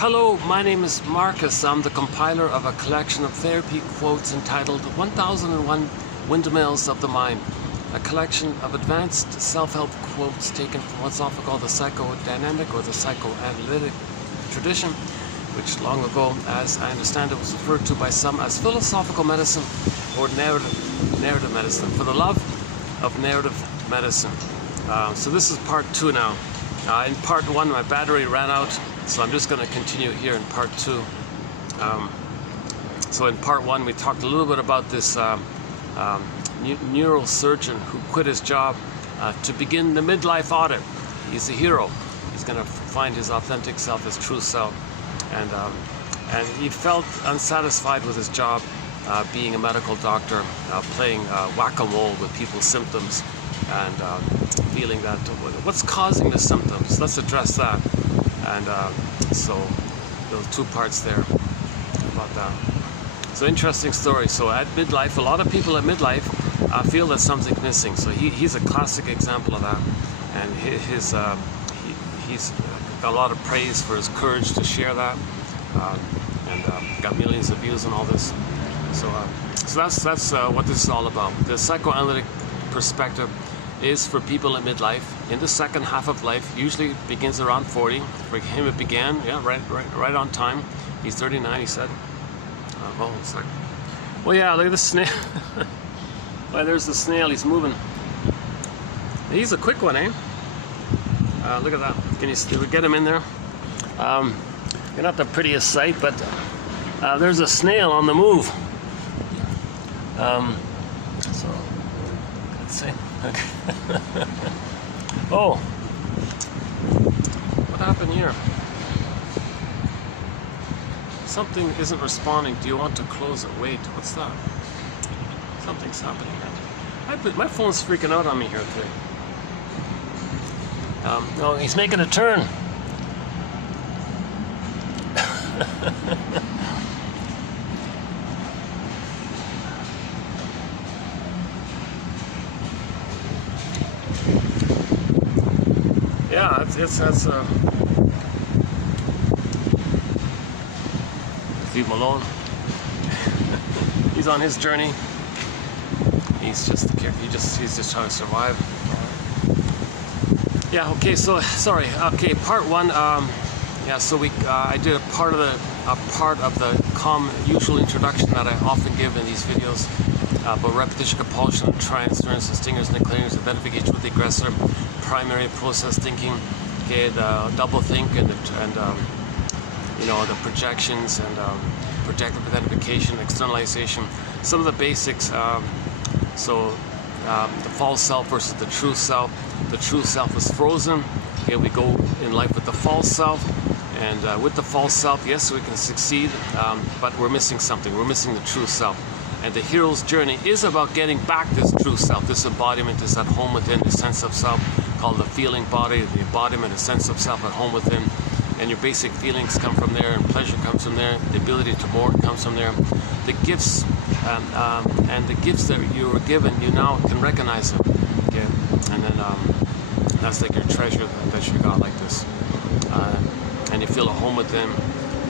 Hello, my name is Marcus. I'm the compiler of a collection of therapy quotes entitled 1001 Windmills of the Mind, a collection of advanced self-help quotes taken from what's often called the psychodynamic or the psychoanalytic tradition, which long ago, as I understand it, was referred to by some as philosophical medicine or narrative medicine, for the love of narrative medicine. So this is part 2 now. In part 1 my battery ran out, so I'm just going to continue here in part 2. So in part 1 we talked a little bit about this neurosurgeon who quit his job to begin the midlife audit. He's a hero. He's going to find his authentic self, his true self, and he felt unsatisfied with his job being a medical doctor, playing whack-a-mole with people's symptoms, and feeling that what's causing the symptoms? Let's address that. And so those 2 parts there about that. So interesting story. So at midlife, a lot of people at midlife feel that something's missing. So he's a classic example of that, and he's got a lot of praise for his courage to share that, and got millions of views on all this. So that's what this is all about. The psychoanalytic perspective is for people in midlife, in the second half of life. Usually begins around 40. For him it began, yeah, right on time. He's 39, he said. Oh, it's like, well, yeah, look at the snail. Well, there's the snail, he's moving. He's a quick one, eh? Look at that. Can we get him in there? You're not the prettiest sight, but there's a snail on the move. So, let's see. Okay. Oh, what happened here? Something isn't responding. Do you want to close it? Wait, what's that? Something's happening. My phone's freaking out on me here today. No, he's making a turn. Yeah, that's leave him alone. He's on his journey. He's just trying to survive. Yeah. Okay. So sorry. Okay. Part 1. Yeah. So I did a part of the usual introduction that I often give in these videos about repetition, compulsion, transference, stingers, declarers, identification with the aggressor, primary process thinking, okay, the double think, and you know, the projections, and projective identification, externalization, some of the basics. So the false self versus the true self. The true self is frozen. Okay, we go in life with the false self, and with the false self, yes, we can succeed, but we're missing something. We're missing the true self. And the hero's journey is about getting back this true self. This embodiment is at home within, the sense of self called the feeling body, the embodiment, the sense of self at home within. And your basic feelings come from there, and pleasure comes from there, the ability to mourn comes from there. The gifts, and the gifts that you were given, you now can recognize them. Okay? And then that's like your treasure that you got like this. And you feel at home with them.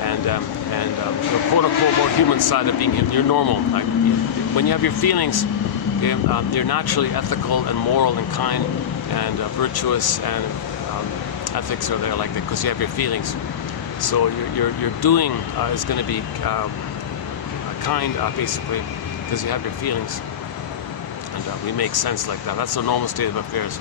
And the quote-unquote more human side of being human, you're normal. Like, when you have your feelings, you're naturally ethical and moral and kind and virtuous, and ethics are there like that because you have your feelings. So your doing is going to be kind, basically, because you have your feelings, and we make sense like that. That's the normal state of affairs.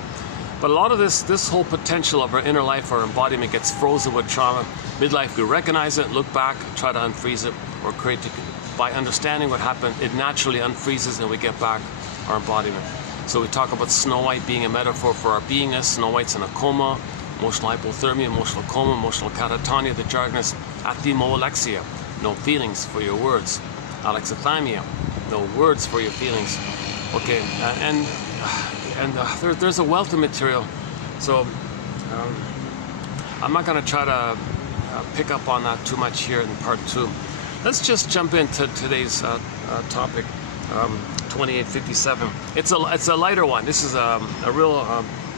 But a lot of this whole potential of our inner life, our embodiment, gets frozen with trauma. Midlife, we recognize it, look back, try to unfreeze it, or create it. By understanding what happened, it naturally unfreezes, and we get back our embodiment. So we talk about Snow White being a metaphor for our beingness. Snow White's in a coma, emotional hypothermia, emotional coma, emotional catatonia, the jargonist athymolexia, no feelings for your words. Alexithymia, no words for your feelings. Okay, and there's a wealth of material, so I'm not going to try to pick up on that too much here in part 2. Let's just jump into today's topic, 2857. It's a lighter one. This is a real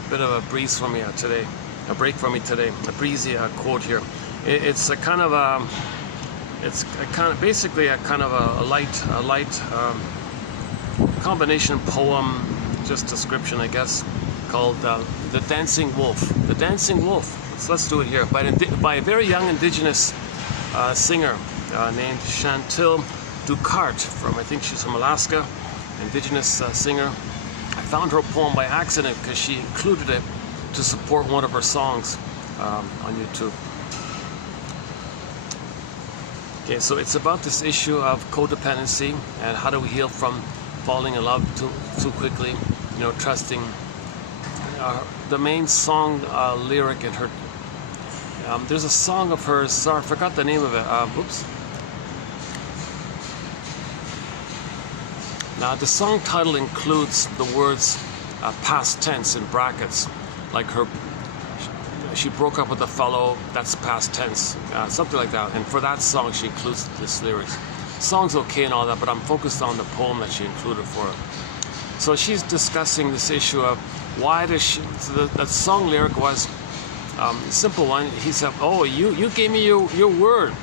bit of a breeze for me today, a break for me today, a breezy quote here. It's a kind of a, basically a kind of a light combination poem, just description, I guess, called The Dancing Wolf. The Dancing Wolf. So let's do it here by a very young indigenous singer named Chantil Dukart from, I think she's from Alaska, indigenous singer. I found her poem by accident because she included it to support one of her songs on YouTube. Okay, so it's about this issue of codependency and how do we heal from falling in love too quickly, you know, trusting. The main song lyric in her, there's a song of hers, sorry, I forgot the name of it, oops. Now the song title includes the words past tense in brackets, like she broke up with a fellow, that's past tense, something like that. And for that song, she includes this lyrics. The song's okay and all that, but I'm focused on the poem that she included for it. So she's discussing this issue of why does she, so the song lyric was a simple one. He said, oh, you gave me your word.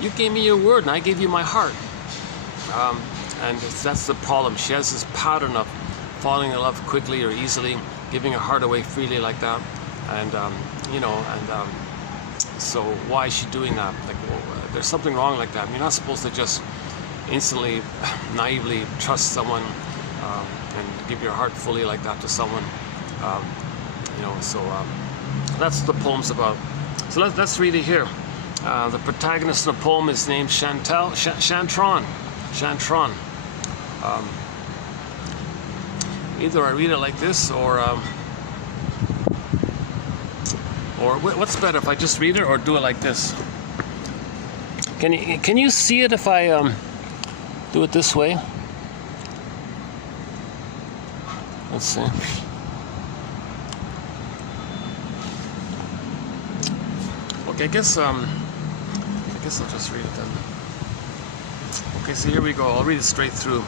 You gave me your word and I gave you my heart. And that's the problem. She has this pattern of falling in love quickly or easily, giving her heart away freely like that. And you know, and so why is she doing that? Like, well, there's something wrong like that. You're not supposed to just instantly, naively trust someone and give your heart fully like that to someone. You know, so that's what the poem's about. So let's read it here. The protagonist of the poem is named Chantron. Chantron. Either I read it like this, or what's better, if I just read it or do it like this? Can you see it if I do it this way? Let's see. Okay, I guess I'll just read it then. Okay, so here we go. I'll read it straight through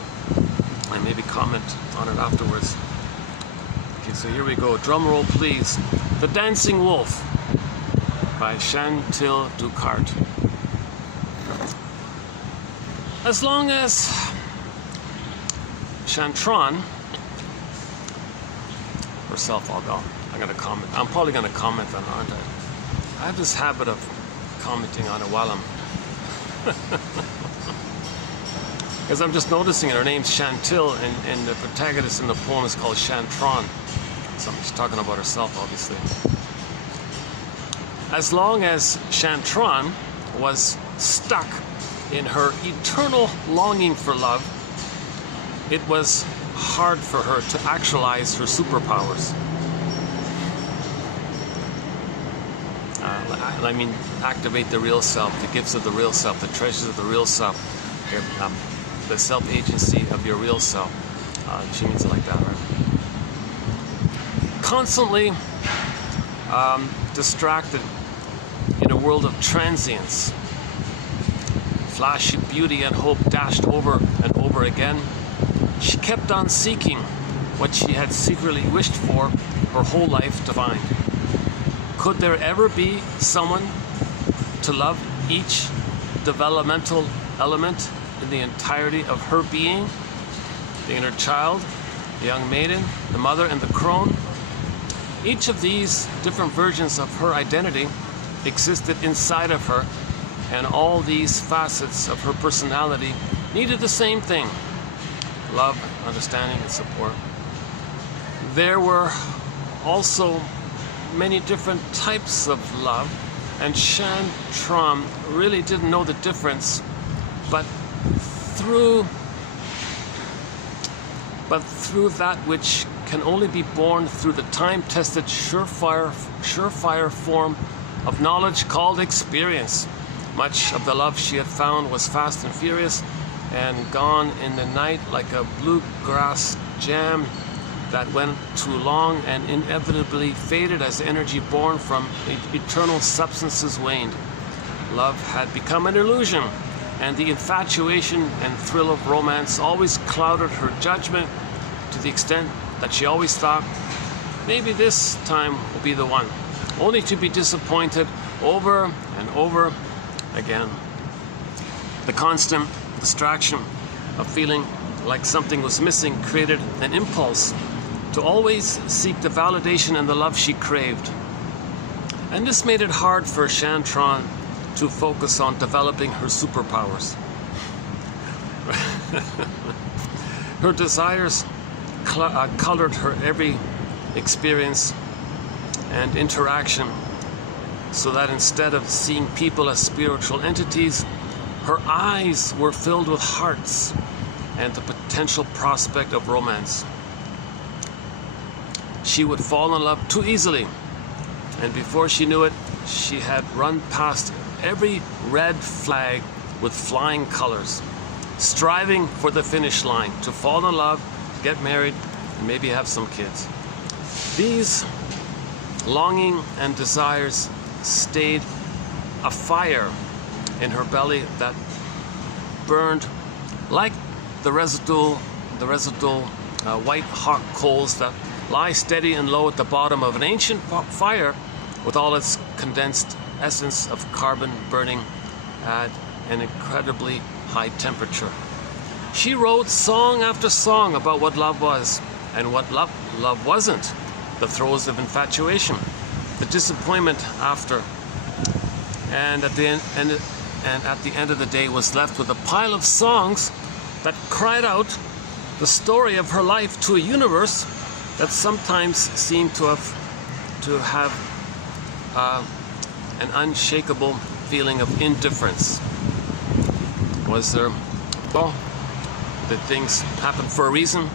and maybe comment on it afterwards. Okay, so here we go. Drum roll, please. The Dancing Wolf by Chantil Dukart. As long as Chantron herself, I'm gonna comment. I'm probably gonna comment on it, aren't I? I have this habit of commenting on it while I'm because I'm just noticing it. Her name's Chantil, and the protagonist in the poem is called Chantron. So she's talking about herself, obviously. As long as Chantron was stuck in her eternal longing for love, it was hard for her to actualize her superpowers. I mean, activate the real self, the gifts of the real self, the treasures of the real self, the self-agency of your real self. She means it like that, right? Constantly distracted in a world of transience. Flashy beauty and hope dashed over and over again. She kept on seeking what she had secretly wished for her whole life to find. Could there ever be someone to love each developmental element in the entirety of her being? The inner child, the young maiden, the mother, and the crone. Each of these different versions of her identity existed inside of her, and all these facets of her personality needed the same thing: love, understanding, and support. There were also many different types of love, and Chantron really didn't know the difference, but through that which can only be born through the time-tested, surefire form of knowledge called experience. Much of the love she had found was fast and furious and gone in the night, like a bluegrass jam that went too long and inevitably faded as energy born from eternal substances waned. Love had become an illusion, and the infatuation and thrill of romance always clouded her judgment to the extent that she always thought, maybe this time will be the one, only to be disappointed over and over again. The constant distraction of feeling like something was missing created an impulse to always seek the validation and the love she craved. And this made it hard for Chantron to focus on developing her superpowers. Her desires colored her every experience and interaction, so that instead of seeing people as spiritual entities, her eyes were filled with hearts and the potential prospect of romance. She would fall in love too easily, and before she knew it, she had run past every red flag with flying colors, striving for the finish line, to fall in love, get married, and maybe have some kids. These longing and desires stayed a fire in her belly that burned like the residual white hot coals that lie steady and low at the bottom of an ancient fire, with all its condensed essence of carbon burning at an incredibly high temperature. She wrote song after song about what love was and what love wasn't, the throes of infatuation, the disappointment after, and at the end of the day was left with a pile of songs that cried out the story of her life to a universe that sometimes seemed to have an unshakable feeling of indifference. Was there, well, did things happen for a reason?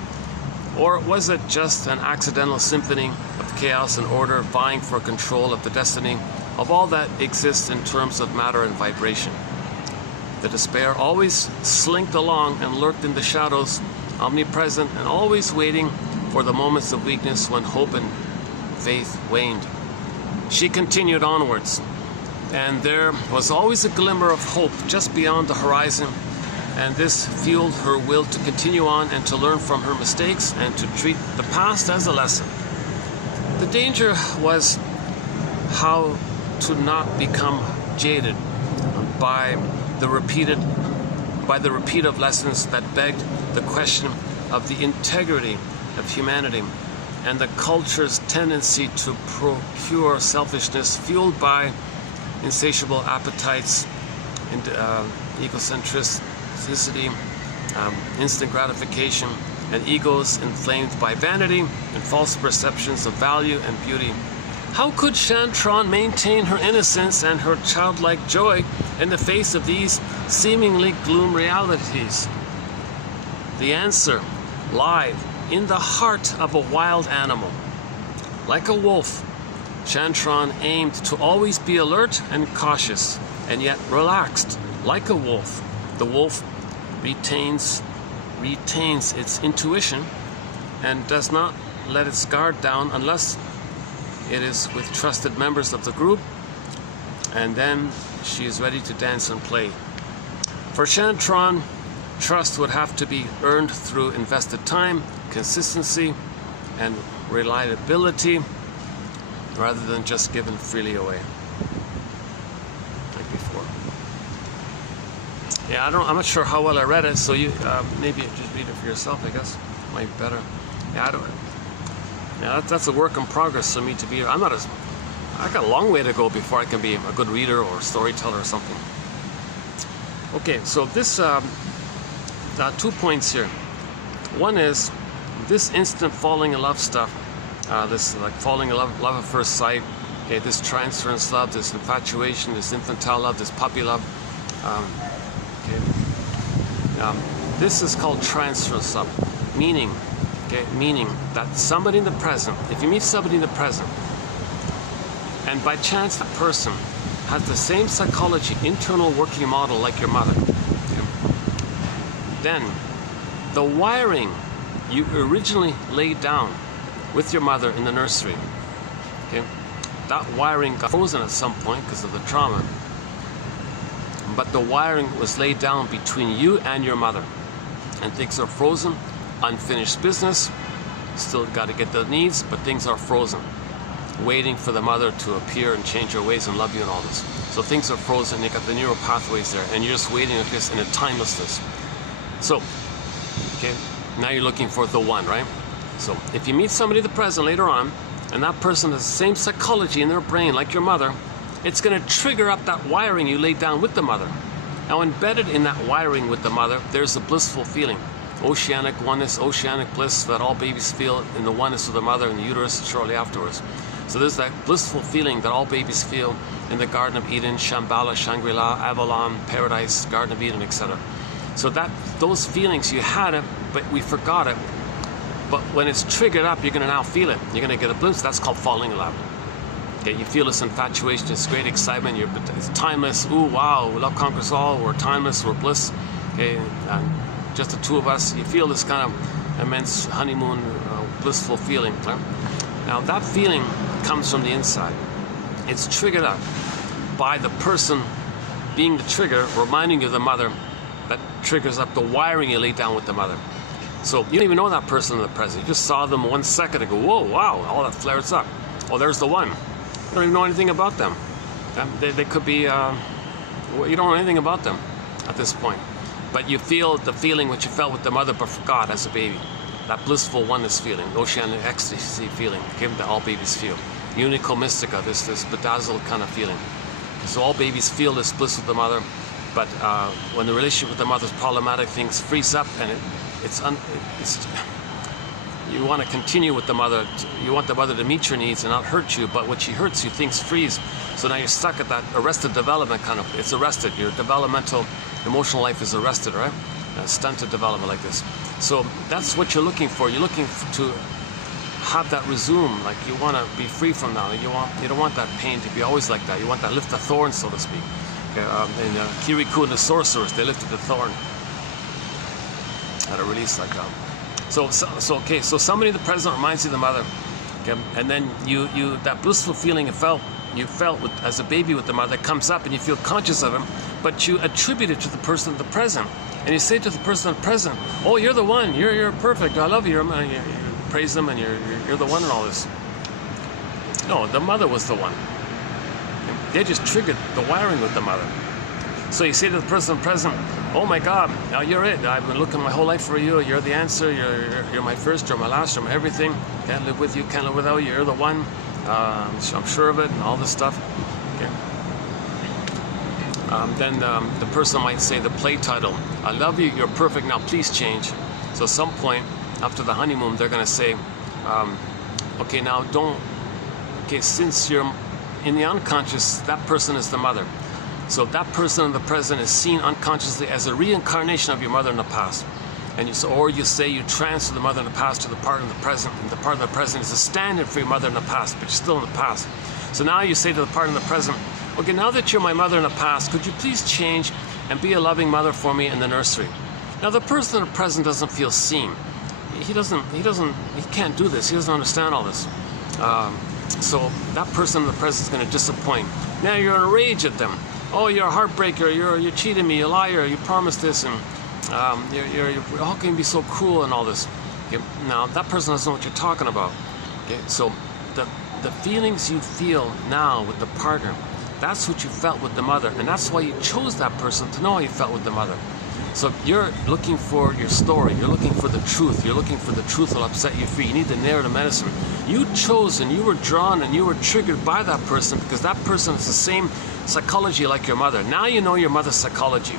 Or was it just an accidental symphony of chaos and order vying for control of the destiny of all that exists in terms of matter and vibration? The despair always slinked along and lurked in the shadows, omnipresent and always waiting for the moments of weakness when hope and faith waned. She continued onwards, and there was always a glimmer of hope just beyond the horizon, and this fueled her will to continue on and to learn from her mistakes and to treat the past as a lesson. The danger was how to not become jaded by the repeat of lessons that begged the question of the integrity of humanity and the culture's tendency to procure selfishness fueled by insatiable appetites and egocentricity, instant gratification, and egos inflamed by vanity and false perceptions of value and beauty. How could Chantron maintain her innocence and her childlike joy in the face of these seemingly gloom realities? The answer lied in the heart of a wild animal. Like a wolf, Chantron aimed to always be alert and cautious, and yet relaxed. Like a wolf, the wolf retains its intuition and does not let its guard down unless it is with trusted members of the group, and then she is ready to dance and play. For Chantron, trust would have to be earned through invested time, consistency, and reliability, rather than just given freely away, like before. Yeah, I'm not sure how well I read it, so you maybe just read it for yourself, I guess. Might be better. Yeah, that's a work in progress for me to be. I got a long way to go before I can be a good reader or storyteller or something. Okay, so this 2 points here. One is this instant falling in love stuff. This like falling in love at first sight. Okay, this transience love, this infatuation, this infantile love, this puppy love. This is called transience love, meaning that somebody in the present, if you meet somebody in the present, and by chance that person has the same psychology, internal working model like your mother, then the wiring you originally laid down with your mother in the nursery, that wiring got frozen at some point because of the trauma, but the wiring was laid down between you and your mother, and things are frozen. Unfinished business, still got to get the needs, but things are frozen. waiting for the mother to appear and change her ways and love you and all this. So things are frozen, you got the neural pathways there, and you're just waiting like this in a timelessness. So, okay, now you're looking for the one, right? So if you meet somebody in the present later on, and that person has the same psychology in their brain like your mother, it's going to trigger up that wiring you laid down with the mother. Now embedded in that wiring with the mother, there's a blissful feeling. Oceanic oneness, oceanic bliss that all babies feel in the oneness of the mother in the uterus shortly afterwards. So there's that blissful feeling that all babies feel in the Garden of Eden, Shambhala, Shangri-La, Avalon, Paradise, Garden of Eden, etc. So that those feelings, you had it, but we forgot it. But when it's triggered up, you're going to now feel it. You're going to get a glimpse. That's called falling in love. Okay, you feel this infatuation, this great excitement. It's timeless. Ooh, wow, love conquers all. We're timeless. We're bliss. Okay, and just the two of us. You feel this kind of immense honeymoon, blissful feeling. Right? Now that feeling comes from the inside. It's triggered up by the person being the trigger, reminding you of the mother, that triggers up the wiring you laid down with the mother. So you don't even know that person in the present. You just saw them 1 second and go, whoa, wow, all that flares up. Oh, there's the one. You don't even know anything about them. They could be, you don't know anything about them at this point. But you feel the feeling which you felt with the mother but forgot as a baby. That blissful oneness feeling, oceanic ecstasy feeling, given that all babies feel. Unico mystica, this bedazzled kind of feeling. So all babies feel this bliss with the mother, but when the relationship with the mother is problematic, things freeze up, and you want to continue with the mother. You want the mother to meet your needs and not hurt you, but when she hurts you, things freeze. So now you're stuck at that arrested development kind of. It's arrested. Your developmental, emotional life is arrested, right? Stunted development like this. So that's what you're looking for. You're looking to have that resume. Like you want to be free from that. You don't want that pain to be always like that. You want that lift the thorn, so to speak. Okay, in Kirikou and the Sorcerers, they lifted the thorn at a release like that. So somebody in the present reminds you of the mother, okay, and then you that blissful feeling you felt as a baby with the mother comes up, and you feel conscious of him, but you attribute it to the person in the present, and you say to the person in the present, "Oh, you're the one. You're perfect. I love you." You praise them, and you're the one in all this. No, the mother was the one. They just triggered the wiring with the mother. So you say to the person present, "Oh my God, now you're it. I've been looking my whole life for you. You're the answer. You're my first. You're my last. You're my everything. Can't live with you. Can't live without you. You're the one. I'm sure of it," and all this stuff. Okay. Then the person might say the play title, "I love you. You're perfect. Now please change." So at some point after the honeymoon, they're going to say, "Okay, now don't. Okay, since you're in the unconscious, that person is the mother. So that person in the present is seen unconsciously as a reincarnation of your mother in the past." And you say you transfer the mother in the past to the part in the present, and the part in the present is a stand-in for your mother in the past, but you're still in the past. So now you say to the part in the present, "Okay, now that you're my mother in the past, could you please change and be a loving mother for me in the nursery?" Now the person in the present doesn't feel seen. He can't do this. He doesn't understand all this. So that person in the present is going to disappoint. Now you're in a rage at them. "Oh, you're a heartbreaker. You cheated me. You're a liar. You promised this, and how can you be so cruel and all this?" Okay, now that person doesn't know what you're talking about. Okay, so the feelings you feel now with the partner, that's what you felt with the mother, and that's why you chose that person, to know how you felt with the mother. So you're looking for your story. You're looking for the truth. You're looking for the truth that will upset you free. You need the narrative medicine. You chose and you were drawn and you were triggered by that person because that person is the same psychology like your mother. Now you know your mother's psychology.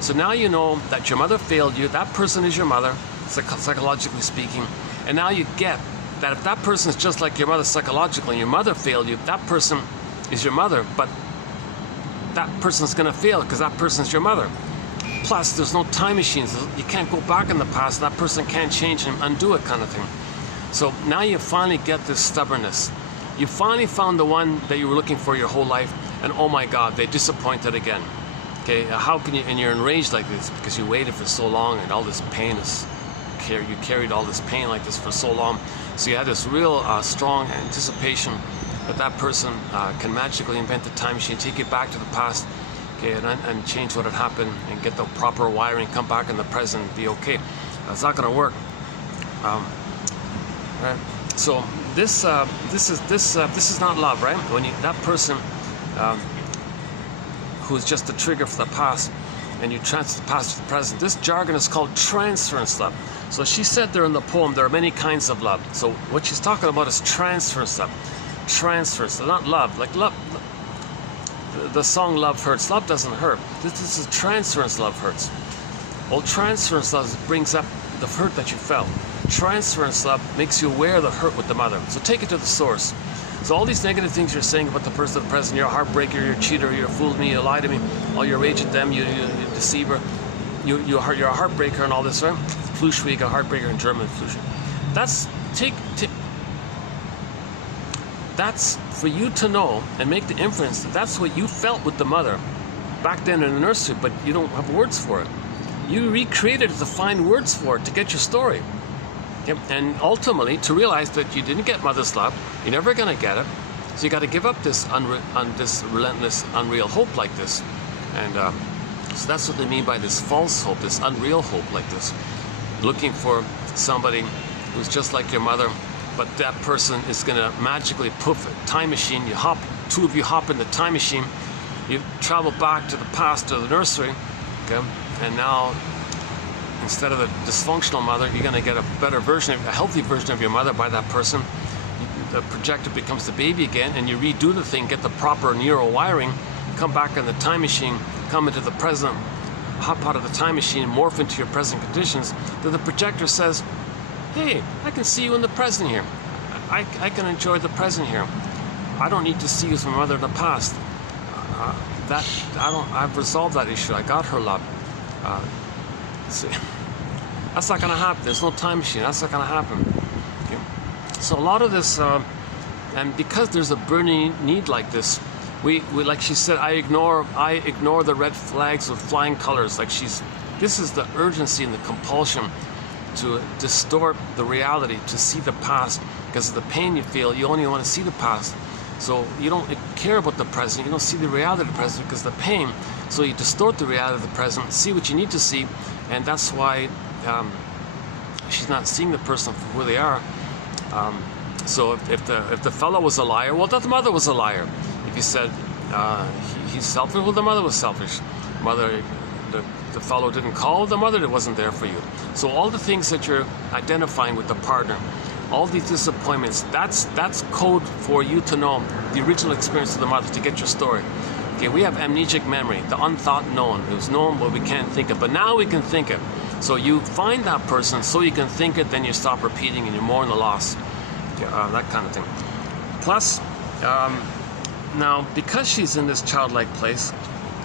So now you know that your mother failed you. That person is your mother, psychologically speaking. And now you get that if that person is just like your mother psychologically and your mother failed you, that person is your mother, but that person's going to fail because that person's your mother. Plus, there's no time machines. You can't go back in the past. That person can't change and undo it, kind of thing. So now you finally get this stubbornness. You finally found the one that you were looking for your whole life, and oh my God, they disappointed again. Okay, how can you? And you're enraged like this because you waited for so long, and all this pain is you carried all this pain like this for so long. So you had this real strong anticipation that that person can magically invent a time machine, take you back to the past. Okay, and change what had happened and get the proper wiring, come back in the present, be okay. It's not going to work. Right? So this is not love, right? When that person who is just a trigger for the past, and you transfer the past to the present. This jargon is called transference love. So she said there in the poem there are many kinds of love. So what she's talking about is transference love. Transference, not love. Like love, the song "Love Hurts." Love doesn't hurt. This is transference. Love hurts. Well, transference love brings up the hurt that you felt. Transference love makes you aware of the hurt with the mother. So take it to the source. So all these negative things you're saying about the person at the present, you're a heartbreaker, you're a cheater, you fooled me, you lied to me, oh, you rage at them, you deceiver, you're a heartbreaker and all this, right? Fluschwege, a heartbreaker in German, Fluschwege. That's for you to know and make the inference that that's what you felt with the mother back then in the nursery, but you don't have words for it. You recreated it to find words for it to get your story. And ultimately, to realize that you didn't get mother's love, you're never going to get it. So you got to give up this this relentless, unreal hope like this. And so that's what they mean by this false hope, this unreal hope like this. Looking for somebody who's just like your mother, but that person is going to magically poof, a time machine. You hop, two of you hop in the time machine. You travel back to the past, to the nursery, okay? And now, instead of the dysfunctional mother, you're going to get a better version, a healthy version of your mother by that person. The projector becomes the baby again, and you redo the thing, get the proper neural wiring, come back in the time machine, come into the present, hop out of the time machine, morph into your present conditions. Then the projector says, hey, I can see you in the present here. I can enjoy the present here. I don't need to see you as my mother in the past. I've resolved that issue. I got her love. See, that's not going to happen. There's no time machine. That's not going to happen. Okay? So a lot of this, and because there's a burning need like this, we like she said, I ignore the red flags with flying colors. Like this is the urgency and the compulsion to distort the reality, to see the past. Because of the pain you feel, you only want to see the past. So you don't care about the present. You don't see the reality of the present because of the pain. So you distort the reality of the present, see what you need to see, and that's why she's not seeing the person for who they are. So if the fellow was a liar, well, that the mother was a liar. If you said he's selfish, well, the mother was selfish. The fellow didn't call, the mother wasn't there for you. So all the things that you're identifying with the partner, all these disappointments, that's code for you to know the original experience of the mother, to get your story. Okay, we have amnesic memory, the unthought known. It was known but we can't think it, but now we can think it. So you find that person so you can think it, then you stop repeating and you mourn the loss. Okay, that kind of thing. Plus, now because she's in this childlike place,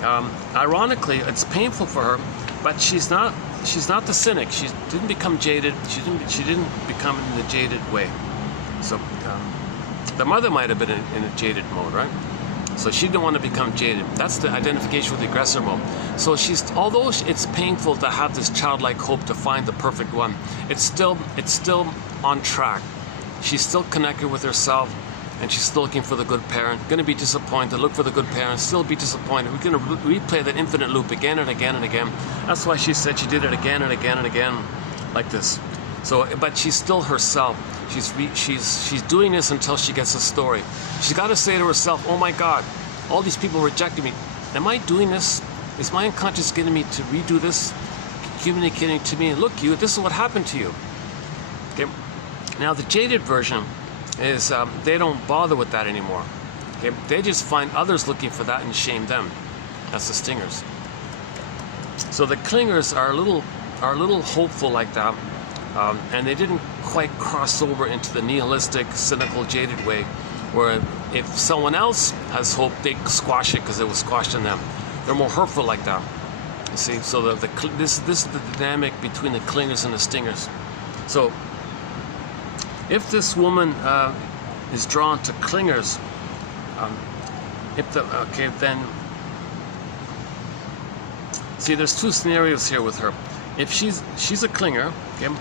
ironically, it's painful for her, but she's not the cynic. She didn't become jaded. She didn't become in the jaded way. So the mother might have been in a jaded mode, right? So she didn't want to become jaded. That's the identification with the aggressor mode. So although it's painful to have this childlike hope to find the perfect one, it's still on track. She's still connected with herself, and she's still looking for the good parent. Going to be disappointed, look for the good parent, still be disappointed. We're going to replay that infinite loop again and again and again. That's why she said she did it again and again and again, like this. So, but she's still herself. She's doing this until she gets a story. She's got to say to herself, oh my God, all these people rejected me. Am I doing this? Is my unconscious getting me to redo this? Communicating to me, look, this is what happened to you. Okay. Now the jaded version is they don't bother with that anymore. Okay. They just find others looking for that and shame them. That's the stingers. So the clingers are a little hopeful like that. And they didn't quite cross over into the nihilistic, cynical, jaded way, where if someone else has hope, they squash it because it was squashed in them. They're more hurtful like that. You see, so this is the dynamic between the clingers and the stingers. So if this woman is drawn to clingers, then see, there's two scenarios here with her. If she's a clinger, okay.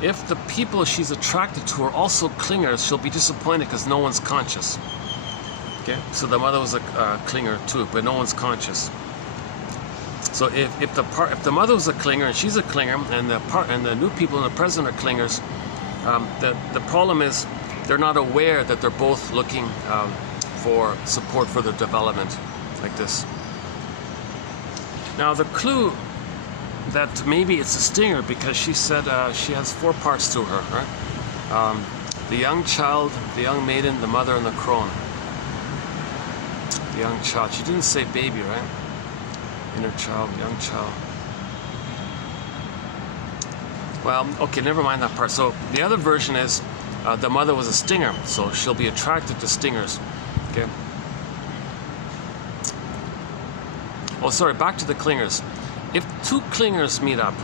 If the people she's attracted to are also clingers, she'll be disappointed because no one's conscious. Okay, so the mother was a clinger too, but no one's conscious. So if the mother was a clinger and she's a clinger, and the new people in the present are clingers, The problem is they're not aware that they're both looking for support for their development, like this. Now the clue that maybe it's a stinger, because she said she has 4 parts to her, right? The young child, the young maiden, the mother, and the crone. The young child. She didn't say baby, right? Inner child, young child. Well, okay, never mind that part. So the other version is the mother was a stinger, so she'll be attracted to stingers. Okay. Oh, sorry, back to the clingers. If 2 clingers meet up,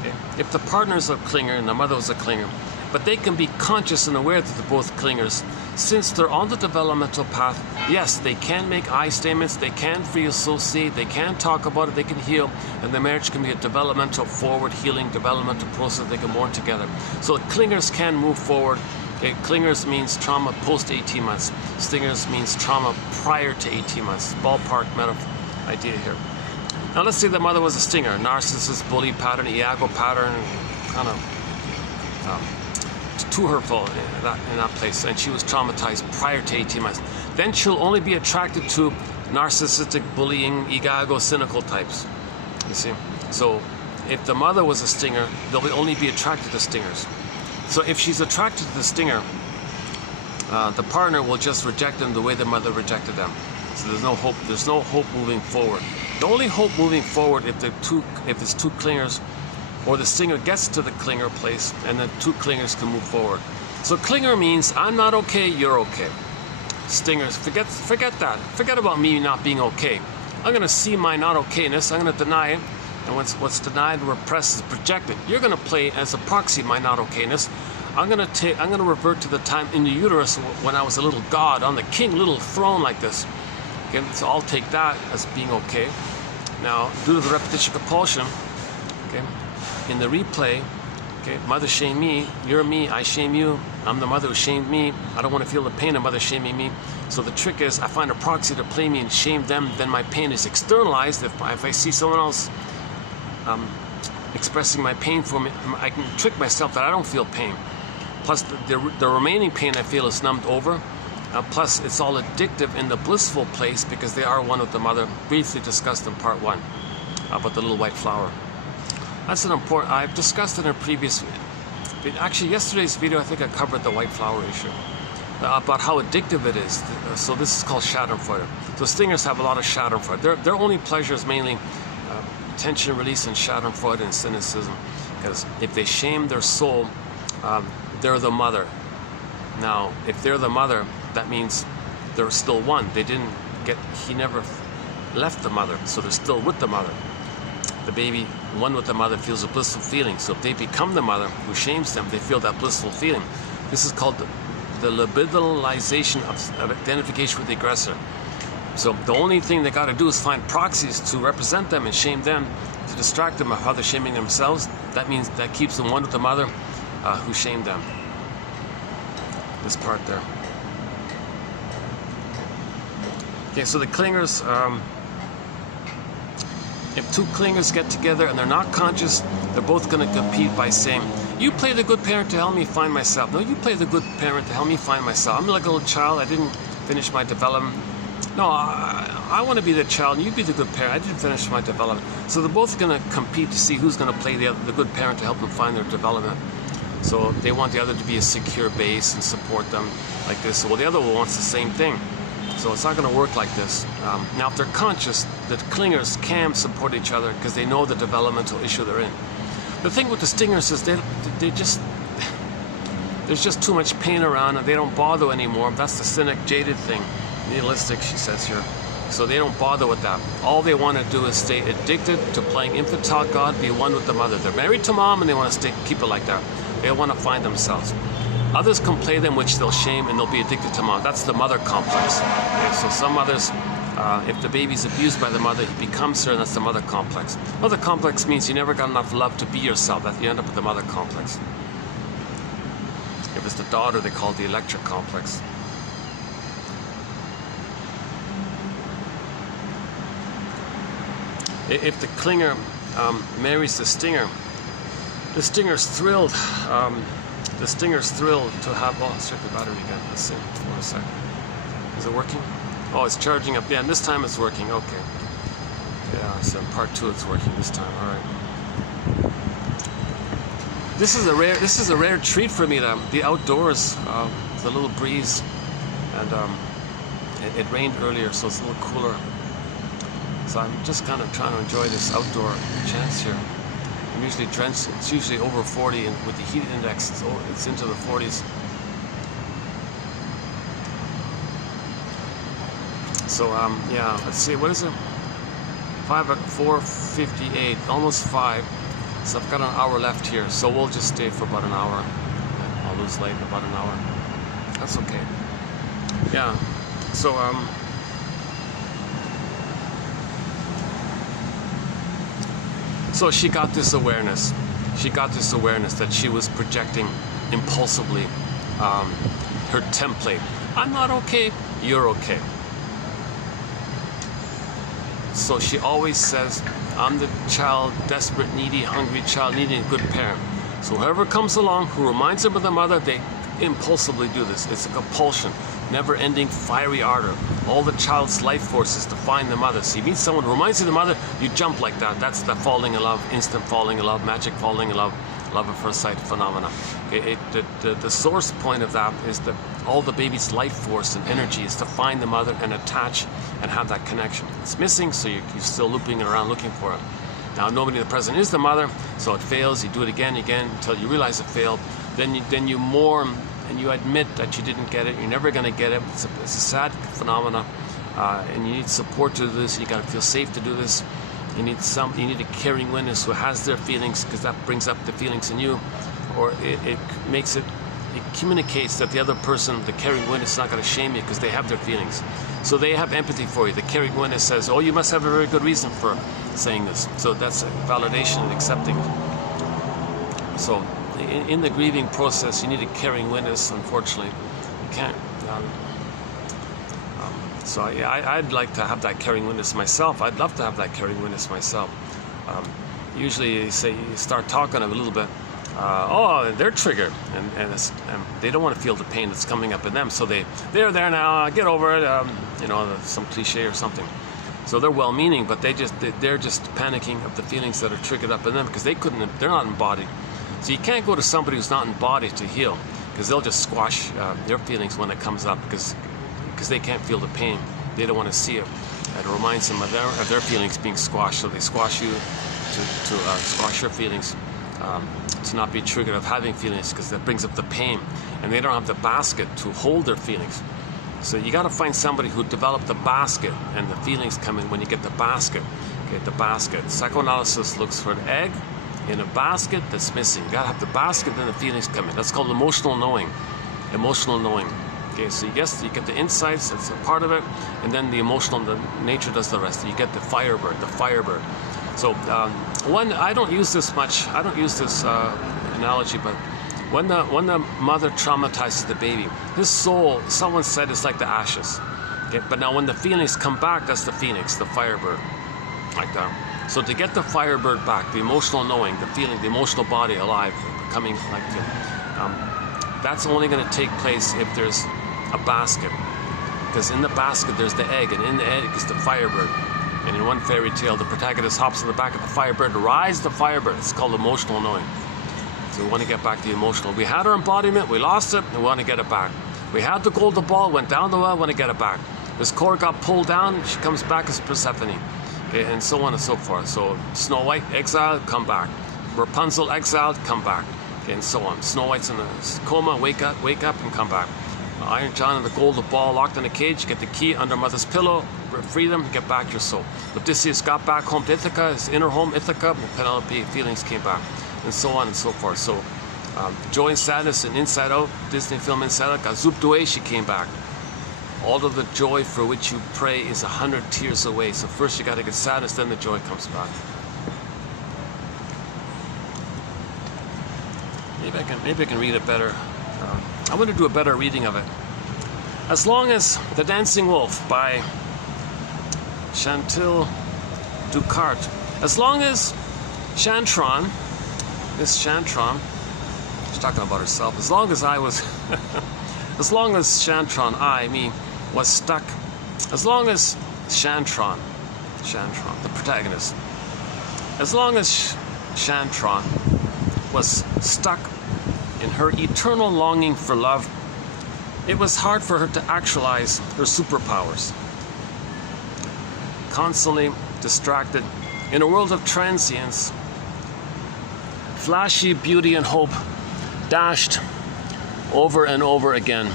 okay, if the partner's a clinger and the mother was a clinger, but they can be conscious and aware that they're both clingers, since they're on the developmental path, yes, they can make I statements, they can free associate, they can talk about it, they can heal, and the marriage can be a developmental, forward healing, developmental process. They can mourn together. So clingers can move forward. Okay, clingers means trauma post 18 months. Stingers means trauma prior to 18 months. Ballpark idea here. Now let's say the mother was a stinger, narcissist, bully pattern, Iago pattern, kind of too hurtful in that place, and she was traumatized prior to 18 months. Then she'll only be attracted to narcissistic, bullying, Iago, cynical types. You see? So if the mother was a stinger, they'll only be attracted to stingers. So if she's attracted to the stinger, the partner will just reject them the way the mother rejected them. So there's no hope. There's no hope moving forward. The only hope moving forward if it's 2 clingers, or the stinger gets to the clinger place, and then 2 clingers can move forward. So clinger means I'm not okay, you're okay. Stingers, forget that. Forget about me not being okay. I'm going to see my not okayness. I'm going to deny it, and what's denied and repressed is projected. You're going to play as a proxy my not okayness. I'm going to revert to the time in the uterus when I was a little god on the king little throne like this. Okay, so I'll take that as being okay. Now, due to the repetition compulsion, okay, in the replay, okay, mother shame me, you're me, I shame you, I'm the mother who shamed me, I don't want to feel the pain of mother shaming me. So the trick is I find a proxy to play me and shame them, then my pain is externalized. If I see someone else expressing my pain for me, I can trick myself that I don't feel pain. Plus the remaining pain I feel is numbed over. Plus it's all addictive in the blissful place because they are one with the mother, briefly discussed in part 1 about the little white flower. That's an important, I've discussed in a previous, actually yesterday's video I think I covered the white flower issue, about how addictive it is. So this is called schadenfreude. So stingers have a lot of schadenfreude. Their only pleasure is mainly tension release and schadenfreude and cynicism, because if they shame their soul, they're the mother. Now if they're the mother, that means they're still one. He never left the mother, so they're still with the mother. The baby, one with the mother, feels a blissful feeling. So if they become the mother who shames them, they feel that blissful feeling. This is called the libidinalization of identification with the aggressor. So the only thing they got to do is find proxies to represent them and shame them, to distract them of how they're shaming themselves. That means that keeps them one with the mother who shamed them. This part there. Okay, so the clingers, if 2 clingers get together and they're not conscious, they're both going to compete by saying, you play the good parent to help me find myself. No, you play the good parent to help me find myself. I'm like a little child. I didn't finish my development. No, I want to be the child and you be the good parent. I didn't finish my development. So they're both going to compete to see who's going to play the good parent to help them find their development. So they want the other to be a secure base and support them like this. Well, the other one wants the same thing. So it's not going to work like this. Now, if they're conscious, the clingers can support each other because they know the developmental issue they're in. The thing with the stingers is there's just too much pain around and they don't bother anymore. That's the cynic, jaded thing. Nihilistic, she says here. So they don't bother with that. All they want to do is stay addicted to playing infantile God, be one with the mother. They're married to mom and they want to keep it like that. They want to find themselves. Others can play them, which they'll shame, and they'll be addicted to mom. That's the mother complex. Okay, so some mothers, if the baby's abused by the mother, he becomes her, and that's the mother complex. Mother complex means you never got enough love to be yourself. That you end up with the mother complex. If it's the daughter, they call it the electric complex. If the clinger marries the stinger's thrilled The stinger's thrilled to have. Oh, let's check the battery again. Let's see. For a second. Is it working? Oh, it's charging up. Yeah, and this time it's working. Okay. Yeah, so in part 2 it's working this time. All right. This is a rare treat for me. The outdoors, the little breeze, and it rained earlier, so it's a little cooler. So I'm just kind of trying to enjoy this outdoor chance here. I'm usually drenched. It's usually over 40, and with the heat index, it's into the 40s. So yeah, let's see. What is it? 4:58, almost 5. So I've got an hour left here. So we'll just stay for about an hour. I'll lose light in about an hour. That's okay. Yeah. So So she got this awareness. She got this awareness that she was projecting impulsively her template. I'm not okay, you're okay. So she always says, I'm the child, desperate, needy, hungry child, needing a good parent. So whoever comes along who reminds them of the mother, they impulsively do this. It's a compulsion, never-ending fiery ardor. All the child's life force is to find the mother. So you meet someone who reminds you of the mother, you jump like that. That's the falling in love, instant falling in love, magic falling in love, love at first sight phenomena. The source point of that is that all the baby's life force and energy is to find the mother and attach and have that connection. It's missing, so you're still looping around looking for it. Now nobody in the present is the mother, so it fails. You do it again until you realize it failed. Then you mourn and you admit that you didn't get it. You're never going to get it. It's a sad phenomena, and you need support to do this. You got to feel safe to do this. You need a caring witness who has their feelings, because that brings up the feelings in you, or it communicates that the other person, the caring witness, is not going to shame you because they have their feelings. So they have empathy for you. The caring witness says, oh, you must have a very good reason for saying this. So that's a validation and accepting. So in the grieving process, you need a caring witness, unfortunately. You can't. So yeah, I'd like to have that caring witness myself. I'd love to have that caring witness myself. Usually you start talking a little bit, oh, they're triggered, and they don't want to feel the pain that's coming up in them. So they're there now, get over it, you know, some cliche or something. So they're well-meaning, but they're just panicking of the feelings that are triggered up in them, because they're not embodied. So you can't go to somebody who's not embodied to heal, because they'll just squash their feelings when it comes up, because they can't feel the pain. They don't want to see it. It reminds them of their feelings being squashed, so they squash you to squash your feelings, to not be triggered of having feelings, because that brings up the pain, and they don't have the basket to hold their feelings. So you got to find somebody who developed the basket, and the feelings come in when you get the basket. Okay, the basket. Psychoanalysis looks for an egg in a basket that's missing. You got to have the basket, then the feelings come in. That's called emotional knowing. Emotional knowing. Okay, so yes, you get the insights, that's a part of it, and then the emotional, the nature does the rest. You get the firebird. So I don't use this much. I don't use this analogy, but when the mother traumatizes the baby, his soul, someone said, it's like the ashes. Okay, but now when the feelings come back, that's the phoenix, the firebird, like that. So to get the firebird back, the emotional knowing, the feeling, the emotional body alive, becoming like that's only going to take place if there's a basket, because in the basket there's the egg, and in the egg is the firebird. And in one fairy tale, the protagonist hops on the back of the firebird to rise the firebird. It's called emotional knowing. So we want to get back the emotional. We had our embodiment, we lost it, and we want to get it back. We had the golden ball, went down the well, want to get it back. This cord got pulled down, she comes back as Persephone. Okay, and so on and so forth. So Snow White, exiled, come back. Rapunzel, exiled, come back. Okay, and so on. Snow White's in a coma, wake up and come back. Iron John and the golden ball locked in a cage, get the key under mother's pillow, free them, get back your soul. Odysseus got back home to Ithaca, his inner home, Ithaca, Penelope, feelings came back, and so on and so forth. So joy and sadness and Inside Out, Disney film Inside Out, got zooped away, she came back. All of the joy for which you pray is 100 tears away. So first you got to get sadness, then the joy comes back. Maybe I can read it better. I want to do a better reading of it. As long as The Dancing Wolf by Chantil, Dukart. As long as Chantron, this Chantron, talking about herself. As long as I was, as long as Chantron, me, was stuck, as long as Chantron, the protagonist, as long as Chantron was stuck in her eternal longing for love, it was hard for her to actualize her superpowers. Constantly distracted in a world of transience, flashy beauty and hope dashed over and over again.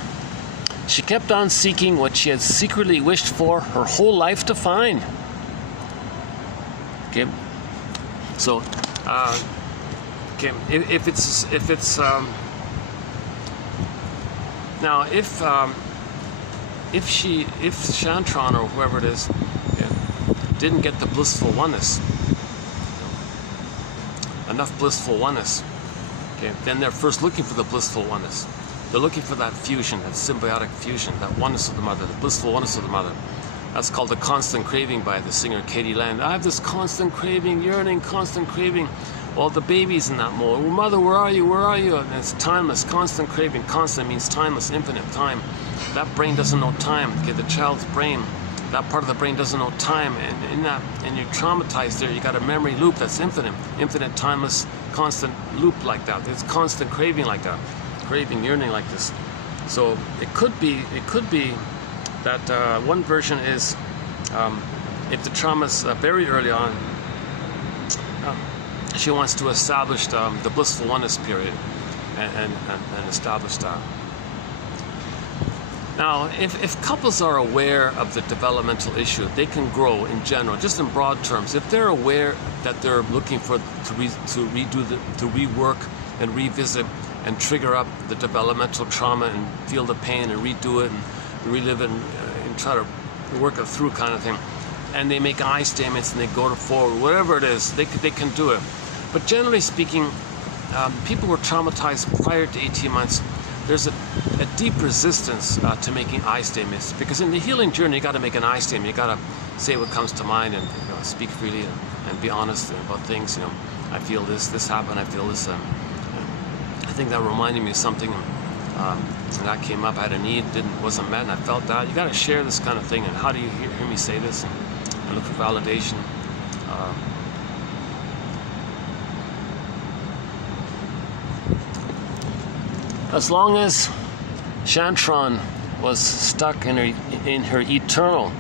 She kept on seeking what she had secretly wished for her whole life to find. Okay, so okay, if Chantron or whoever it is, didn't get the blissful oneness, enough blissful oneness, okay, then they're first looking for the blissful oneness. They're looking for that fusion, that symbiotic fusion, that oneness of the mother, the blissful oneness of the mother. That's called the constant craving by the singer Katie Land. I have this constant craving, yearning, constant craving. Well, the baby's in that mode. Well, mother, where are you? Where are you? And it's timeless, constant craving. Constant means timeless, infinite time. That brain doesn't know time. Okay, the child's brain, that part of the brain doesn't know time, and you're traumatized there. You got a memory loop that's infinite, timeless, constant loop like that. It's constant craving like that, craving, yearning like this. So it could be that one version is if the trauma's very early on, she wants to establish the blissful oneness period and establish that. Now, if couples are aware of the developmental issue, they can grow in general, just in broad terms. If they're aware that they're looking for to rework and revisit and trigger up the developmental trauma and feel the pain and redo it and relive it and try to work it through kind of thing, and they make I statements and they go forward, whatever it is, they can do it. But generally speaking, people were traumatized prior to 18 months. There's a deep resistance to making I statements, because in the healing journey you got to make an I statement. You got to say what comes to mind and speak freely and be honest about things. I feel this happened. I feel this. I think that reminded me of something, and that came up. I had a need, wasn't met, and I felt that. You got to share this kind of thing. And how do you hear me say this? And look for validation. As long as Chantron was stuck in her eternal,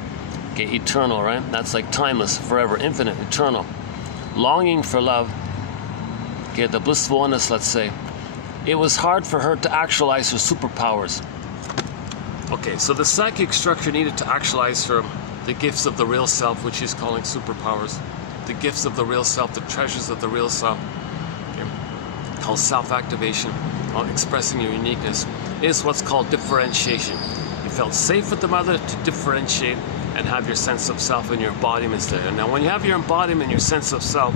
okay, eternal, right? That's like timeless, forever, infinite, eternal, longing for love, okay, the blissful oneness, let's say, it was hard for her to actualize her superpowers. Okay, so the psychic structure needed to actualize the gifts of the real self, which she's calling superpowers, the gifts of the real self, the treasures of the real self, okay, called self-activation, expressing your uniqueness, is what's called differentiation. You felt safe with the mother to differentiate and have your sense of self and your embodiments there. And now when you have your embodiment, your sense of self,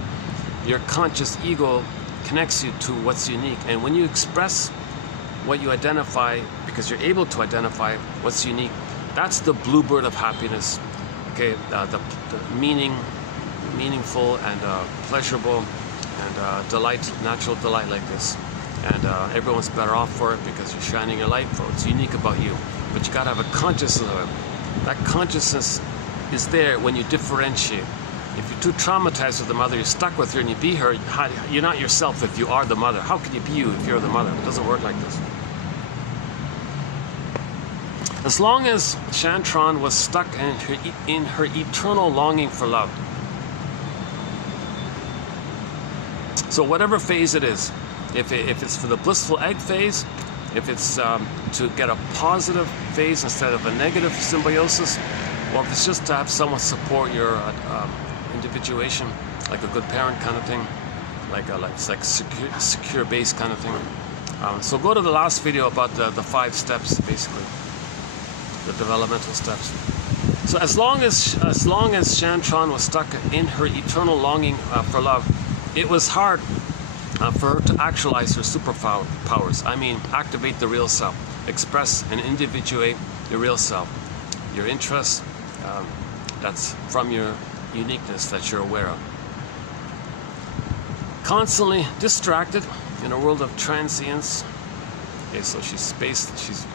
your conscious ego connects you to what's unique. And when you express what you identify, because you're able to identify what's unique, that's the bluebird of happiness. Okay, the meaningful and pleasurable and natural delight like this. And everyone's better off for it because you're shining your light for what's unique about you. But you gotta have a consciousness of it. That consciousness is there when you differentiate. If you're too traumatized with the mother, you're stuck with her and you be her, you're not yourself if you are the mother. How can you be you if you're the mother? It doesn't work like this. As long as Chantron was stuck in her eternal longing for love. So whatever phase it is, if it's for the blissful egg phase, if it's to get a positive phase instead of a negative symbiosis, or if it's just to have someone support your individuation, like a good parent kind of thing, like secure base kind of thing. So go to the last video about the 5 steps, basically, the developmental steps. So as long as Chantron was stuck in her eternal longing for love, it was hard for her to actualize her superpowers. I mean, activate the real self, express and individuate your real self, your interests, that's from your uniqueness that you're aware of. Constantly distracted in a world of transience. Okay, so she's spaced, she's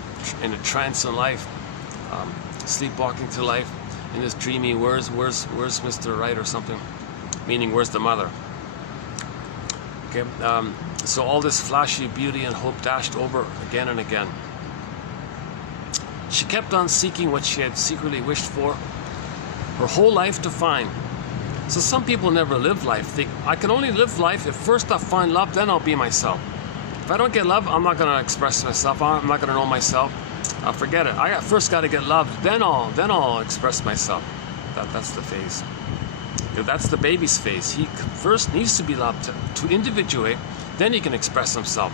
in a trance in life, sleepwalking through life, in this dreamy, where's Mr. Right or something, meaning where's the mother? Okay, so all this flashy beauty and hope dashed over again and again. She kept on seeking what she had secretly wished for her whole life to find. So some people never live life. Think, I can only live life if first I find love, then I'll be myself. If I don't get love, I'm not going to express myself. I'm not going to know myself. I'll forget it. I first got to get loved, then I'll express myself. That's the phase. That's the baby's phase. He first needs to be loved to individuate, then he can express himself.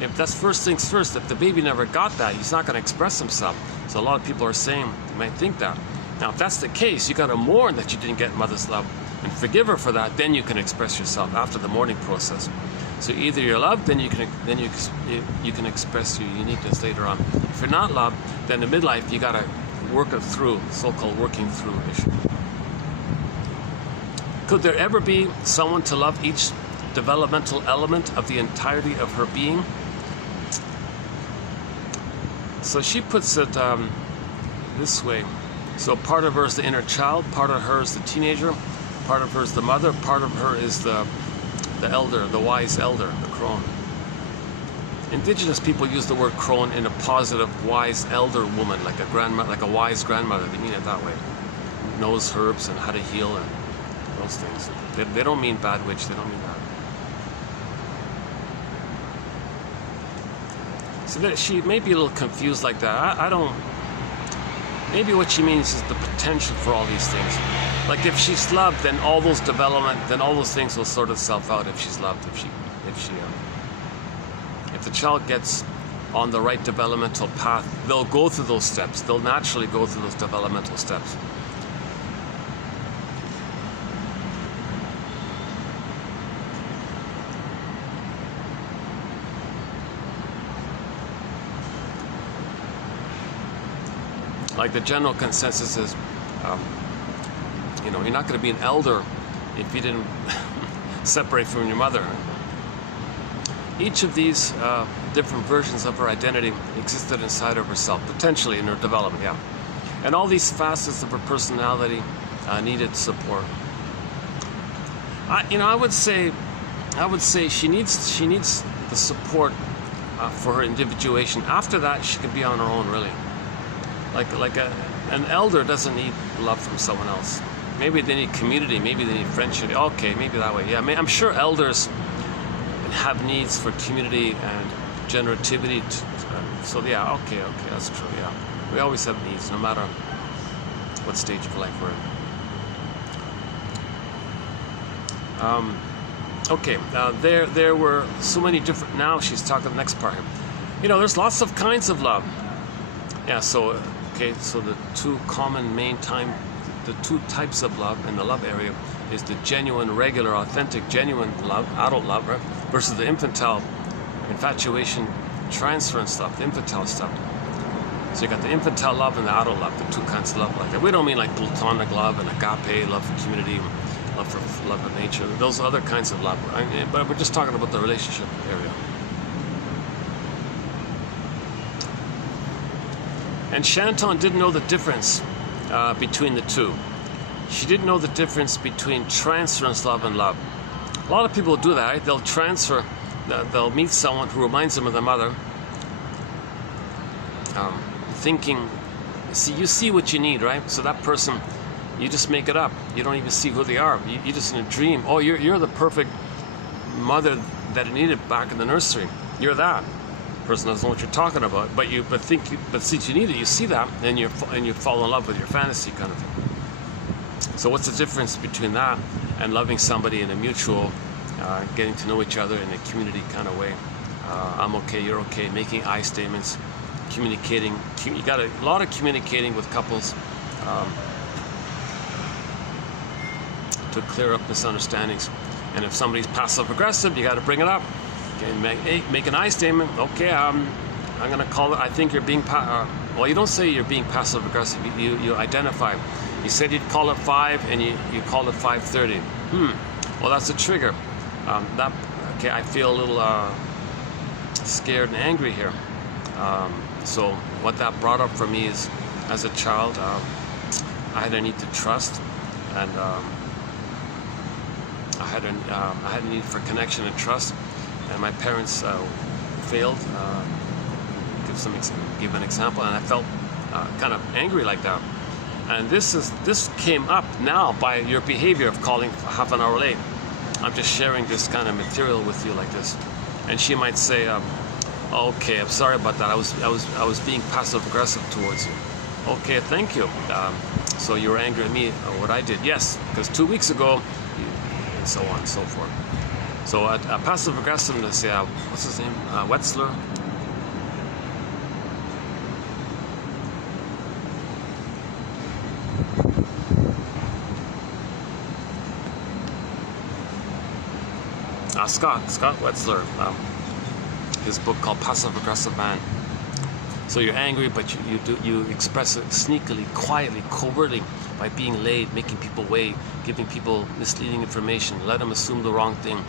If that's first things first, if the baby never got that, he's not going to express himself. So a lot of people are saying, you might think that. Now, if that's the case, you got to mourn that you didn't get mother's love and forgive her for that. Then you can express yourself after the mourning process. So either you're loved, then you can express your uniqueness later on. If you're not loved, then in midlife you got to work it through, so-called working through issue. Could there ever be someone to love each developmental element of the entirety of her being? So she puts it this way. So part of her is the inner child, part of her is the teenager, part of her is the mother, part of her is the elder, the wise elder, the crone. Indigenous people use the word crone in a positive, wise elder woman, like a grandmother, like a wise grandmother. They mean it that way. Knows herbs and how to heal and those things. They don't mean bad witch. They don't mean that. So she may be a little confused like that. I don't. Maybe what she means is the potential for all these things. Like if she's loved, then all those things will sort itself out. If she's loved, if the child gets on the right developmental path, they'll go through those steps. They'll naturally go through those developmental steps. Like the general consensus is, you're not going to be an elder if you didn't separate from your mother. Each of these different versions of her identity existed inside of herself, potentially in her development, yeah. And all these facets of her personality needed support. I would say she needs the support for her individuation. After that, she can be on her own, really. Like an elder doesn't need love from someone else. Maybe they need community, maybe they need friendship. Okay, maybe that way. Yeah, I'm sure elders have needs for community and generativity. So yeah, okay, that's true. Yeah, we always have needs, no matter what stage of life we're in. There were so many different. Now she's talking the next part. There's lots of kinds of love. Yeah, so the two types of love in the love area is the genuine, regular, authentic, genuine love, adult love, right? Versus the infantile, infatuation, transference love, the infantile stuff. So you got the infantile love and the adult love, the two kinds of love. Like we don't mean like platonic love and agape, love for community, love of nature. Those other kinds of love. But we're just talking about the relationship area. And Chantron didn't know the difference between the two. She didn't know the difference between transference love and love. A lot of people do that, right? They'll transfer, they'll meet someone who reminds them of their mother, thinking, you see what you need, right? So that person, you just make it up. You don't even see who they are. You just in a dream. Oh, you're the perfect mother that I needed back in the nursery. You're that. Person doesn't know what you're talking about, but since you need it, you see that, and you fall in love with your fantasy kind of thing. So what's the difference between that and loving somebody in a mutual, getting to know each other in a community kind of way? I'm okay, you're okay, making I statements, communicating. You got a lot of communicating with couples to clear up misunderstandings. And if somebody's passive aggressive, you got to bring it up. Okay, make an I statement. Okay, I'm going to call it. I think you're being. Well, you don't say you're being passive aggressive. You identify. You said you'd call it 5, and you called it 5:30. Well, that's a trigger. Okay, I feel a little scared and angry here. So what that brought up for me is, as a child, I had a need to trust, and I had a need for connection and trust, and my parents failed. Give an example, and I felt kind of angry like that. And this came up now by your behavior of calling half an hour late. I'm just sharing this kind of material with you like this, and she might say, "Okay, I'm sorry about that. I was being passive aggressive towards you." Okay, thank you. So you were angry at me or what I did? Yes, because 2 weeks ago, and so on and so forth. So passive aggressiveness. Yeah, what's his name? Wetzler. Scott Wetzler, his book called Passive Aggressive Man. So you're angry, but you express it sneakily, quietly, covertly, by being late, making people wait, giving people misleading information, let them assume the wrong thing.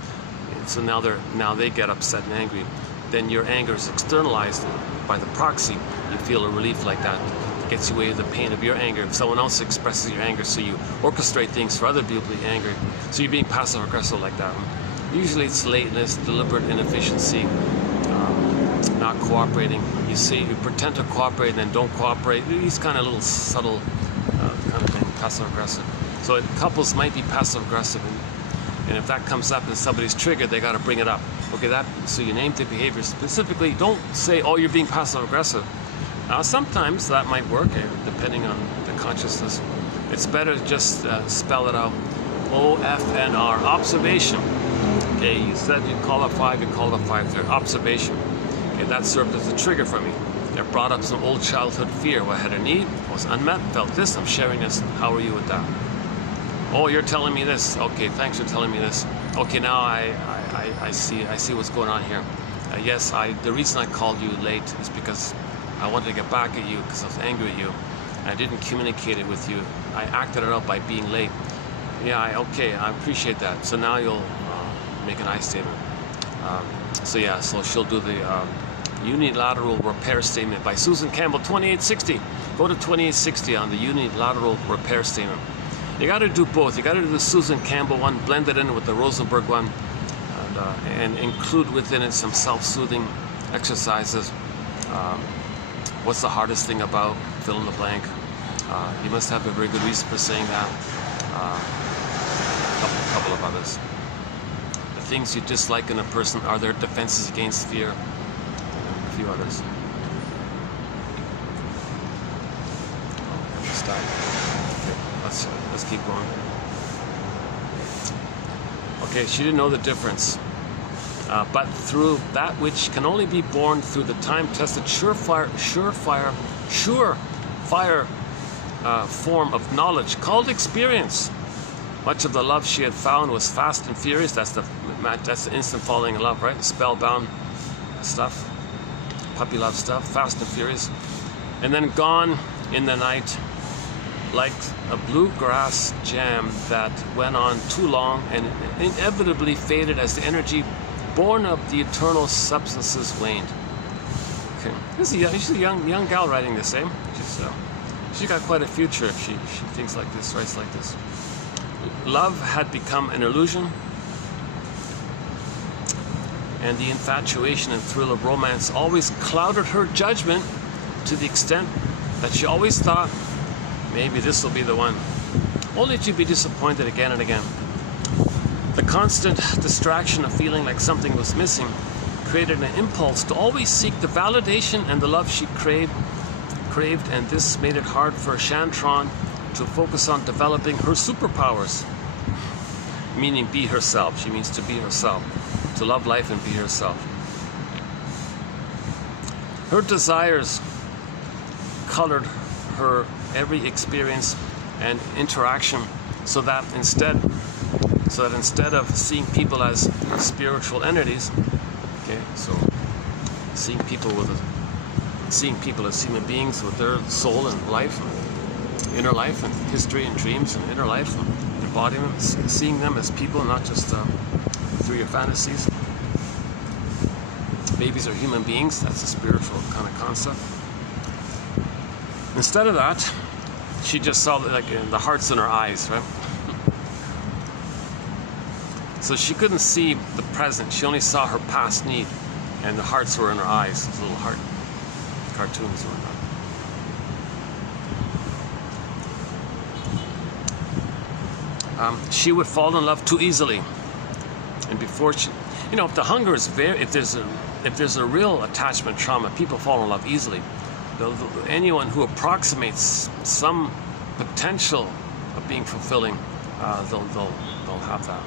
And so now they get upset and angry. Then your anger is externalized by the proxy. You feel a relief like that. It gets you away with the pain of your anger. If someone else expresses your anger, so you orchestrate things for other people to be angry. So you're being passive aggressive like that. Usually it's lateness, deliberate inefficiency, not cooperating. You pretend to cooperate and then don't cooperate. These kind of little subtle kind of thing, passive aggressive. So couples might be passive aggressive, and if that comes up and somebody's triggered, they got to bring it up. Okay, so you name the behavior specifically. Don't say, "Oh, you're being passive aggressive." Now, sometimes that might work, depending on the consciousness. It's better to just spell it out. OFNR, observation. Okay, you said you call it 5, you call it 5 there. Observation. Okay, that served as a trigger for me. It brought up some old childhood fear. I had a need, was unmet, felt this, I'm sharing this. How are you with that? Oh, you're telling me this. Okay, thanks for telling me this. Okay, now I see what's going on here. Yes, the reason I called you late is because I wanted to get back at you because I was angry at you. I didn't communicate it with you. I acted it out by being late. Yeah, okay, I appreciate that. So now you'll make an I statement. So she'll do the unilateral repair statement by Susan Campbell, 2860. Go to 2860 on the unilateral repair statement. You got to do both. You got to do the Susan Campbell one, blend it in with the Rosenberg one, and include within it some self-soothing exercises. What's the hardest thing about fill in the blank? You must have a very good reason for saying that. A couple of others. The things you dislike in a person are their defenses against fear. A few others. Stop. Okay, let's keep going. Okay, she didn't know the difference. But through that which can only be born through the time-tested surefire form of knowledge called experience. Much of the love she had found was fast and furious. That's the instant falling in love, right? Spellbound stuff, puppy love stuff, fast and furious. And then gone in the night, like a bluegrass jam that went on too long and inevitably faded as the energy born of the eternal substances waned. Okay, she's a young gal writing this, eh? She's got quite a future if she thinks like this, writes like this. Love had become an illusion, and the infatuation and thrill of romance always clouded her judgment to the extent that she always thought, maybe this will be the one, only to be disappointed again and again. The constant distraction of feeling like something was missing created an impulse to always seek the validation and the love she craved, and this made it hard for Chantron to focus on developing her superpowers, meaning be herself. She means to be herself, to love life and be herself. Her desires colored her every experience and interaction so that instead of seeing people as spiritual entities, okay, so seeing people as human beings with their soul and life, and inner life and history and dreams and inner life and embodiment, seeing them as people, not just through your fantasies. babies are human beings. That's a spiritual kind of concept. Instead of that, she just saw like the hearts in her eyes, right? So she couldn't see the present. She only saw her past need, and the hearts were in her eyes. These little heart cartoons were in her. She would fall in love too easily, and before she, you know, if the hunger is if there's a real attachment trauma, people fall in love easily. Anyone who approximates some potential of being fulfilling, they'll have that.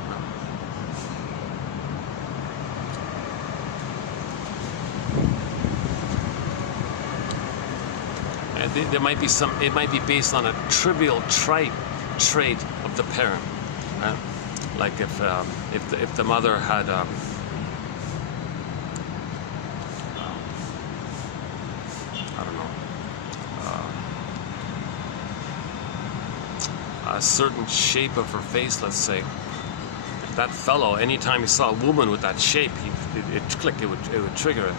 And there might be some. It might be based on a trivial trait of the parent, right? Like if the mother had I don't know, a certain shape of her face, let's say. That fellow, anytime he saw a woman with that shape, it clicked. It would trigger it.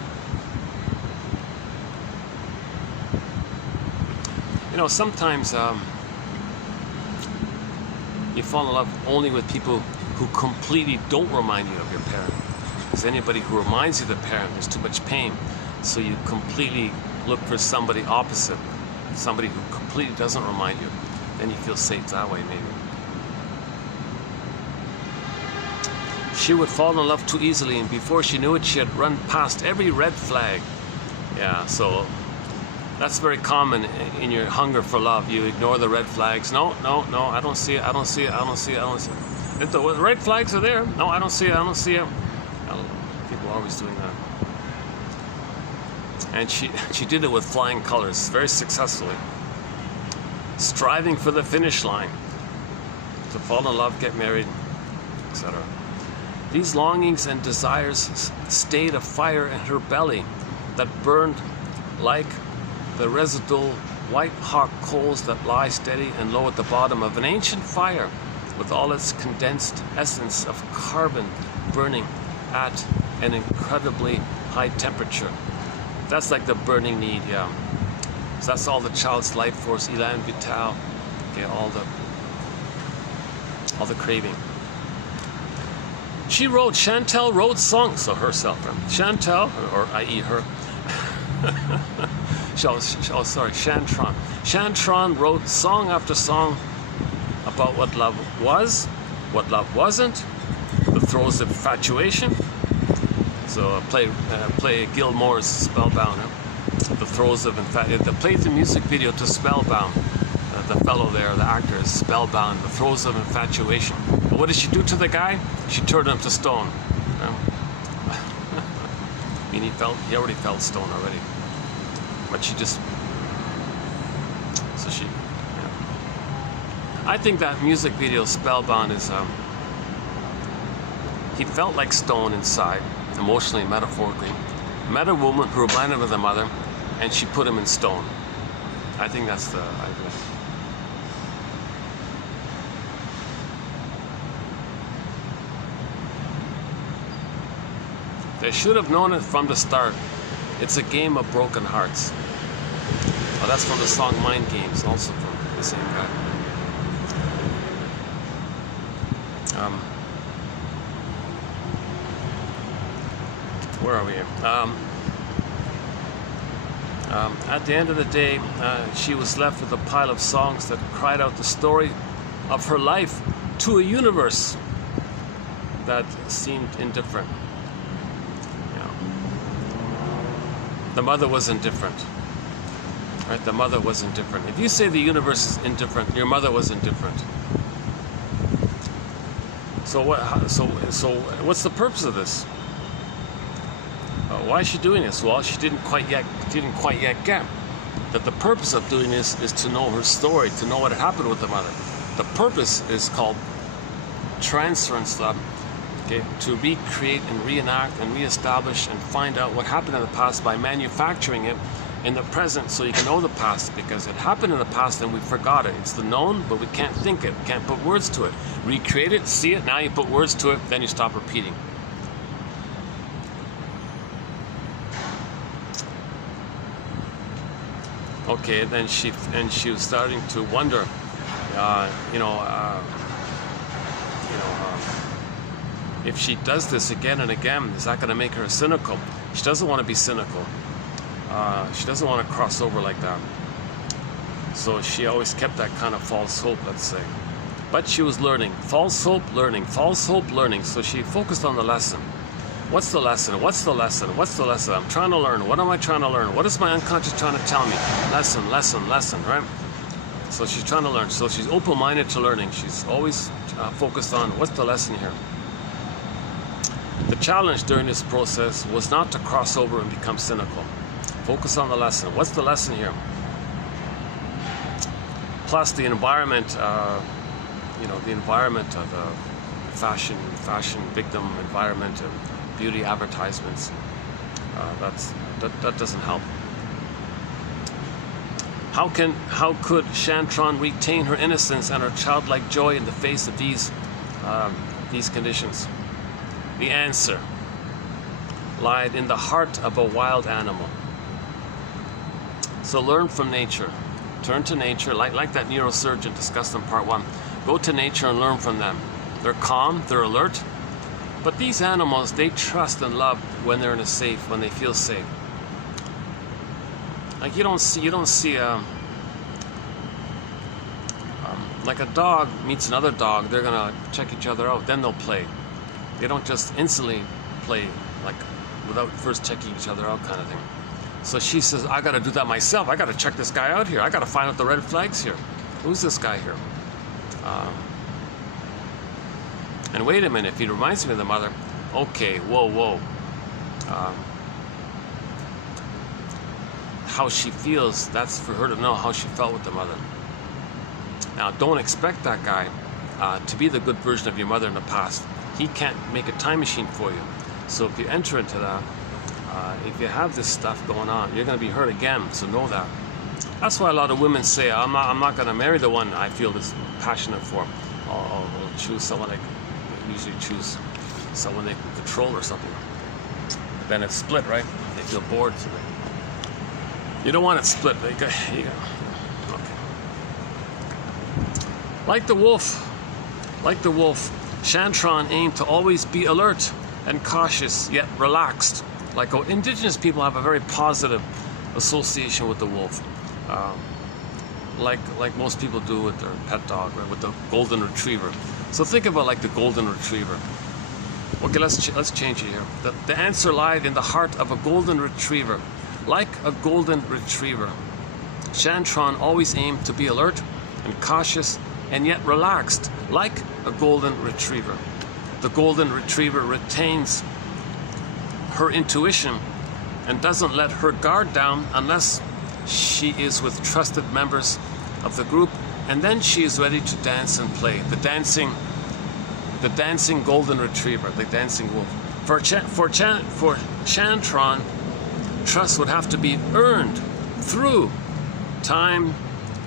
You know, sometimes you fall in love only with people who completely don't remind you of your parent. Because anybody who reminds you of the parent, there's too much pain. So you completely look for somebody opposite, somebody who completely doesn't remind you. Then you feel safe that way, maybe. She would fall in love too easily, and before she knew it, she had run past every red flag. Yeah, so that's very common in your hunger for love. You ignore the red flags. No, I don't see it. I don't see it. If the red flags are there, no, I don't see it. People are always doing that. And she did it with flying colors, very successfully. Striving for the finish line, to fall in love, get married, etc. These longings and desires stayed a fire in her belly that burned like the residual white-hot coals that lie steady and low at the bottom of an ancient fire, with all its condensed essence of carbon burning at an incredibly high temperature. That's like the burning need, yeah. So that's all the child's life force, elan vital, okay, all the craving. Chantil wrote songs, so herself, Chantil, or i.e. her, Chantron. Chantron wrote song after song about what love was, what love wasn't, the throes of infatuation. So play Gilmore's Spellbound. The throes of infatuation. They played the music video to Spellbound. The fellow there, the actor, is spellbound. The throes of infatuation. But what did she do to the guy? She turned him to stone. I mean, he already felt stone already. But she just, so she, yeah. I think that music video, Spellbound, is, he felt like stone inside, emotionally, metaphorically. Met a woman who reminded him of the mother, and she put him in stone. I think that's the idea. They should have known it from the start. It's a game of broken hearts. Oh, that's from the song Mind Games, also from the same guy. Where are we here? At the end of the day, she was left with a pile of songs that cried out the story of her life to a universe that seemed indifferent. The mother was indifferent. Right? The mother was indifferent. If you say the universe is indifferent, your mother was indifferent. So what? So what's the purpose of this? Why is she doing this? Well, she didn't quite yet get that the purpose of doing this is to know her story, to know what happened with the mother. The purpose is called transience, okay, to recreate and reenact and reestablish and find out what happened in the past by manufacturing it in the present, so you can know the past, because it happened in the past and we forgot it. It's the known, but we can't think it, can't put words to it. Recreate it, see it, now you put words to it, then you stop repeating. Okay, then she was starting to wonder, if she does this again and again, is that going to make her cynical? She doesn't want to be cynical. She doesn't want to cross over like that. So she always kept that kind of false hope, let's say. But she was learning. False hope, learning. False hope, learning. So she focused on the lesson. What's the lesson? What's the lesson? What's the lesson? I'm trying to learn. What am I trying to learn? What is my unconscious trying to tell me? Lesson, lesson, lesson, right? So she's trying to learn. So she's open-minded to learning. She's always focused on what's the lesson here. The challenge during this process was not to cross over and become cynical. Focus on the lesson. What's the lesson here? Plus the environment, the environment of the fashion victim environment and beauty advertisements. That doesn't help. How could Chantron retain her innocence and her childlike joy in the face of these conditions? The answer lied in the heart of a wild animal. So learn from nature. Turn to nature, like that neurosurgeon discussed in part 1. Go to nature and learn from them. They're calm, they're alert. But these animals, they trust and love when they're when they feel safe. Like you don't see like a dog meets another dog, they're gonna check each other out, then they'll play. They don't just instantly play, like without first checking each other out, kind of thing. So she says, I gotta do that myself. I gotta check this guy out here. I gotta find out the red flags here. Who's this guy here? And wait a minute, if he reminds me of the mother, okay, whoa. How she feels, that's for her to know how she felt with the mother. Now, don't expect that guy to be the good version of your mother in the past. He can't make a time machine for you. So if you enter into that, if you have this stuff going on, you're going to be hurt again, so know that. That's why a lot of women say, I'm not going to marry the one I feel this passionate for. I'll choose someone usually choose someone they can control or something. Then it's split, right? They feel bored. So you don't want it split. Okay. Like the wolf, Chantron aimed to always be alert and cautious, yet relaxed. Like indigenous people have a very positive association with the wolf, like most people do with their pet dog, right? With the golden retriever. So think about like the golden retriever. Okay, let's change it here. The answer lied in the heart of a golden retriever. Like a golden retriever, Chantron always aimed to be alert and cautious and yet relaxed, like a golden retriever. The golden retriever retains her intuition and doesn't let her guard down unless she is with trusted members of the group, and then she is ready to dance and play. The dancing golden retriever, the dancing wolf. For Chantron, trust would have to be earned through time,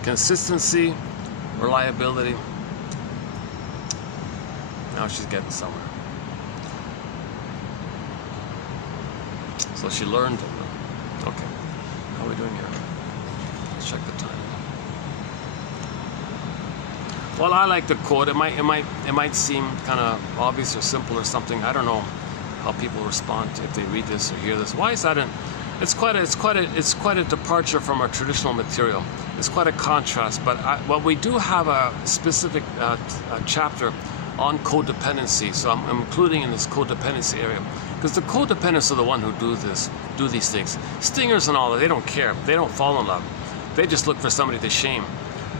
consistency, reliability. Now she's getting somewhere. So she learned. Okay, how are we doing here? Let's check the time. Well, I like the quote. It might seem kind of obvious or simple or something. I don't know how people respond if they read this or hear this. Why is that? It's quite a departure from our traditional material. It's quite a contrast. But we do have a specific chapter on codependency. So I'm including in this codependency area, because the codependents are the one who do these things. Stingers and all that, they don't care. They don't fall in love. They just look for somebody to shame.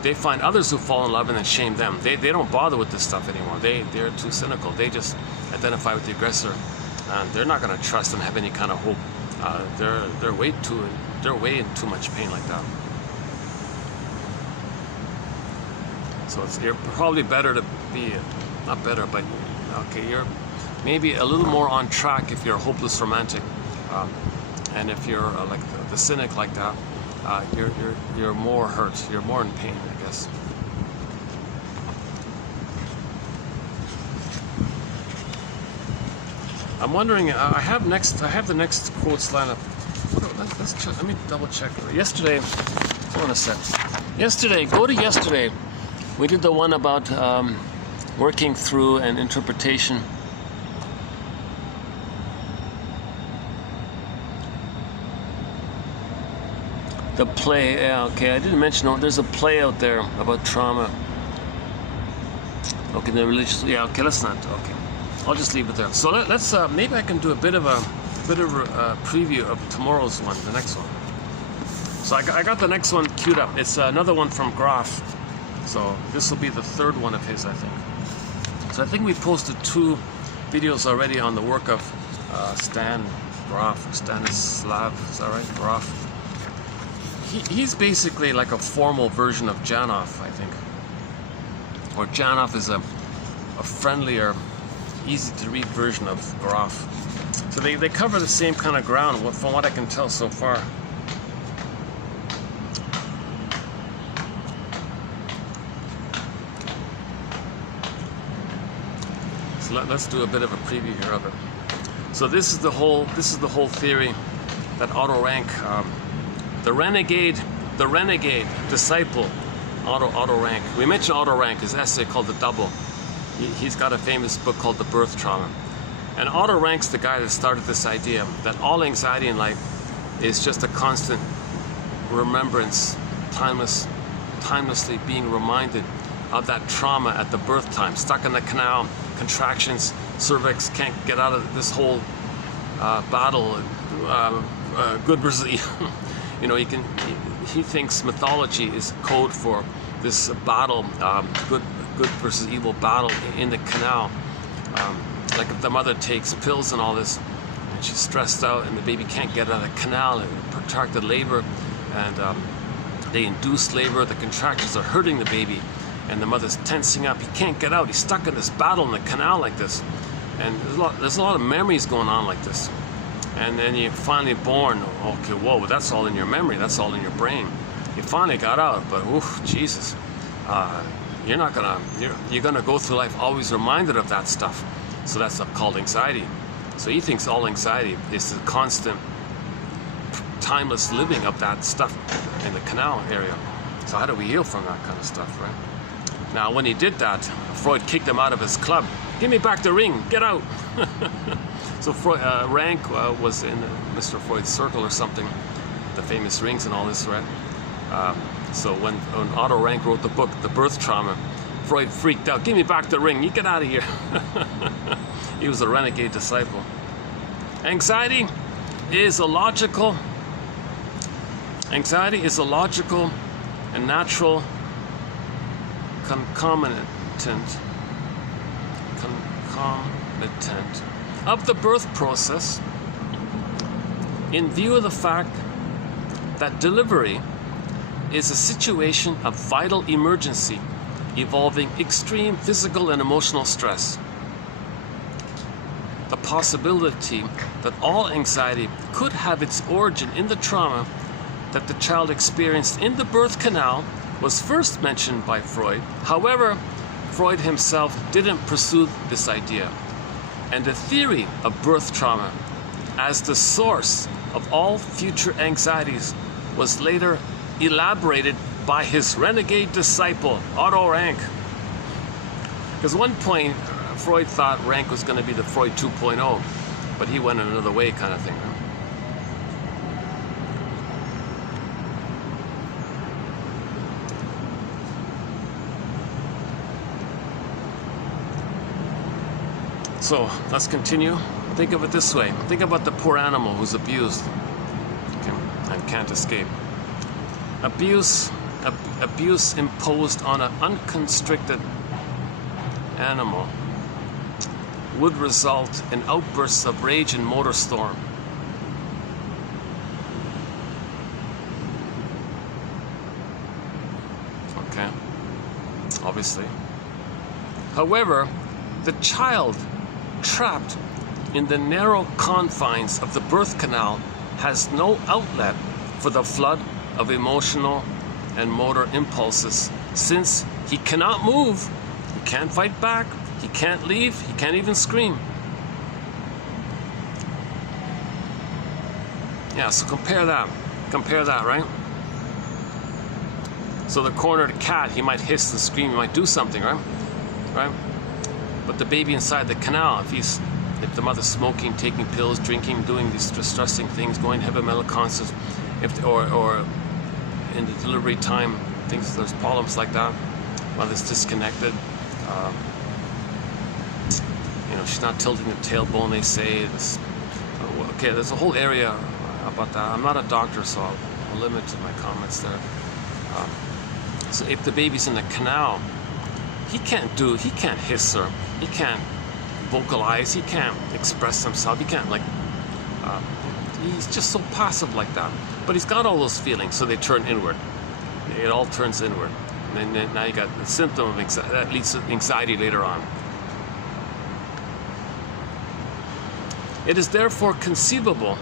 They find others who fall in love and then shame them. They don't bother with this stuff anymore. They're too cynical. They just identify with the aggressor, and they're not going to trust and have any kind of hope. They're way in too much pain like that. So you're probably better to be, not better, but okay, you're maybe a little more on track if you're a hopeless romantic, and if you're like the cynic like that, you're more hurt. You're more in pain, I guess. I'm wondering. I have the next quotes lined up. Let's check. Let me double check. Yesterday, Hold on a sec. Yesterday, go to yesterday. We did the one about working through an interpretation. The play, yeah, okay, I didn't mention, there's a play out there about trauma. Okay, the religious, yeah, okay, let's not, okay. I'll just leave it there. So let's, maybe I can do a bit of a preview of tomorrow's one, the next one. So I got the next one queued up. It's another one from Graf. So this will be the third one of his, I think. So I think we posted 2 videos already on the work of Stan Graf, Stanislav, is that right? Graf. He's basically like a formal version of Janov, I think. Or Janov is a friendlier, easy to read version of Graf. So they cover the same kind of ground, from what I can tell so far. So let's do a bit of a preview here of it. So this is the whole theory that Otto Rank, the renegade disciple, Otto Rank. We mentioned Otto Rank, his essay called The Double. He's got a famous book called The Birth Trauma. And Otto Rank's the guy that started this idea that all anxiety in life is just a constant remembrance, timelessly being reminded of that trauma at the birth time, stuck in the canal, contractions, cervix, can't get out of this whole battle, good versus evil. You know, he thinks mythology is code for this battle, good versus evil battle in the canal. Like if the mother takes pills and all this, and she's stressed out, and the baby can't get out of the canal, and protracted labor, and they induce labor, the contractions are hurting the baby, and the mother's tensing up. He can't get out. He's stuck in this battle in the canal like this, and there's a lot of memories going on like this. And then you're finally born. Okay, whoa, that's all in your memory. That's all in your brain. You finally got out, but oof, Jesus, you're gonna go through life always reminded of that stuff. So that's called anxiety. So he thinks all anxiety is the constant, timeless living of that stuff in the canal area. So how do we heal from that kind of stuff, right? Now, when he did that, Freud kicked him out of his club. Give me back the ring. Get out. So Rank was in Mr. Freud's circle or something, the famous rings and all this, right? So when Otto Rank wrote the book, The Birth Trauma, Freud freaked out. Give me back the ring. You get out of here. He was a renegade disciple. Anxiety is a logical and natural concomitant of the birth process, in view of the fact that delivery is a situation of vital emergency involving extreme physical and emotional stress. The possibility that all anxiety could have its origin in the trauma that the child experienced in the birth canal was first mentioned by Freud. However, Freud himself didn't pursue this idea, and the theory of birth trauma as the source of all future anxieties was later elaborated by his renegade disciple, Otto Rank. Because at one point, Freud thought Rank was going to be the Freud 2.0, but he went another way kind of thing. So let's continue. Think of it this way. Think about the poor animal who's abused, okay, and can't escape. Abuse imposed on an unconstricted animal would result in outbursts of rage and motor storm. Okay, obviously. However, the child trapped in the narrow confines of the birth canal has no outlet for the flood of emotional and motor impulses, since he cannot move, he can't fight back, he can't leave, he can't even scream. Yeah, so compare that, right? So the cornered cat, he might hiss and scream, he might do something, right? Right? But the baby inside the canal, if the mother's smoking, taking pills, drinking, doing these distressing things, going to heavy metal concerts, or in the delivery time, there's problems like that, mother's disconnected, you know, she's not tilting the tailbone, they say. Okay, there's a whole area about that. I'm not a doctor, so I'll limit my comments there. So if the baby's in the canal, he can't hiss or he can't vocalize, he can't express himself, he can't he's just so passive like that. But he's got all those feelings, so they turn inward. It all turns inward. And then now you got the symptom of anxiety, that leads to anxiety later on. It is therefore conceivable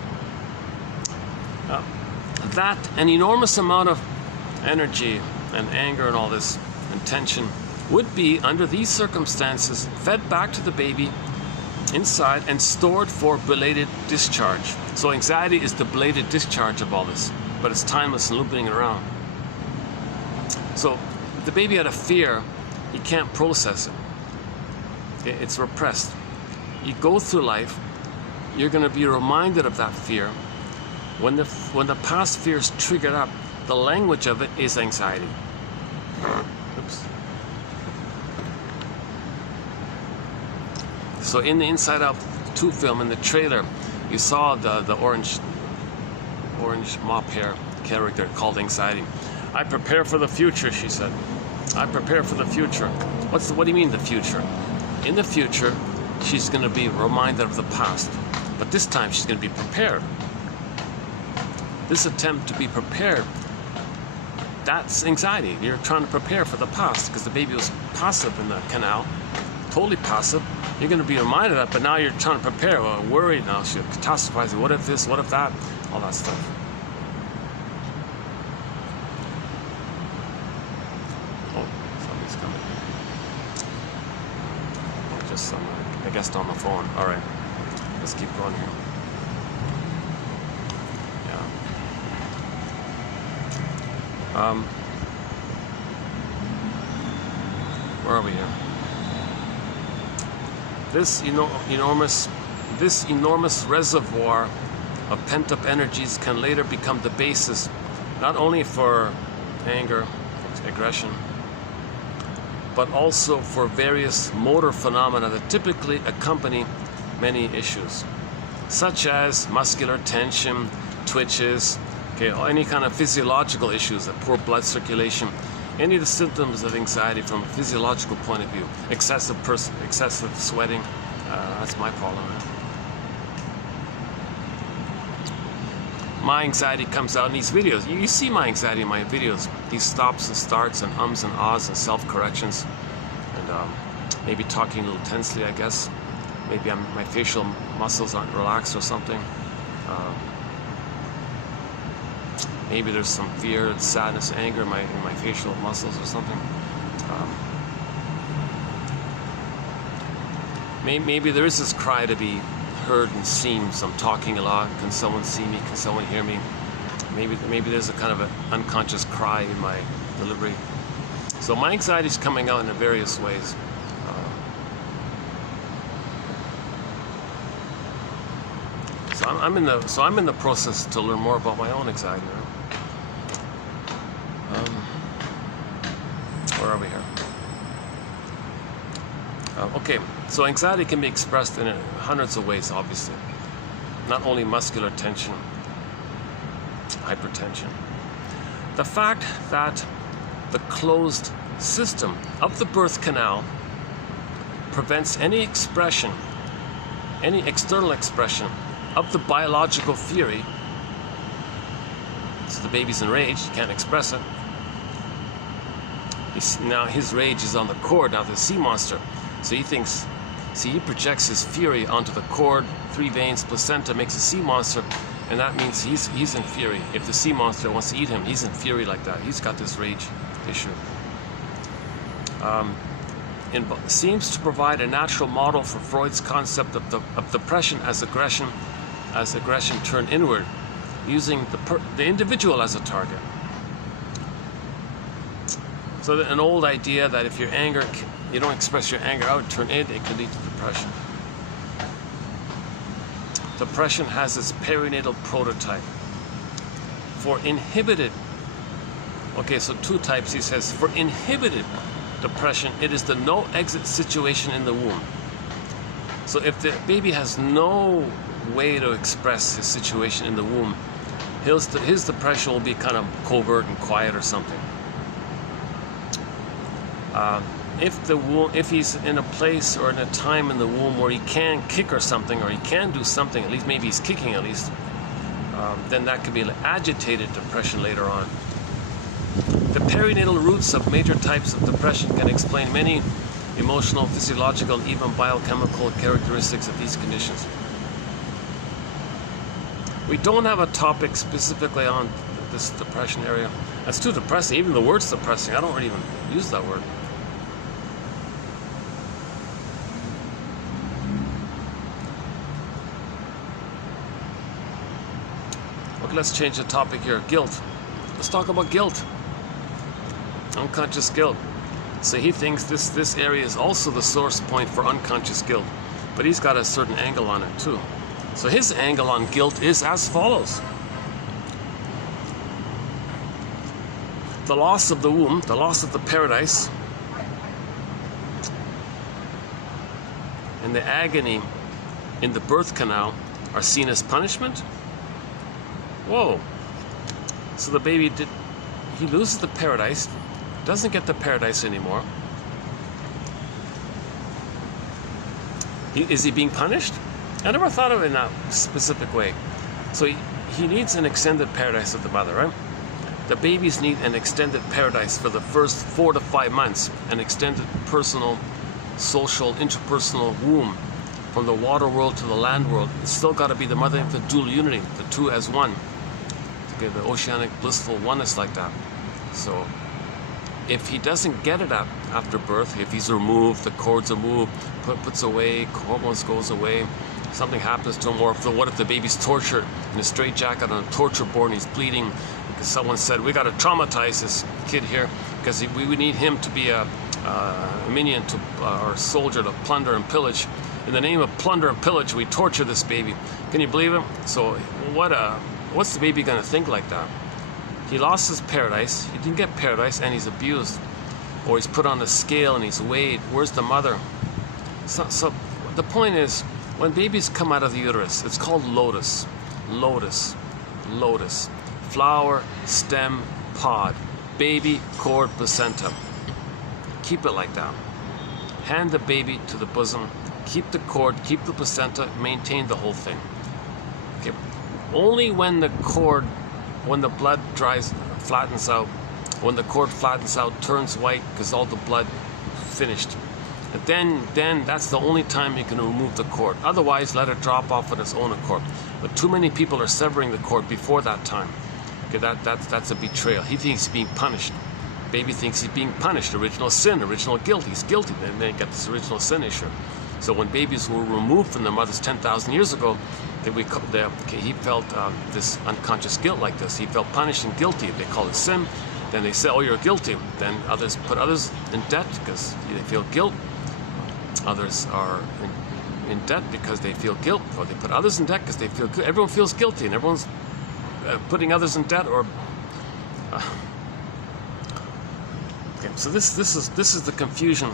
that an enormous amount of energy and anger and all this and tension would be, under these circumstances, fed back to the baby inside and stored for belated discharge. So anxiety is the belated discharge of all this, but it's timeless and looping around. So if the baby had a fear, he can't process it. It's repressed. You go through life, you're going to be reminded of that fear. When the past fear is triggered up, the language of it is anxiety. Oops. So in the Inside Out 2 film, in the trailer, you saw the orange mop hair character called Anxiety. I prepare for the future, she said. I prepare for the future. What do you mean the future? In the future, she's going to be reminded of the past. But this time she's going to be prepared. This attempt to be prepared, that's anxiety. You're trying to prepare for the past because the baby was passive in the canal, totally passive. You're going to be reminded of that, but now you're trying to prepare. Well, worried now, she's catastrophizing. What if this? What if that? All that stuff. Oh, somebody's coming. Oh, just someone, I guess, on the phone. All right, let's keep going here. Where are we here? This enormous reservoir of pent-up energies can later become the basis not only for anger, aggression, but also for various motor phenomena that typically accompany many issues, such as muscular tension, twitches, any kind of physiological issues, like poor blood circulation, any of the symptoms of anxiety from a physiological point of view, excessive sweating, that's my problem. My anxiety comes out in these videos. You see my anxiety in my videos. These stops and starts and ums and ahs and self-corrections, and maybe talking a little tensely, I guess. Maybe my facial muscles aren't relaxed or something. Maybe there's some fear, sadness, anger in my facial muscles or something. Maybe there is this cry to be heard and seen. So I'm talking a lot. Can someone see me? Can someone hear me? Maybe there's a kind of an unconscious cry in my delivery. So my anxiety is coming out in various ways. So I'm in the process to learn more about my own anxiety. Where are we here? Okay, so anxiety can be expressed in hundreds of ways, obviously. Not only muscular tension, hypertension. The fact that the closed system of the birth canal prevents any expression, any external expression of the biological fury. So the baby's enraged, he can't express it. Now his rage is on the cord, now the sea monster. So he thinks, he projects his fury onto the cord, 3 veins, placenta, makes a sea monster, and that means he's in fury. If the sea monster wants to eat him, he's in fury like that. He's got this rage issue. Seems to provide a natural model for Freud's concept of depression as aggression turned inward, using the individual as a target. So an old idea that if you don't express your anger out, turn it can lead to depression. Depression has its perinatal prototype. For inhibited, okay, so 2 types, he says. For inhibited depression, it is the no exit situation in the womb. So if the baby has no way to express his situation in the womb, his depression will be kind of covert and quiet or something. If he's in a place or in a time in the womb where he can kick or something, or he can do something, at least maybe he's kicking at least, then that could be an agitated depression later on. The perinatal roots of major types of depression can explain many emotional, physiological, and even biochemical characteristics of these conditions. We don't have a topic specifically on this depression area. That's too depressing. Even the word's depressing. I don't really even use that word. Okay, let's change the topic here. Guilt. Let's talk about guilt. Unconscious guilt. So he thinks this area is also the source point for unconscious guilt, but he's got a certain angle on it too. So his angle on guilt is as follows. The loss of the womb, the loss of the paradise, and the agony in the birth canal are seen as punishment. Whoa. So the baby he loses the paradise, doesn't get the paradise anymore. Is he being punished? I never thought of it in that specific way. So he needs an extended paradise of the mother, right? The babies need an extended paradise for the first 4 to 5 months, an extended personal, social, interpersonal womb from the water world to the land world. It's still got to be the mother-infant dual unity, the two as one. Okay, the oceanic blissful oneness like that. So if he doesn't get it after birth, if he's removed, the cords are moved, puts away, hormones goes away, something happens to him, or what if the baby's tortured in a straitjacket on a torture board and he's bleeding because someone said, we got to traumatize this kid here because we need him to be a minion to or soldier to plunder and pillage. In the name of plunder and pillage, we torture this baby. Can you believe it? So what's the baby going to think like that? He lost his paradise, he didn't get paradise, and he's abused. Or he's put on a scale and he's weighed. Where's the mother? So the point is, when babies come out of the uterus, it's called lotus. Lotus. Lotus. Flower, stem, pod. Baby, cord, placenta. Keep it like that. Hand the baby to the bosom. Keep the cord, keep the placenta, maintain the whole thing. Okay. Only when the cord, when the blood flattens out, when the cord flattens out, turns white because all the blood finished. And then that's the only time you can remove the cord. Otherwise, let it drop off on its own accord. But too many people are severing the cord before that time. Okay, that's a betrayal. He thinks he's being punished. Baby thinks he's being punished. Original sin, original guilt. He's guilty. Then they get this original sin issue. So when babies were removed from their mothers 10,000 years ago, he felt this unconscious guilt like this. He felt punished and guilty. They call it sin. Then they say, oh, you're guilty. Then others put others in debt because they feel guilt. Others are in debt because they feel guilt. Or they put others in debt because they feel good. Everyone feels guilty, and everyone's putting others in debt. Or okay, so this is the confusion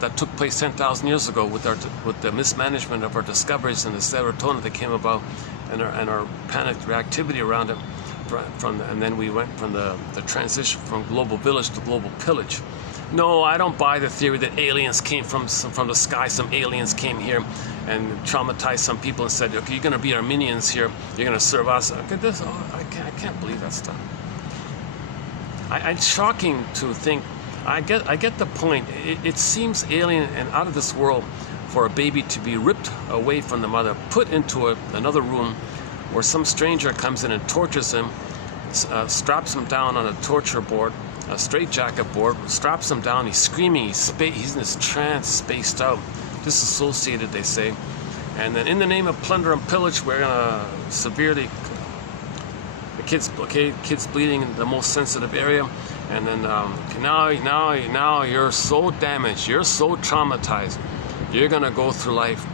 that took place 10,000 years ago with the mismanagement of our discoveries and the serotonin that came about, and our panicked reactivity around it. And then we went from the transition from global village to global pillage. No, I don't buy the theory that aliens came from the sky. Some aliens came here and traumatized some people and said, okay, you're going to be our minions here. You're going to serve us. Okay, I can't believe that stuff. It's shocking to think. I get the point. It seems alien and out of this world for a baby to be ripped away from the mother, put into another room where some stranger comes in and tortures him, straps him down on a torture board, a straitjacket board, straps him down, he's screaming, he's in this trance, spaced out, disassociated, they say. And then in the name of plunder and pillage, we're gonna severely, the kids bleeding in the most sensitive area, And then now you're so damaged, you're so traumatized, you're gonna go through life,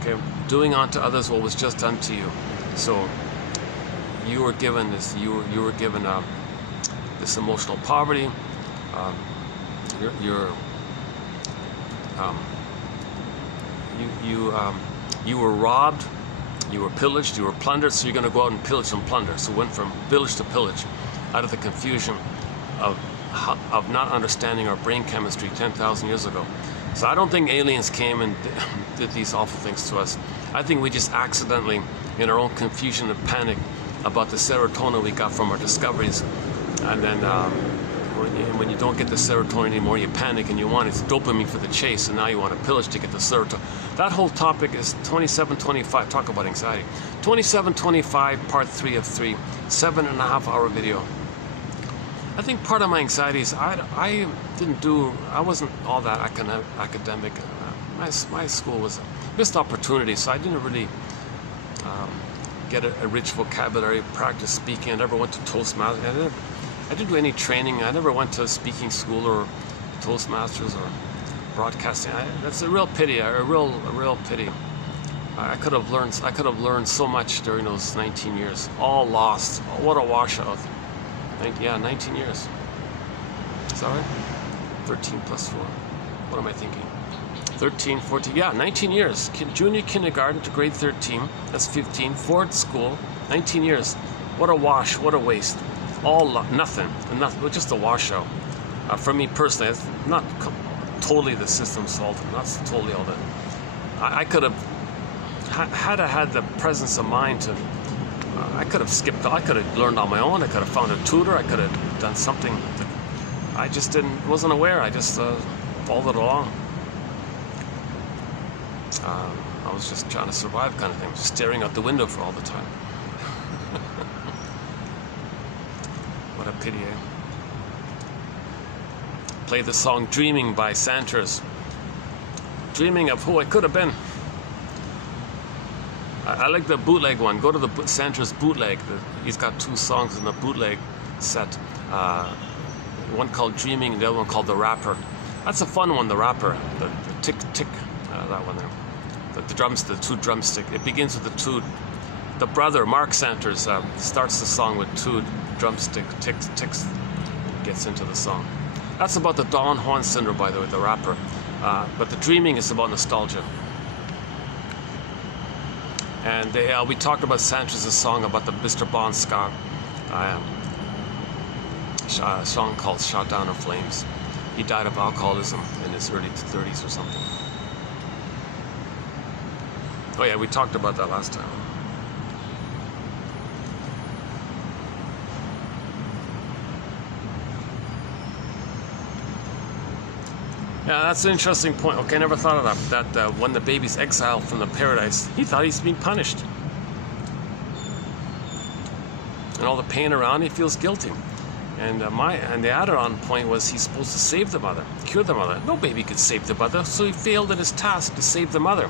okay, doing unto others what was just done to you. So you were given this, you were given this emotional poverty. You were robbed, you were pillaged, you were plundered. So you're going to go out and pillage and plunder. So went from village to pillage, out of the confusion of not understanding our brain chemistry 10,000 years ago. So I don't think aliens came and did these awful things to us. I think we just accidentally, in our own confusion and panic about the serotonin we got from our discoveries, and then when you don't get the serotonin anymore, you panic and you want it's dopamine for the chase, and now you want to pillage to get the serotonin. That whole topic is 2725. Talk about anxiety. 2725, part 3 of 3, 7.5-hour video. I think part of my anxiety is I wasn't all that academic. My school was a missed opportunity, so I didn't really get a rich vocabulary, practice speaking. I never went to Toastmasters. I didn't do any training. I never went to speaking school or Toastmasters or broadcasting. That's a real pity. A real pity. I could have learned so much during those 19 years. All lost. What a washout. Yeah, 19 years. Is that right? 13 plus 4. What am I thinking? 13, 14. Yeah, 19 years. Junior kindergarten to grade 13. That's 15. Ford school. 19 years. What a wash. What a waste. Nothing, just a washout. For me personally, it's not totally the system's fault. That's totally all that. I could have had the presence of mind to. I could have skipped. I could have learned on my own. I could have found a tutor. I could have done something. I just wasn't aware. I just followed along. I was just trying to survive, kind of thing. Just staring out the window for all the time. What a pity, eh? Play the song Dreaming by Santers. Dreaming of who I could have been. I like the bootleg one. Go to the Santers bootleg. He's got 2 songs in the bootleg set. One called Dreaming and the other one called The Rapper. That's a fun one, The Rapper. The tick tick, that one there. The drums, the 2 drumstick. It begins with the 2. The brother, Mark Santers, starts the song with 2 drumstick ticks, ticks, gets into the song. That's about the Don Juan syndrome, by the way, The Rapper. But the Dreaming is about nostalgia. And we talked about Santers' song about the Mr. Bon Scott song called Shot Down in Flames. He died of alcoholism in his early 30s or something. Oh yeah, we talked about that last time. Yeah, that's an interesting point. Okay, I never thought of that. That when the baby's exiled from the paradise, he thought he's being punished. And all the pain around, he feels guilty. And the add-on point was he's supposed to save the mother, cure the mother. No baby could save the mother, so he failed in his task to save the mother.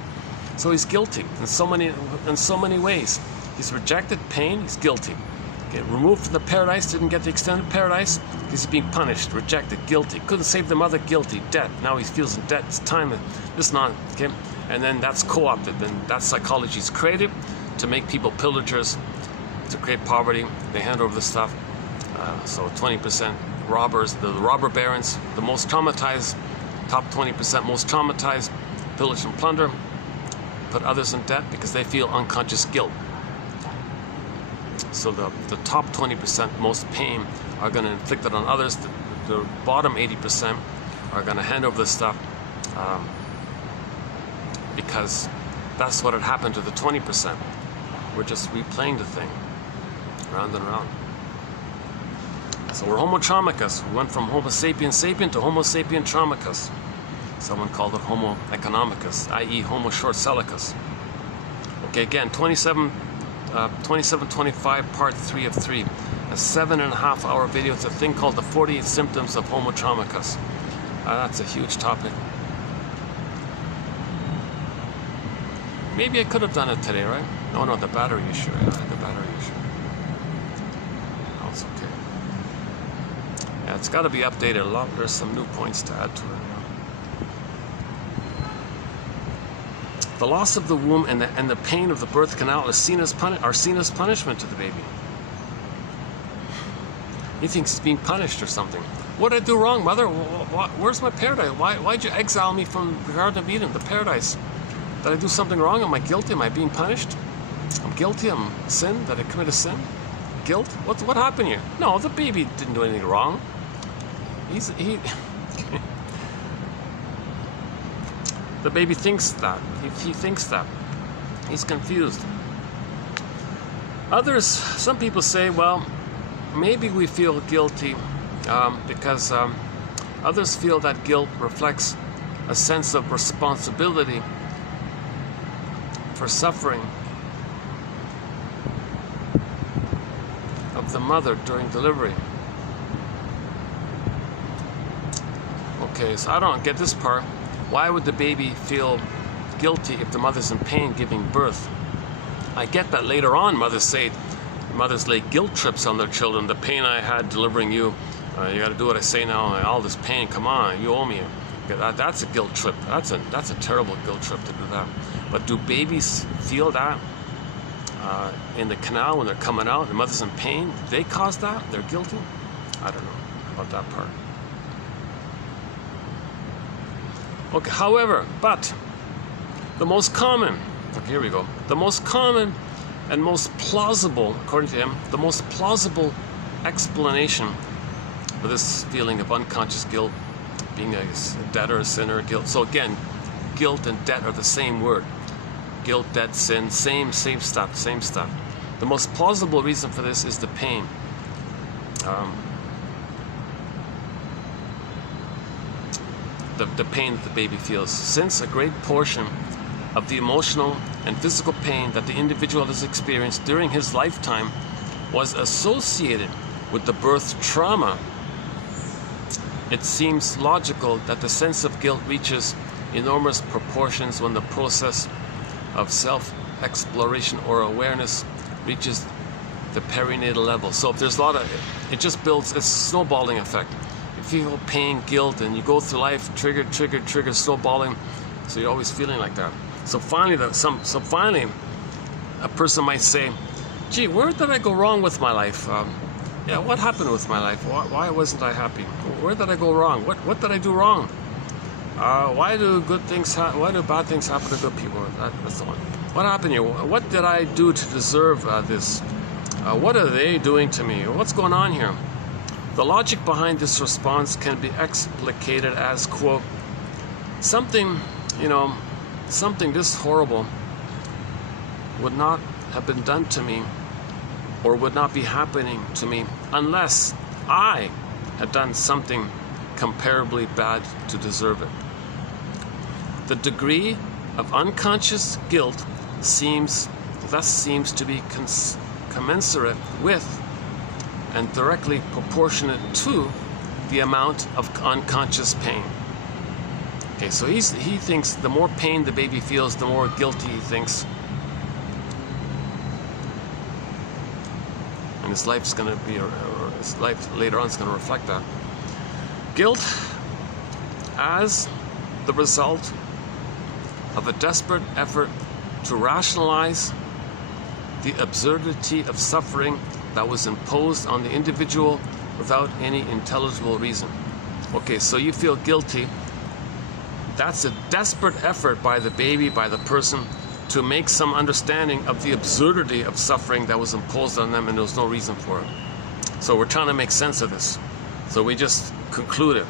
So he's guilty in so many ways. He's rejected pain, he's guilty. Okay, removed from the paradise, didn't get the extended paradise, he's being punished, rejected, guilty. Couldn't save the mother, guilty, debt. Now he feels in debt, it's time, it's not, okay? And then that's co-opted, and that psychology is created to make people pillagers, to create poverty. They hand over the stuff. So 20% robbers, the robber barons, the most traumatized, top 20% most traumatized, pillage and plunder, put others in debt because they feel unconscious guilt. So the top 20% most pain are going to inflict it on others. The bottom 80% are going to hand over the stuff because that's what had happened to the 20%. We're just replaying the thing round and round. So we're Homo traumicus. We went from Homo sapien sapien to Homo sapien traumicus. Someone called it Homo economicus, i.e. Homo short-sellicus. Okay, again, 2725, part 3 of 3. A 7.5-hour video. It's a thing called the 48 symptoms of Homo traumicus. That's a huge topic. Maybe I could have done it today, right? No, the battery issue. The battery issue. Oh, it's okay. Yeah, it's got to be updated a lot. There's some new points to add to it. The loss of the womb and the pain of the birth canal are seen as punishment to the baby. He thinks he's being punished or something. What did I do wrong, mother? Where's my paradise? Why'd you exile me from the Garden of Eden, the paradise? Did I do something wrong? Am I guilty? Am I being punished? I'm guilty. I'm sin. Did I commit a sin? Guilt? What happened here? No, the baby didn't do anything wrong. The baby thinks that. He thinks that. He's confused. Some people say, well, maybe we feel guilty because others feel that guilt reflects a sense of responsibility for suffering of the mother during delivery. Okay, so I don't get this part. Why would the baby feel guilty if the mother's in pain giving birth? I get that later on mothers lay guilt trips on their children. The pain I had delivering you, you got to do what I say now. All this pain, come on, you owe me. That's a guilt trip. That's a terrible guilt trip to do that. But do babies feel that in the canal when they're coming out? The mother's in pain. Did they cause that? They're guilty? I don't know about that part. Okay, however, but the most common, okay, here we go. The most common and most plausible, according to him, the most plausible explanation for this feeling of unconscious guilt, being a debtor, a sinner, guilt. So again, guilt and debt are the same word. Guilt, debt, sin, same stuff. The most plausible reason for this is the pain. The pain that the baby feels. Since a great portion of the emotional and physical pain that the individual has experienced during his lifetime was associated with the birth trauma, it seems logical that the sense of guilt reaches enormous proportions when the process of self-exploration or awareness reaches the perinatal level. So if there's a lot of, it just builds a snowballing effect. You feel pain, guilt, and you go through life, trigger, snowballing. So you're always feeling like that. So finally, a person might say, "Gee, where did I go wrong with my life? Yeah, what happened with my life? Why wasn't I happy? Where did I go wrong? What did I do wrong? Why do bad things happen to good people?" That's the one. What happened here? What did I do to deserve this? What are they doing to me? What's going on here? The logic behind this response can be explicated as, quote, something this horrible would not have been done to me or would not be happening to me unless I had done something comparably bad to deserve it. The degree of unconscious guilt seems to be commensurate with and directly proportionate to the amount of unconscious pain. Okay, so he thinks the more pain the baby feels, the more guilty he thinks. And his life's going to be, or his life later on is going to reflect that. Guilt as the result of a desperate effort to rationalize the absurdity of suffering that was imposed on the individual without any intelligible reason. Okay, so you feel guilty. That's a desperate effort by the baby, by the person, to make some understanding of the absurdity of suffering that was imposed on them and there was no reason for it. So we're trying to make sense of this. So we just conclude it.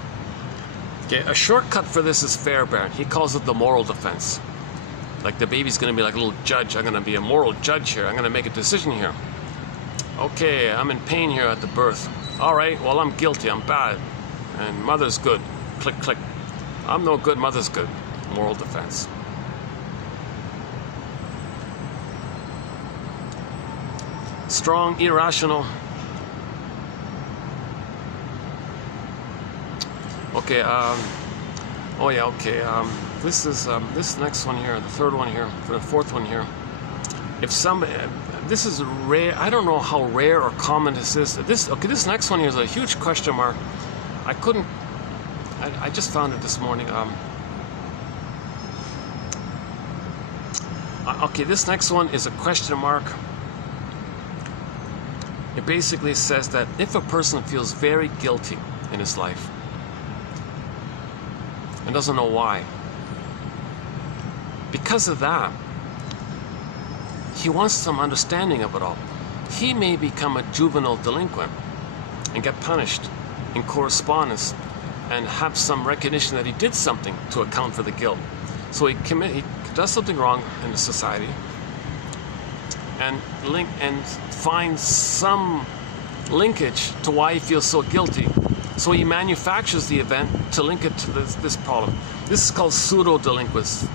Okay, a shortcut for this is Fairbairn. He calls it the moral defense. Like the baby's going to be like a little judge. I'm going to be a moral judge here. I'm going to make a decision here. Okay, I'm in pain here at the birth. All right, well, I'm guilty. I'm bad. And mother's good. Click, click. I'm no good. Mother's good. Moral defense. Strong, irrational. Okay, oh yeah, okay. This next one here, the third one here, the fourth one here. If somebody, this is rare. I don't know how rare or common this is. This next one here is a huge question mark. I couldn't. I just found it this morning. Okay, this next one is a question mark. It basically says that if a person feels very guilty in his life and doesn't know why, because of that, he wants some understanding of it all. He may become a juvenile delinquent and get punished in correspondence and have some recognition that he did something to account for the guilt. So he does something wrong in the society and finds some linkage to why he feels so guilty. So he manufactures the event to link it to this problem. This is called pseudo-delinquency.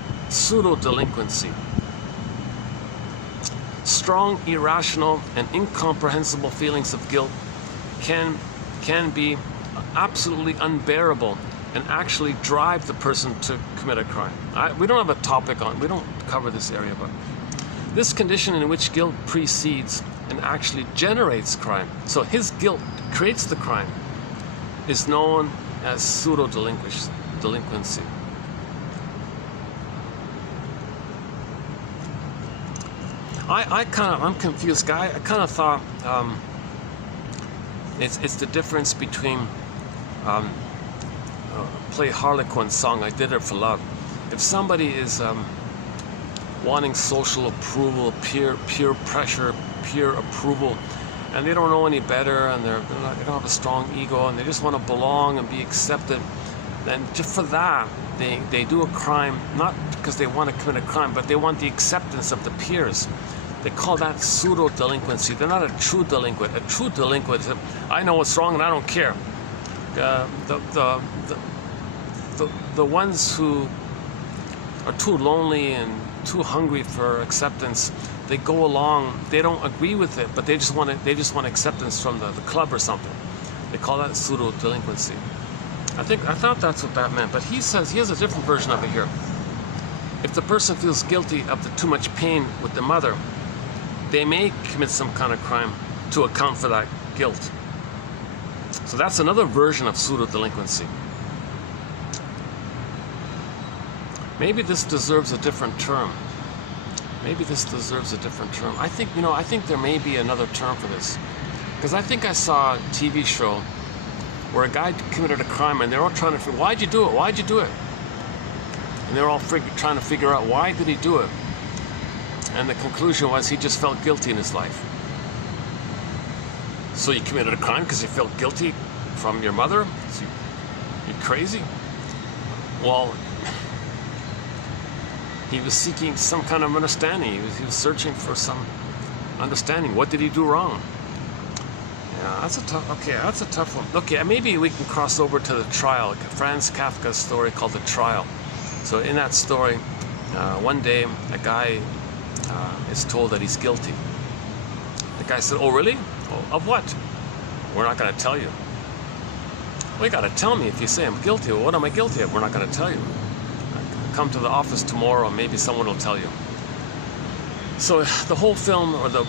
Strong, irrational, and incomprehensible feelings of guilt can be absolutely unbearable and actually drive the person to commit a crime. We don't have a topic on, we don't cover this area, but this condition in which guilt precedes and actually generates crime, so his guilt creates the crime, is known as pseudo-delinquency. I'm confused, guy. I kind of thought it's the difference between play Harlequin's song, I Did It for Love. If somebody is wanting social approval, peer pressure, peer approval, and they don't know any better, and they don't have a strong ego, and they just want to belong and be accepted, then just for that, they do a crime, not because they want to commit a crime, but they want the acceptance of the peers. They call that pseudo-delinquency. They're not a true delinquent. A true delinquent is, I know what's wrong and I don't care. The ones who are too lonely and too hungry for acceptance, they go along. They don't agree with it, but they just want acceptance from the club or something. They call that pseudo-delinquency. I thought that's what that meant, but he says he has a different version of it here. If the person feels guilty of the too much pain with the mother, they may commit some kind of crime to account for that guilt. So that's another version of pseudo-delinquency. Maybe this deserves a different term. Maybe this deserves a different term. I think there may be another term for this. Because I think I saw a TV show where a guy committed a crime and they're all trying to figure, why'd you do it? Why'd you do it? And they're all trying to figure out, why did he do it? And the conclusion was he just felt guilty in his life. So you committed a crime because you felt guilty from your mother? So you're crazy? Well, he was seeking some kind of understanding. He was searching for some understanding. What did he do wrong? Yeah, that's a tough one. Okay, maybe we can cross over to the trial. Franz Kafka's story called The Trial. So in that story, one day a guy is told that he's guilty. The guy said, "Oh, really? Oh, of what?" "We're not going to tell you." "Well, you got to tell me if you say I'm guilty." "Well, what am I guilty of?" "We're not going to tell you. Come to the office tomorrow, maybe someone will tell you." So the whole film or the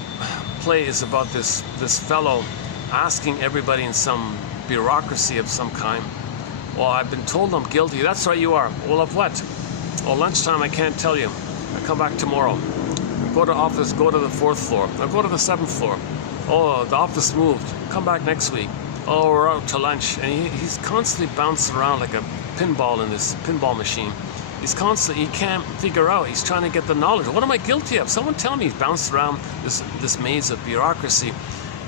play is about this fellow asking everybody in some bureaucracy of some kind, "Well, I've been told I'm guilty." "That's right, you are." "Well, of what?" "Oh, lunchtime, I can't tell you. I'll come back tomorrow." "Go to office, go to the 4th floor." "I'll go to the 7th floor." "Oh, the office moved. Come back next week." "Oh, we're out to lunch." And he's constantly bouncing around like a pinball in this pinball machine. He can't figure out, he's trying to get the knowledge. What am I guilty of? Someone tell me. He's bounced around this maze of bureaucracy,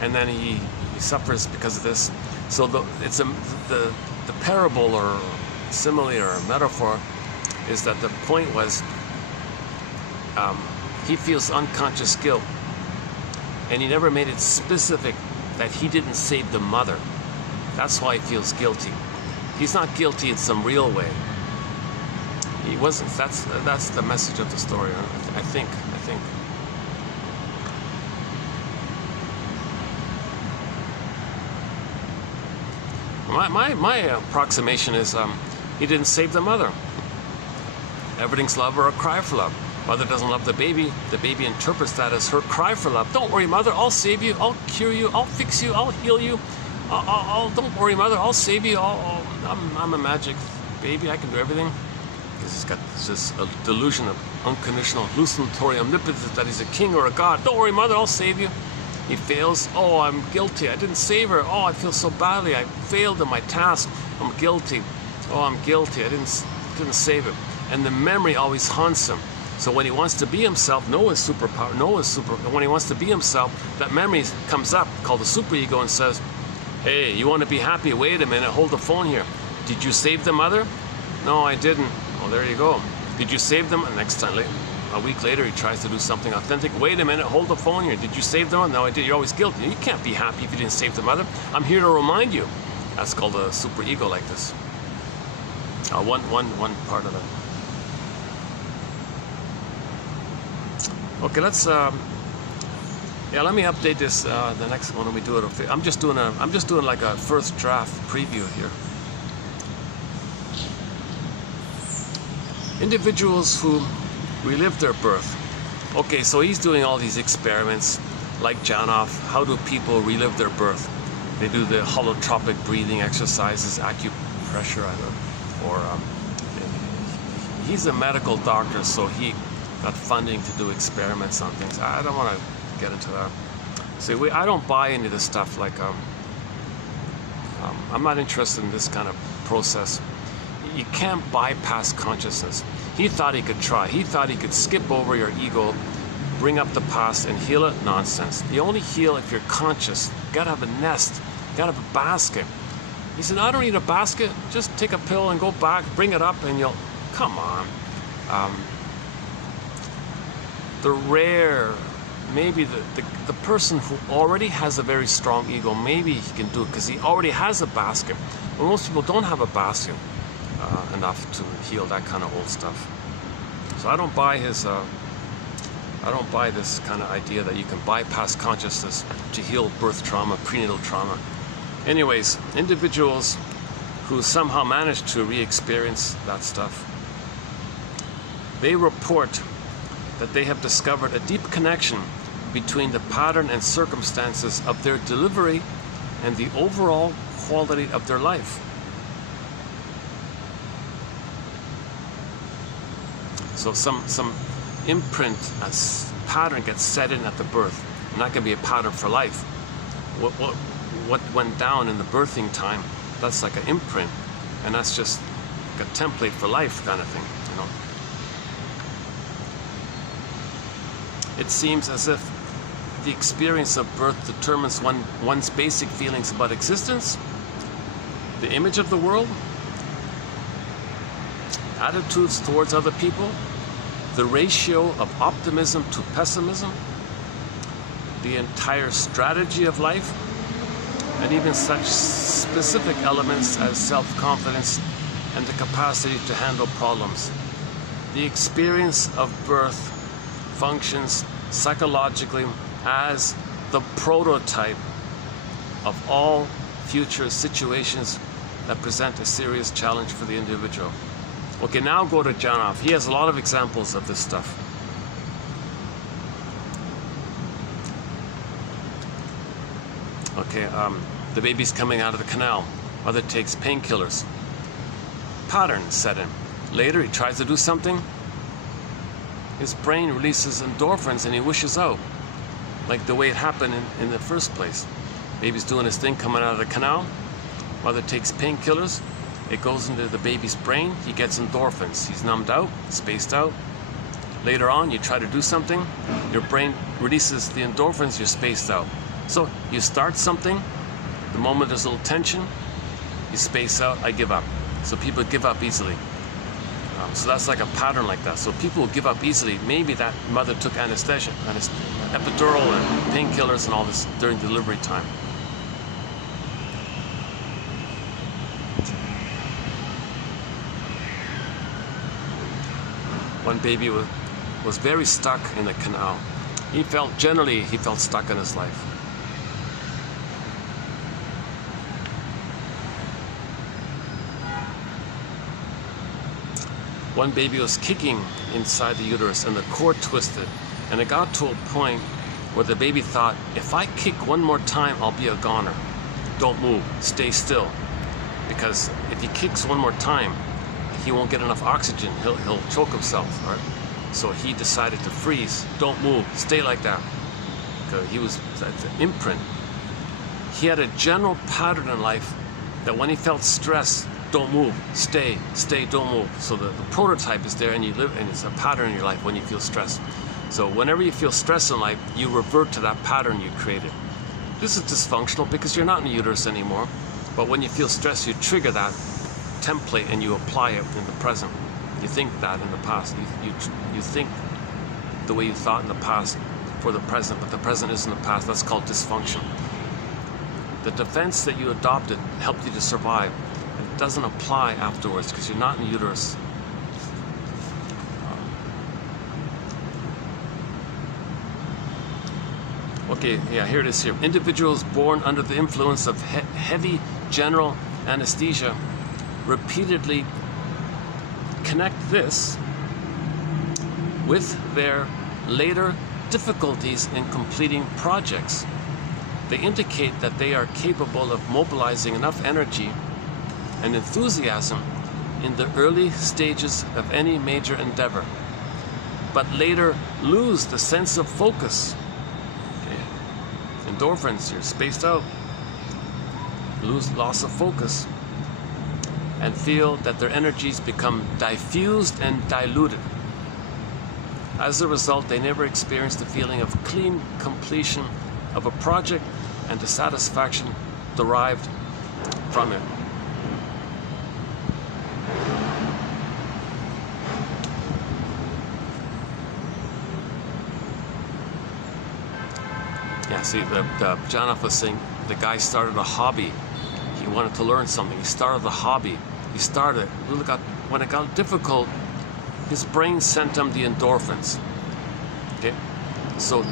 and then he suffers because of this. So the parable or simile or metaphor is that the point was he feels unconscious guilt, and he never made it specific that he didn't save the mother. That's why he feels guilty. He's not guilty in some real way. He wasn't. That's the message of the story. I think. My approximation is he didn't save the mother. Everything's love or a cry for love. Mother doesn't love the baby. The baby interprets that as her cry for love. "Don't worry, mother. I'll save you. I'll cure you. I'll fix you. I'll heal you. don't worry, mother, I'll save you. I'm a magic baby, I can do everything. Because he's got this delusion of unconditional, hallucinatory omnipotence that he's a king or a god. Don't worry, mother, I'll save you. He fails. Oh, I'm guilty. I didn't save her. Oh, I feel so badly. I failed in my task. I'm guilty. Oh, I'm guilty. I didn't save him. And the memory always haunts him. So when he wants to be himself, Noah's superpower. When he wants to be himself, that memory comes up, called the superego, and says, "Hey, you want to be happy? Wait a minute. Hold the phone here. Did you save the mother? No, I didn't. Well, there you go. Did you save them?" And next time, a week later, he tries to do something authentic. Wait a minute, hold the phone here. Did you save them? No, I did. You're always guilty. You can't be happy if you didn't save the mother. I'm here to remind you. That's called a superego, like this. One part of it. Okay, let's. Yeah, let me update this. The next one when we do it. I'm just doing like a first draft preview here. Individuals who relive their birth. Okay, so he's doing all these experiments, like Janov. How do people relive their birth? They do the holotropic breathing exercises, acupressure, he's a medical doctor, so he got funding to do experiments on things. I don't want to get into that. See, I don't buy into this stuff. Like, I'm not interested in this kind of process. You can't bypass consciousness. He thought he could try. He thought he could skip over your ego, bring up the past, and heal it. Nonsense. You only heal if you're conscious. You gotta have a nest. You gotta have a basket. He said, "I don't need a basket. Just take a pill and go back, bring it up, and you'll..." Come on. The rare, maybe the person who already has a very strong ego, maybe he can do it because he already has a basket. But most people don't have a basket enough to heal that kind of old stuff. So I don't buy his. I don't buy this kind of idea that you can bypass consciousness to heal birth trauma, prenatal trauma. Anyways, individuals who somehow manage to re-experience that stuff, they report that they have discovered a deep connection between the pattern and circumstances of their delivery and the overall quality of their life. So some imprint, a pattern gets set in at the birth, and that can be a pattern for life. What went down in the birthing time, that's like an imprint, and that's just like a template for life kind of thing, you know. It seems as if the experience of birth determines one's basic feelings about existence, the image of the world, attitudes towards other people, the ratio of optimism to pessimism, the entire strategy of life, and even such specific elements as self-confidence and the capacity to handle problems. The experience of birth functions psychologically as the prototype of all future situations that present a serious challenge for the individual. Okay, now go to Janov. He has a lot of examples of this stuff. Okay, the baby's coming out of the canal. Mother takes painkillers. Pattern set in. Later, he tries to do something. His brain releases endorphins and he wishes out, like the way it happened in the first place. Baby's doing his thing coming out of the canal. Mother takes painkillers. It goes into the baby's brain. He gets endorphins. He's numbed out, spaced out. Later on, you try to do something. Your brain releases the endorphins. You're spaced out. So you start something. The moment there's a little tension, you space out. I give up. So people give up easily. So that's like a pattern like that. So people who give up easily, maybe that mother took anesthesia, epidural and painkillers and all this during delivery time. One baby was very stuck in the canal. He felt stuck in his life. One baby was kicking inside the uterus and the cord twisted, and it got to a point where the baby thought, if I kick one more time, I'll be a goner. don't move, stay still. Because if he kicks one more time, he won't get enough oxygen, he'll choke himself, right? So he decided to freeze, don't move, stay like that. Because he was, that's an imprint. He had a general pattern in life that when he felt stress, don't move, stay, don't move. So the prototype is there, and you live, and it's a pattern in your life when you feel stressed. So whenever you feel stress in life, you revert to that pattern you created. This is dysfunctional because you're not in the uterus anymore. But when you feel stress, you trigger that template and you apply it in the present. You think that in the past. You think the way you thought in the past for the present, but the present isn't the past. That's called dysfunction. The defense that you adopted helped you to survive. It doesn't apply afterwards because you're not in the uterus. Okay, yeah, here it is here. Individuals born under the influence of heavy general anesthesia repeatedly connect this with their later difficulties in completing projects. They indicate that they are capable of mobilizing enough energy and enthusiasm in the early stages of any major endeavor, but later lose the sense of focus. Endorphins, you're spaced out, loss of focus, and feel that their energies become diffused and diluted. As a result, they never experience the feeling of clean completion of a project and the satisfaction derived from it. Yeah, see, Janoff was saying the guy started a hobby. He wanted to learn something. He started a hobby. He started, when it got difficult, his brain sent him the endorphins. Okay? So,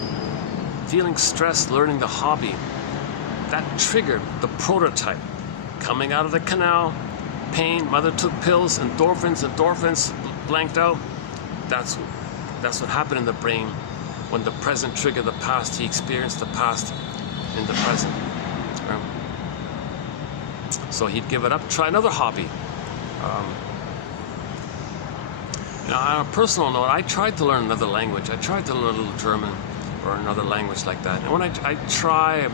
feeling stressed, learning the hobby, that triggered the prototype. Coming out of the canal, pain, mother took pills, endorphins, blanked out. That's what happened in the brain. When the present triggered the past, he experienced the past in the present. So he'd give it up, try another hobby. Now, on a personal note, I tried to learn another language. I tried to learn a little German or another language like that. And when I try, it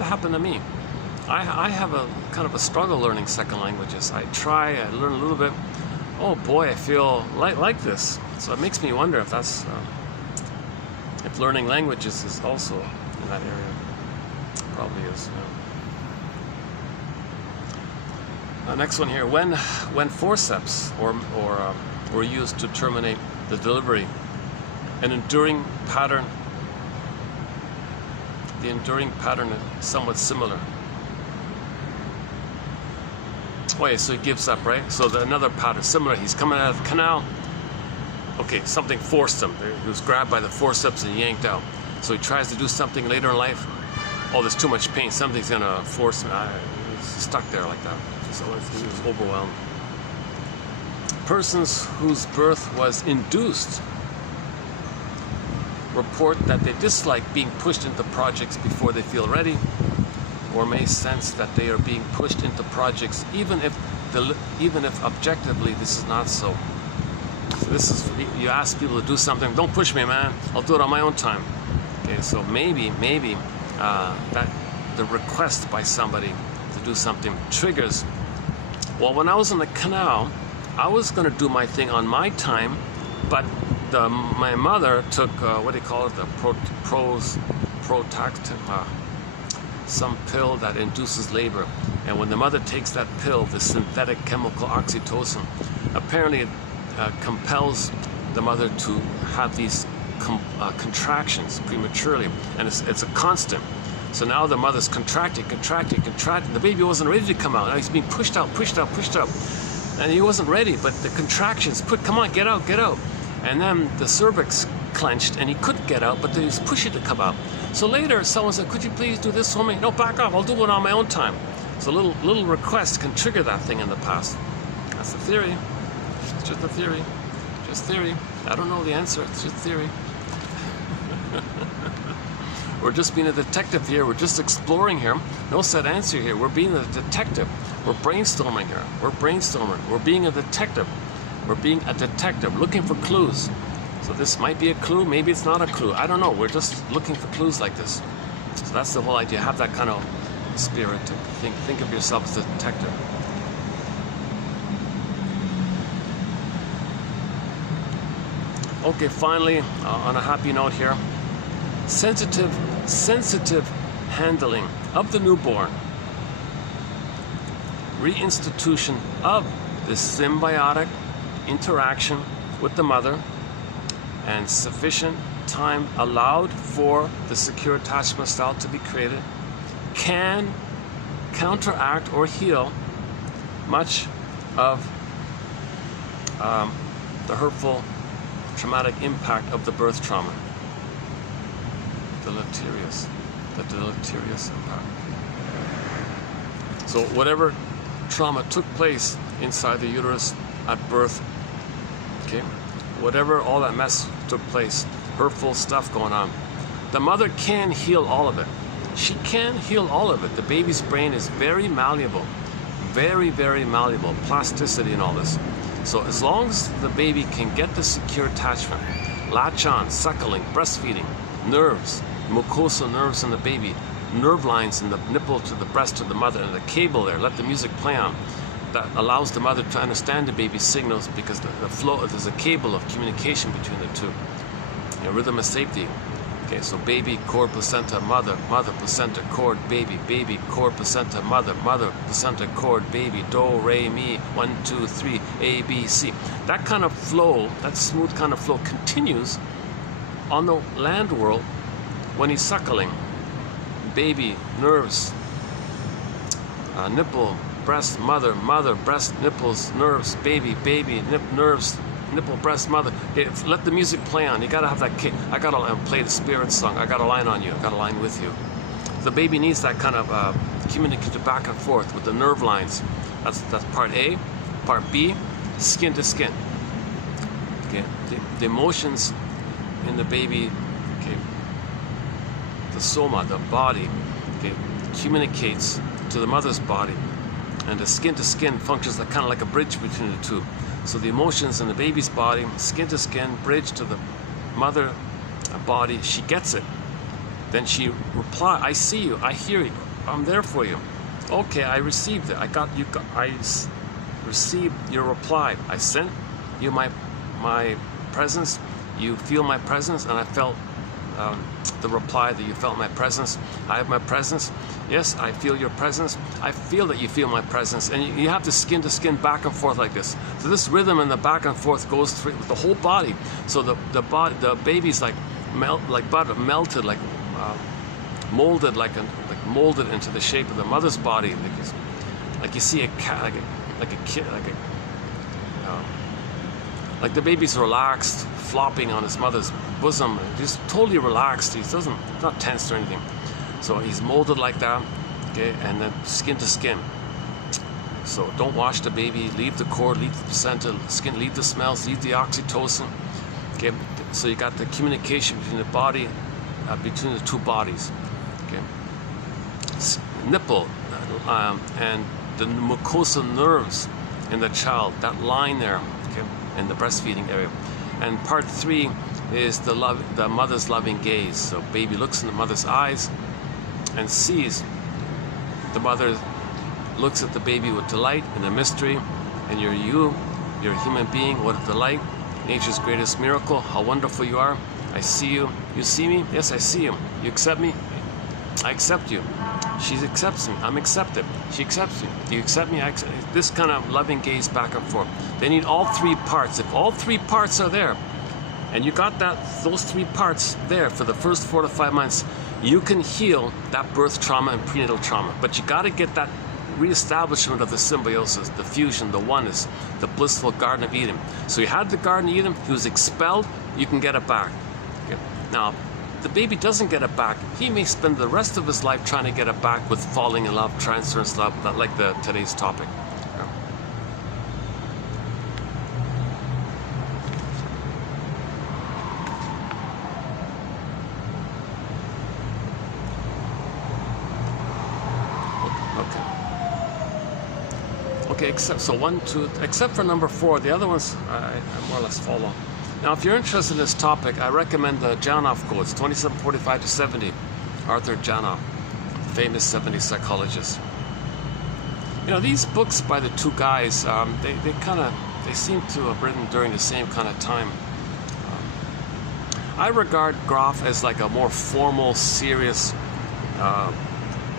happened to me. I have a kind of a struggle learning second languages. I learn a little bit. Oh boy, I feel like this. So it makes me wonder if that's if learning languages is also in that area. Probably is. Yeah. Next one here. When forceps were used to terminate the delivery, the enduring pattern is somewhat similar. Wait, so he gives up, right? So another pattern, similar. He's coming out of the canal. Okay, something forced him. He was grabbed by the forceps and yanked out. So he tries to do something later in life. Oh, there's too much pain. Something's gonna force him. He's stuck there like that. So he was overwhelmed. Persons whose birth was induced report that they dislike being pushed into projects before they feel ready, or may sense that they are being pushed into projects even if objectively this is not so. So this is, you ask people to do something, don't push me, man, I'll do it on my own time. Okay, so maybe that the request by somebody to do something triggers. Well, when I was in the canal, I was going to do my thing on my time, but my mother took what do you call it, the protactin, some pill that induces labor. And when the mother takes that pill, the synthetic chemical oxytocin, apparently it compels the mother to have these contractions prematurely, and it's a constant. So now the mother's contracting. The baby wasn't ready to come out. Now he's being pushed out, and he wasn't ready. But the contractions, come on, get out. And then the cervix clenched, and he couldn't get out, but they was pushing to come out. So later, someone said, "Could you please do this for me?" "No, back off. I'll do it on my own time." So little requests can trigger that thing in the past. That's the theory. It's just a theory. Just theory. I don't know the answer. It's just theory. We're just being a detective here. We're just exploring here. No set answer here. We're being a detective. We're brainstorming here. We're brainstorming. We're being a detective. We're being a detective, looking for clues. So this might be a clue. Maybe it's not a clue. I don't know. We're just looking for clues like this. So that's the whole idea. Have that kind of spirit to think of yourself as a detective. Okay, finally, on a happy note here, sensitive handling of the newborn, reinstitution of the symbiotic interaction with the mother, and sufficient time allowed for the secure attachment style to be created can counteract or heal much of the hurtful traumatic impact of the birth trauma. The deleterious impact. So whatever trauma took place inside the uterus at birth, okay, whatever all that mess took place, hurtful stuff going on, the mother can heal all of it. She can heal all of it. The baby's brain is very malleable, very, very malleable, plasticity and all this. So as long as the baby can get the secure attachment, latch on, suckling, breastfeeding, nerves, mucosal nerves in the baby, nerve lines in the nipple to the breast to the mother, and the cable there, let the music play on. That allows the mother to understand the baby's signals, because the flow, there's a cable of communication between the two. You know, rhythm of safety. Okay, so baby, cord, placenta, mother, mother, placenta, cord, baby, baby, cord, placenta, mother, mother, placenta, cord, baby, do, re, mi, 1, 2, 3, A, B, C. That kind of flow, that smooth kind of flow continues on the land world when he's suckling. Baby, nerves, nipple, breast, mother, mother, breast, nipples, nerves, baby, baby, nerves, nipple, breast, mother. Let the music play on. You gotta have that kick. I gotta play the spirit song. I gotta line on you. I gotta line with you. The baby needs that kind of communicative back and forth with the nerve lines. That's part A. Part B, skin to skin. Okay, the emotions in the baby. Okay, the soma, the body. Okay, communicates to the mother's body, and the skin to skin functions like kind of like a bridge between the two. So the emotions in the baby's body, skin to skin, bridge to the mother body, she gets it. Then she replies, I see you, I hear you, I'm there for you. Okay, I received it, I received your reply. I sent you my presence, you feel my presence, and I felt the reply that you felt my presence. I have my presence. Yes, I feel your presence. I feel that you feel my presence. And you have to skin to skin back and forth like this. So this rhythm and the back and forth goes through the whole body. So the baby's like butter, melted, like molded, like molded into the shape of the mother's body. Like you see a cat, like a kid, like the baby's relaxed, flopping on his mother's bosom, just totally relaxed. He doesn't, not tense or anything. So he's molded like that, okay, and then skin to skin. So don't wash the baby, leave the cord, leave the placenta, skin, leave the smells, leave the oxytocin. Okay, so you got the communication between the body, between the two bodies. Okay, nipple and the mucosal nerves in the child, that line there, okay, in the breastfeeding area. And part 3 is the mother's loving gaze. So baby looks in the mother's eyes and sees the mother looks at the baby with delight and a mystery, and you're a human being, what a delight, nature's greatest miracle, how wonderful you are. I see you. You see me? Yes, I see you. You accept me? I accept you. She accepts me. I'm accepted. She accepts me. Do you accept me? I accept. This kind of loving gaze back and forth. They need all 3 parts. If all 3 parts are there, and you got those 3 parts there for the first 4 to 5 months, you can heal that birth trauma and prenatal trauma. But you got to get that reestablishment of the symbiosis, the fusion, the oneness, the blissful Garden of Eden. So you had the Garden of Eden, he was expelled, you can get it back. Okay. Now, the baby doesn't get it back. He may spend the rest of his life trying to get it back with falling in love, transference love, like today's topic. Okay, except so 1, 2, except for number 4, the other ones I more or less follow. Now, if you're interested in this topic, I recommend the Janoff codes, 2745 to 70. Arthur Janoff, famous 70s psychologist. You know, these books by the two guys, they seem to have written during the same kind of time. I regard Groff as like a more formal, serious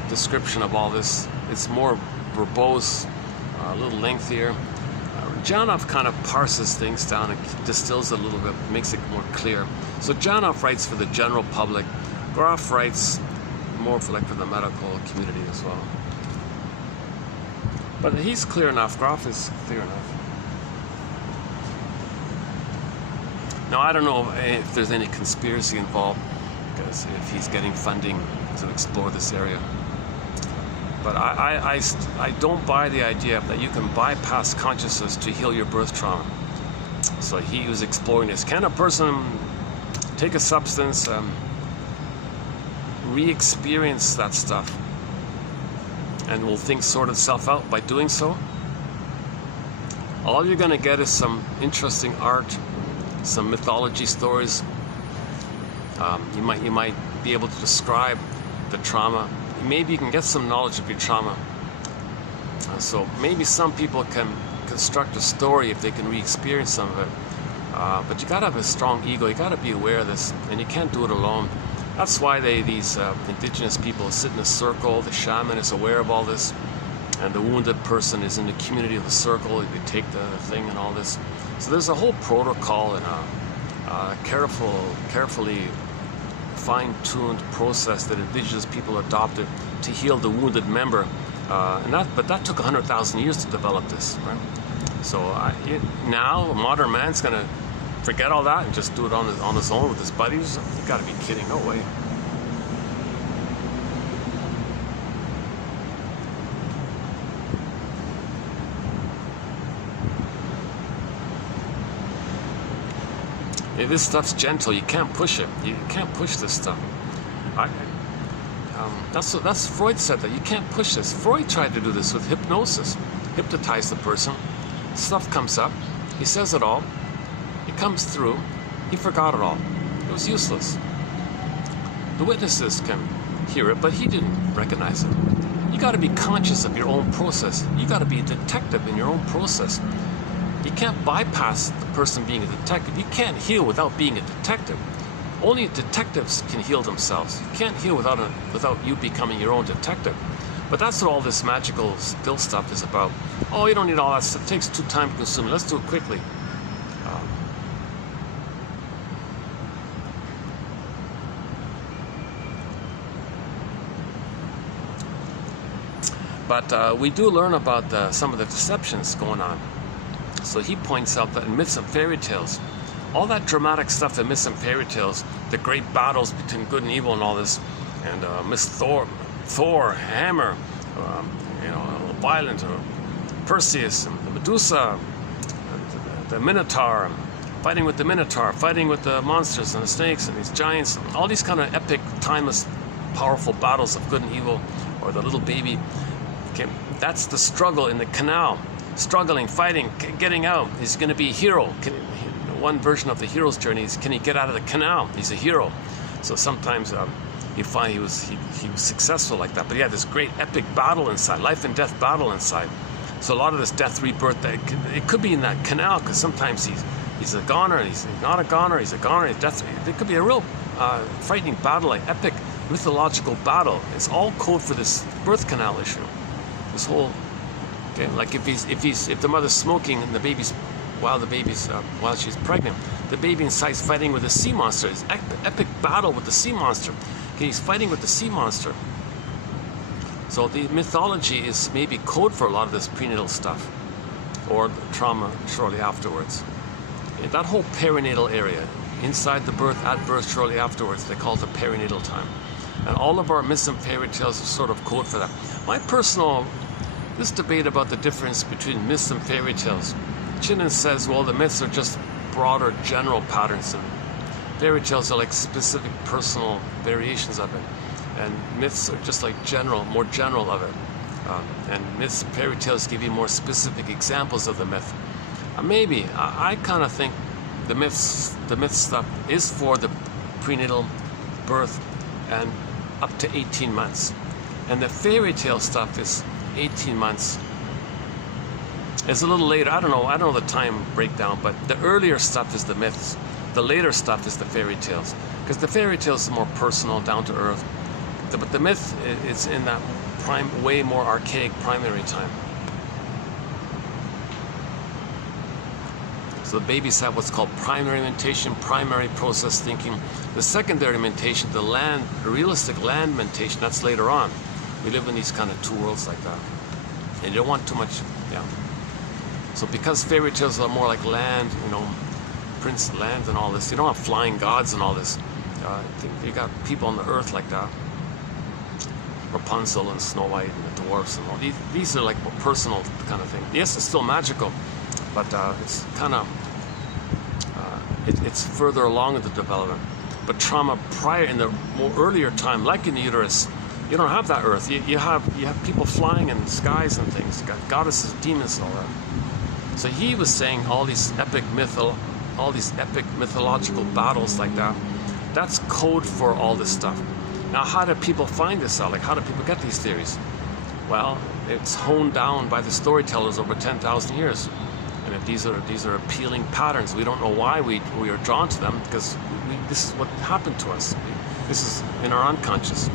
description of all this. It's more verbose, a little lengthier. Janoff kind of parses things down and distills it a little bit, makes it more clear. So Janoff writes for the general public. Groff writes more for the medical community as well. But he's clear enough. Groff is clear enough. Now, I don't know if there's any conspiracy involved, because if he's getting funding to explore this area. But I don't buy the idea that you can bypass consciousness to heal your birth trauma. So he was exploring this. Can a person take a substance, re-experience that stuff, and will things sort itself out by doing so? All you're going to get is some interesting art, some mythology stories. You might be able to describe the trauma. Maybe you can get some knowledge of your trauma. So maybe some people can construct a story if they can re-experience some of it. But you gotta have a strong ego. You gotta be aware of this, and you can't do it alone. That's why these indigenous people sit in a circle. The shaman is aware of all this, and the wounded person is in the community of the circle. They take the thing and all this. So there's a whole protocol and a carefully fine-tuned process that indigenous people adopted to heal the wounded member, but that took 100,000 years to develop this, right? So now a modern man's gonna forget all that and just do it on his own with his buddies. You gotta be kidding! No way. This stuff's gentle. You can't push it. You can't push this stuff. That's Freud said that you can't push this. Freud tried to do this with hypnosis. Hypnotize the person. Stuff comes up. He says it all. It comes through. He forgot it all. It was useless. The witnesses can hear it, but he didn't recognize it. You got to be conscious of your own process. You got to be a detective in your own process. You can't bypass the person being a detective. You can't heal without being a detective. Only detectives can heal themselves. You can't heal without you becoming your own detective. But that's what all this magical still stuff is about. Oh, you don't need all that stuff. It takes too time consuming. Let's do it quickly. But we do learn about some of the deceptions going on. So he points out that in myths and fairy tales, all that dramatic stuff in myths and fairy tales, the great battles between good and evil and all this, and Miss Thor, Hammer, Violent, Perseus, and the Medusa, the Minotaur, fighting with the Minotaur, fighting with the monsters and the snakes and these giants, all these kind of epic, timeless, powerful battles of good and evil, or the little baby. Okay, that's the struggle in the canal. Struggling, fighting, getting out. He's going to be a hero. One version of the hero's journey is, can he get out of the canal? He's a hero. So sometimes you find he was successful like that. But he had this great epic battle inside, life and death battle inside. So a lot of this death rebirth, it could be in that canal, because sometimes he's a goner and he's not a goner. He's a goner. He's death. It could be a real frightening battle, like epic mythological battle. It's all code for this birth canal issue. This whole. Okay, like if the mother's smoking and the baby's while she's pregnant, the baby inside's fighting with a sea monster. It's epic battle with the sea monster. Okay, he's fighting with the sea monster. So the mythology is maybe code for a lot of this prenatal stuff, or the trauma shortly afterwards. And that whole perinatal area, inside the birth, at birth, shortly afterwards, they call it the perinatal time. And all of our myths and fairy tales are sort of code for that. This debate about the difference between myths and fairy tales. Chinnen says, well, the myths are just broader general patterns, and fairy tales are like specific personal variations of it. And myths are just like more general of it. and myths, fairy tales give you more specific examples of the myth. Maybe I kind of think the myth stuff is for the prenatal birth and up to 18 months, and the fairy tale stuff is 18 months. It's a little later. I don't know the time breakdown, but the earlier stuff is the myths. The later stuff is the fairy tales, because the fairy tales are more personal, down to earth. But the myth is in that way more archaic primary time. So the babies have what's called primary mentation, primary process thinking. The secondary mentation, the realistic land mentation, that's later on. We live in these kind of two worlds like that. And you don't want too much, yeah. So because fairy tales are more like land, Prince Land and all this, you don't have flying gods and all this. You got people on the earth like that. Rapunzel and Snow White and the dwarfs and all. These are like more personal kind of thing. Yes, it's still magical, but it's kind of, it's further along in the development. But trauma prior, in the more earlier time, like in the uterus, you don't have that earth. You have people flying in skies and things. You got goddesses, demons and all that. So he was saying all these epic mythological battles like that, that's code for all this stuff. Now, how do people find this out? Like, how do people get these theories? Well, it's honed down by the storytellers over 10,000 years. And these are appealing patterns. We don't know why we are drawn to them, because this is what happened to us. This is in our unconscious.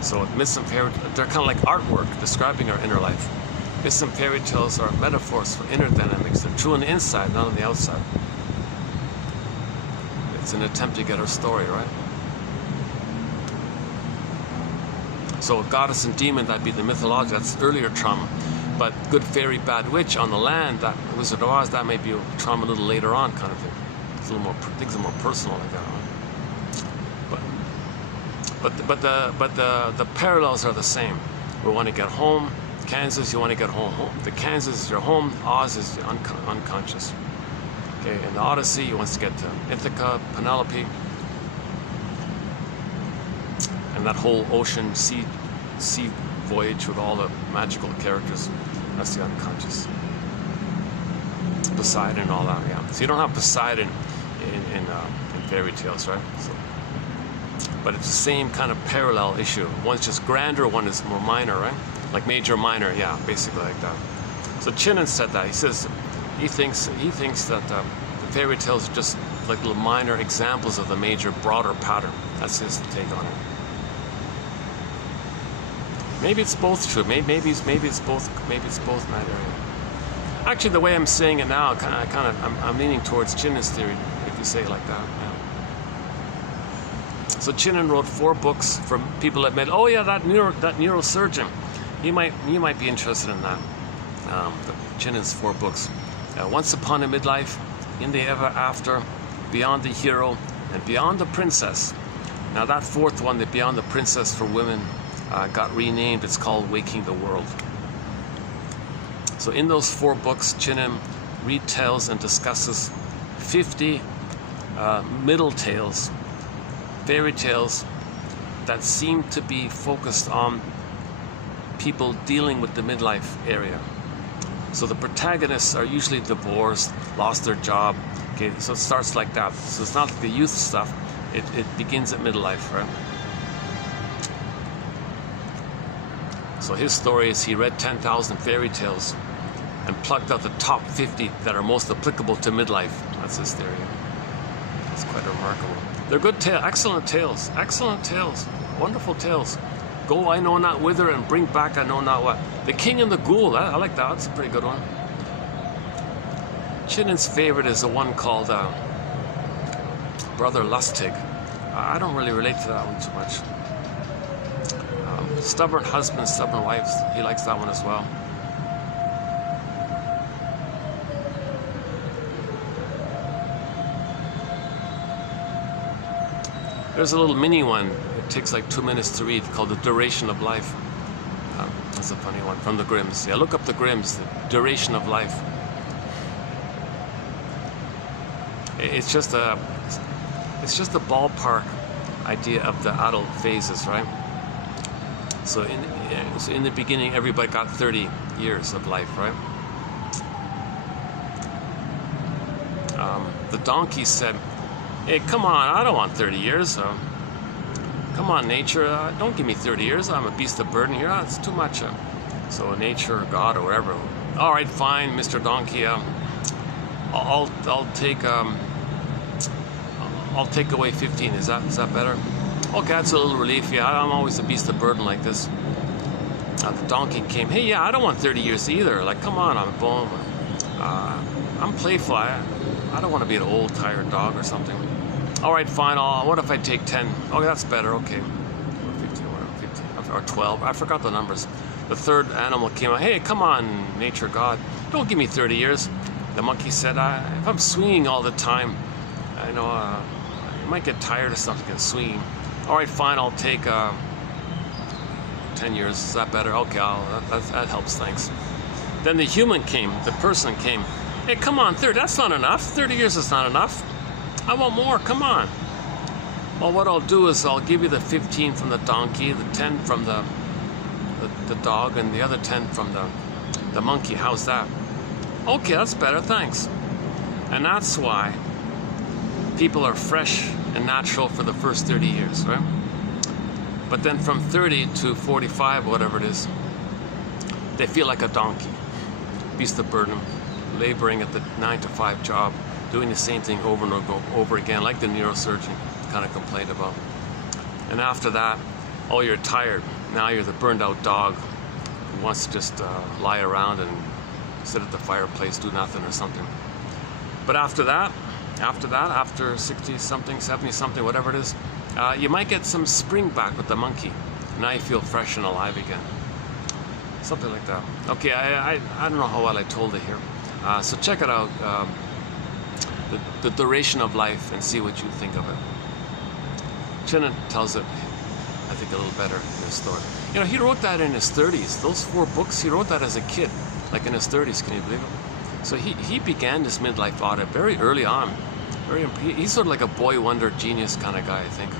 So myths and fairy, they're kind of like artwork describing our inner life. Myths and fairy tales are metaphors for inner dynamics. They're true on the inside, not on the outside. It's an attempt to get our story, right? So goddess and demon, that'd be the mythology, that's earlier trauma. But good fairy, bad witch on the land, that Wizard of Oz, that may be a trauma a little later on kind of thing. It's a little more, things are more personal like that, right? But the parallels are the same. We want to get home. Kansas, you want to get home. The Kansas is your home. Oz is unconscious. Okay, in the Odyssey, he wants to get to Ithaca, Penelope, and that whole ocean sea voyage with all the magical characters. That's the unconscious. Poseidon and all that, yeah. So you don't have Poseidon in fairy tales, right? So, but it's the same kind of parallel issue. One's just grander, one is more minor, right? Like major, minor, yeah, basically like that. So Chinnen said that. He says he thinks that the fairy tales are just like little minor examples of the major, broader pattern. That's his take on it. Maybe it's both true. Maybe it's both. Maybe it's both in that area. Actually, the way I'm saying it now, I'm leaning towards Chinnen's theory, if you say it like that. Yeah. So Chinnen wrote 4 books for people that met. Oh yeah, that neurosurgeon. You might be interested in that. Chinnen's 4 books: Once Upon a Midlife, In the Ever After, Beyond the Hero, and Beyond the Princess. Now that 4th one, the Beyond the Princess for women, got renamed. It's called Waking the World. So in those 4 books, Chinnen retells and discusses 50 middle tales, fairy tales that seem to be focused on people dealing with the midlife area. So the protagonists are usually divorced, lost their job. Okay, so it starts like that. So it's not like the youth stuff. It begins at midlife, right? So his story is he read 10,000 fairy tales and plucked out the top 50 that are most applicable to midlife. That's his theory. It's quite remarkable. They're good tales, excellent tales, wonderful tales. Go I know not whither and bring back I know not what. The King and the Ghoul, I like that, that's a pretty good one. Chinnen's favorite is the one called Brother Lustig. I don't really relate to that one too much. Stubborn Husbands, Stubborn Wives, he likes that one as well. There's a little mini one, it takes like 2 minutes to read, called The Duration of Life. That's a funny one, from the Grimms. Yeah, look up the Grimms, The Duration of Life. It's just a ballpark idea of the adult phases, right? So in the beginning, everybody got 30 years of life, right? The donkey said, "Hey, come on, I don't want 30 years. Come on, nature, don't give me 30 years. I'm a beast of burden here. It's too much." So nature, or God, or whatever. "All right, fine, Mr. Donkey. I'll take away 15. Is that better?" "Okay, that's a little relief. Yeah, I'm always a beast of burden like this." The donkey came. "Hey, yeah, I don't want 30 years either. Like, come on, I'm playful. I don't want to be an old, tired dog or something." "All right, fine. What if I take 10? Okay, that's better. Okay, or 15, or 15, or 12. I forgot the numbers. The third animal came out. "Hey, come on, nature God. Don't give me 30 years. The monkey said, "If I'm swinging all the time, I know you might get tired of something and swinging." "All right, fine. I'll take 10 years. Is that better? Okay, that helps. Thanks." Then the human came. The person came. "Hey, come on, 30. That's not enough. 30 years is not enough. I want more. Come on." "Well, what I'll do is I'll give you the 15 from the donkey, the 10 from the dog, and the other 10 from the monkey. How's that?" "Okay, that's better. Thanks." And that's why people are fresh and natural for the first 30 years, right? But then from 30 to 45, whatever it is, they feel like a donkey, beast of burden, laboring at the 9-to-5 job, doing the same thing over and over again, like the neurosurgeon kind of complained about. And after that, oh, you're tired. Now you're the burned out dog who wants to just lie around and sit at the fireplace, do nothing or something. But after 60 something, 70 something, whatever it is, you might get some spring back with the monkey. Now you feel fresh and alive again. Something like that. Okay, I don't know how well I told it here. So check it out, the duration of life, and see what you think of it. Chantil tells it, I think, a little better in his story. You know, he wrote that in his 30s. Those 4 books, he wrote that as a kid, like in his 30s, can you believe it? So he began this midlife audit very early on. He's sort of like a boy wonder genius kind of guy, I think.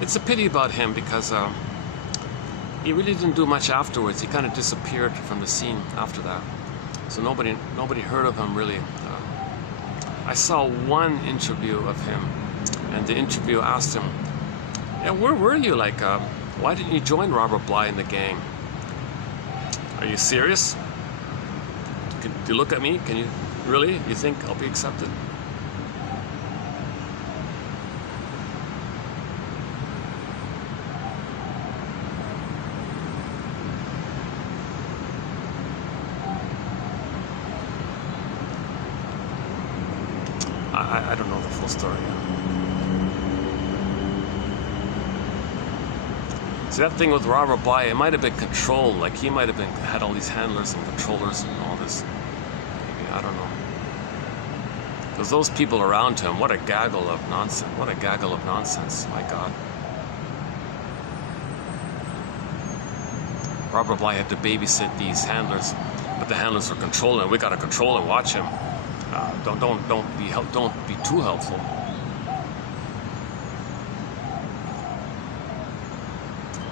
It's a pity about him because he really didn't do much afterwards. He kind of disappeared from the scene after that. So nobody heard of him really. I saw one interview of him, and the interview asked him, "Yeah, where were you? Like, why didn't you join Robert Bly in the gang? Are you serious? Do you look at me? Can you really? You think I'll be accepted?" I don't know the full story. See, that thing with Robert Bly, it might have been controlled. Like, he might have had all these handlers and controllers and all this. Maybe, I don't know. Because those people around him, what a gaggle of nonsense. What a gaggle of nonsense. My God. Robert Bly had to babysit these handlers, but the handlers were controlling him. We got to control and watch him. Don't be too helpful.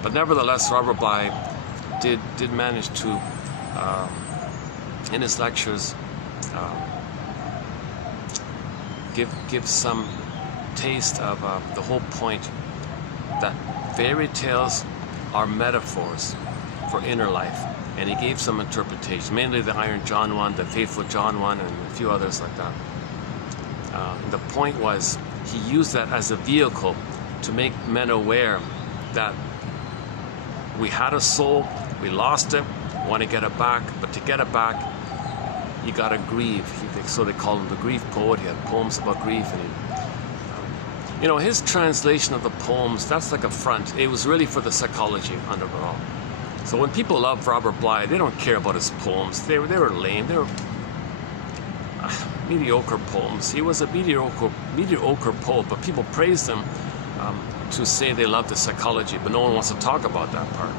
But nevertheless, Robert Bly did manage to, in his lectures, give some taste of the whole point that fairy tales are metaphors for inner life. And he gave some interpretations, mainly the Iron John one, the Faithful John one, and a few others like that. The point was, he used that as a vehicle to make men aware that we had a soul, we lost it, want to get it back, but to get it back, you got to grieve. So they called him the grief poet. He had poems about grief, and you know, his translation of the poems, that's like a front. It was really for the psychology under it all. So when people love Robert Bly, they don't care about his poems. They were lame. They were mediocre poems. He was a mediocre poet, but people praised him to say they love the psychology, but no one wants to talk about that part.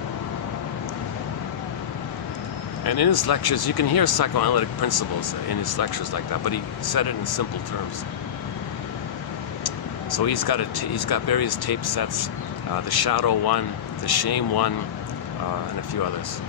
And in his lectures, you can hear psychoanalytic principles in his lectures like that, but he said it in simple terms. So he's got various tape sets the shadow one, the shame one, and a few others.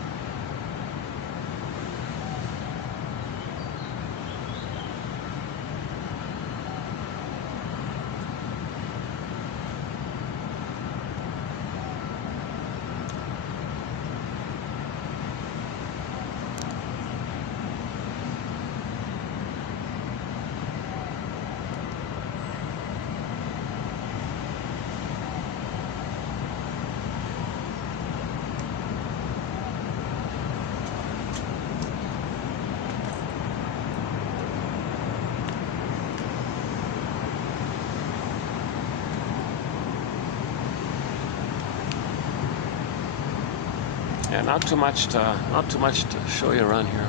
Yeah, not too much to show you around here.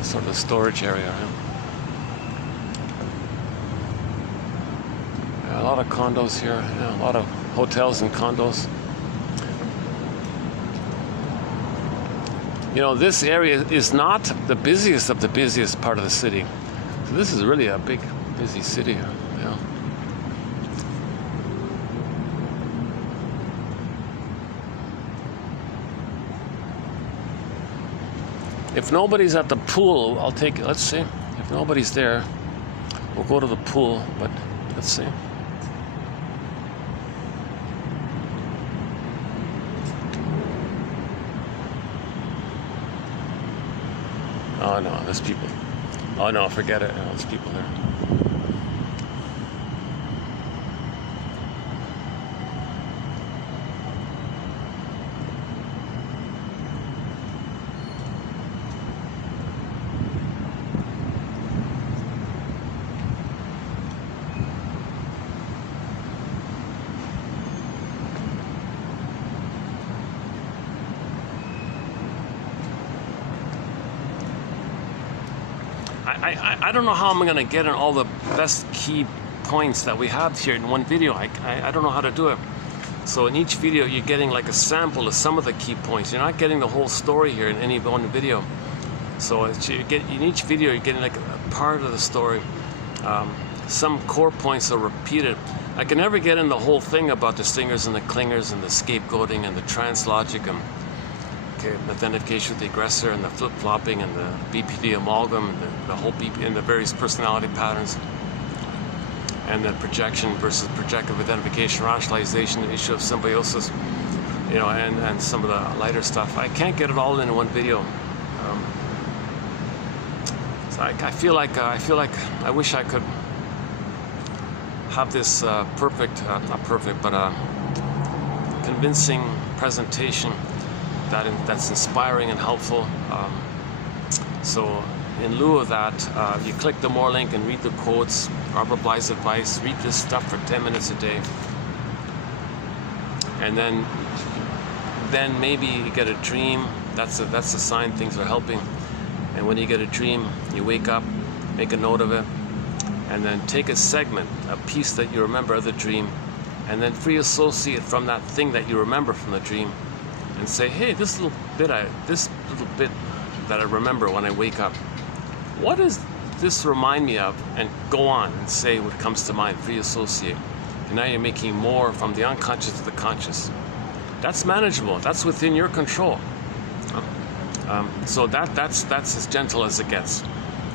Sort of a storage area. Right? Yeah, a lot of condos here. Yeah, a lot of hotels and condos. You know, this area is not the busiest of the busiest part of the city. So this is really a big, busy city here. Yeah. If nobody's at the pool, I'll take it. Let's see. If nobody's there, we'll go to the pool, but let's see. Oh no, there's people. Oh no, forget it. No, there's people there. I don't know how I'm going to get in all the best key points that we have here in one video. I don't know how to do it. So in each video, you're getting like a sample of some of the key points. You're not getting the whole story here in any one video. So in each video, you're getting like a part of the story. Some core points are repeated. I can never get in the whole thing about the stingers and the clingers and the scapegoating and the trans logic and identification with the aggressor and the flip-flopping and the BPD amalgam, the whole BP and the various personality patterns, and then projection versus projective identification, rationalization, the issue of symbiosis, you know, and some of the lighter stuff. I can't get it all in one video. So I feel like I wish I could have this not perfect, but convincing presentation that's inspiring and helpful. So in lieu of that, you click the more link and read the quotes, Robert Bly's advice, read this stuff for 10 minutes a day. And then maybe you get a dream. That's a sign things are helping. And when you get a dream, you wake up, make a note of it, and then take a segment, a piece that you remember of the dream, and then free associate from that thing that you remember from the dream, and say, hey, this little bit that I remember when I wake up, what does this remind me of? And go on and say what comes to mind, free associate. And now you're making more from the unconscious to the conscious. That's manageable. That's within your control. So that's as gentle as it gets.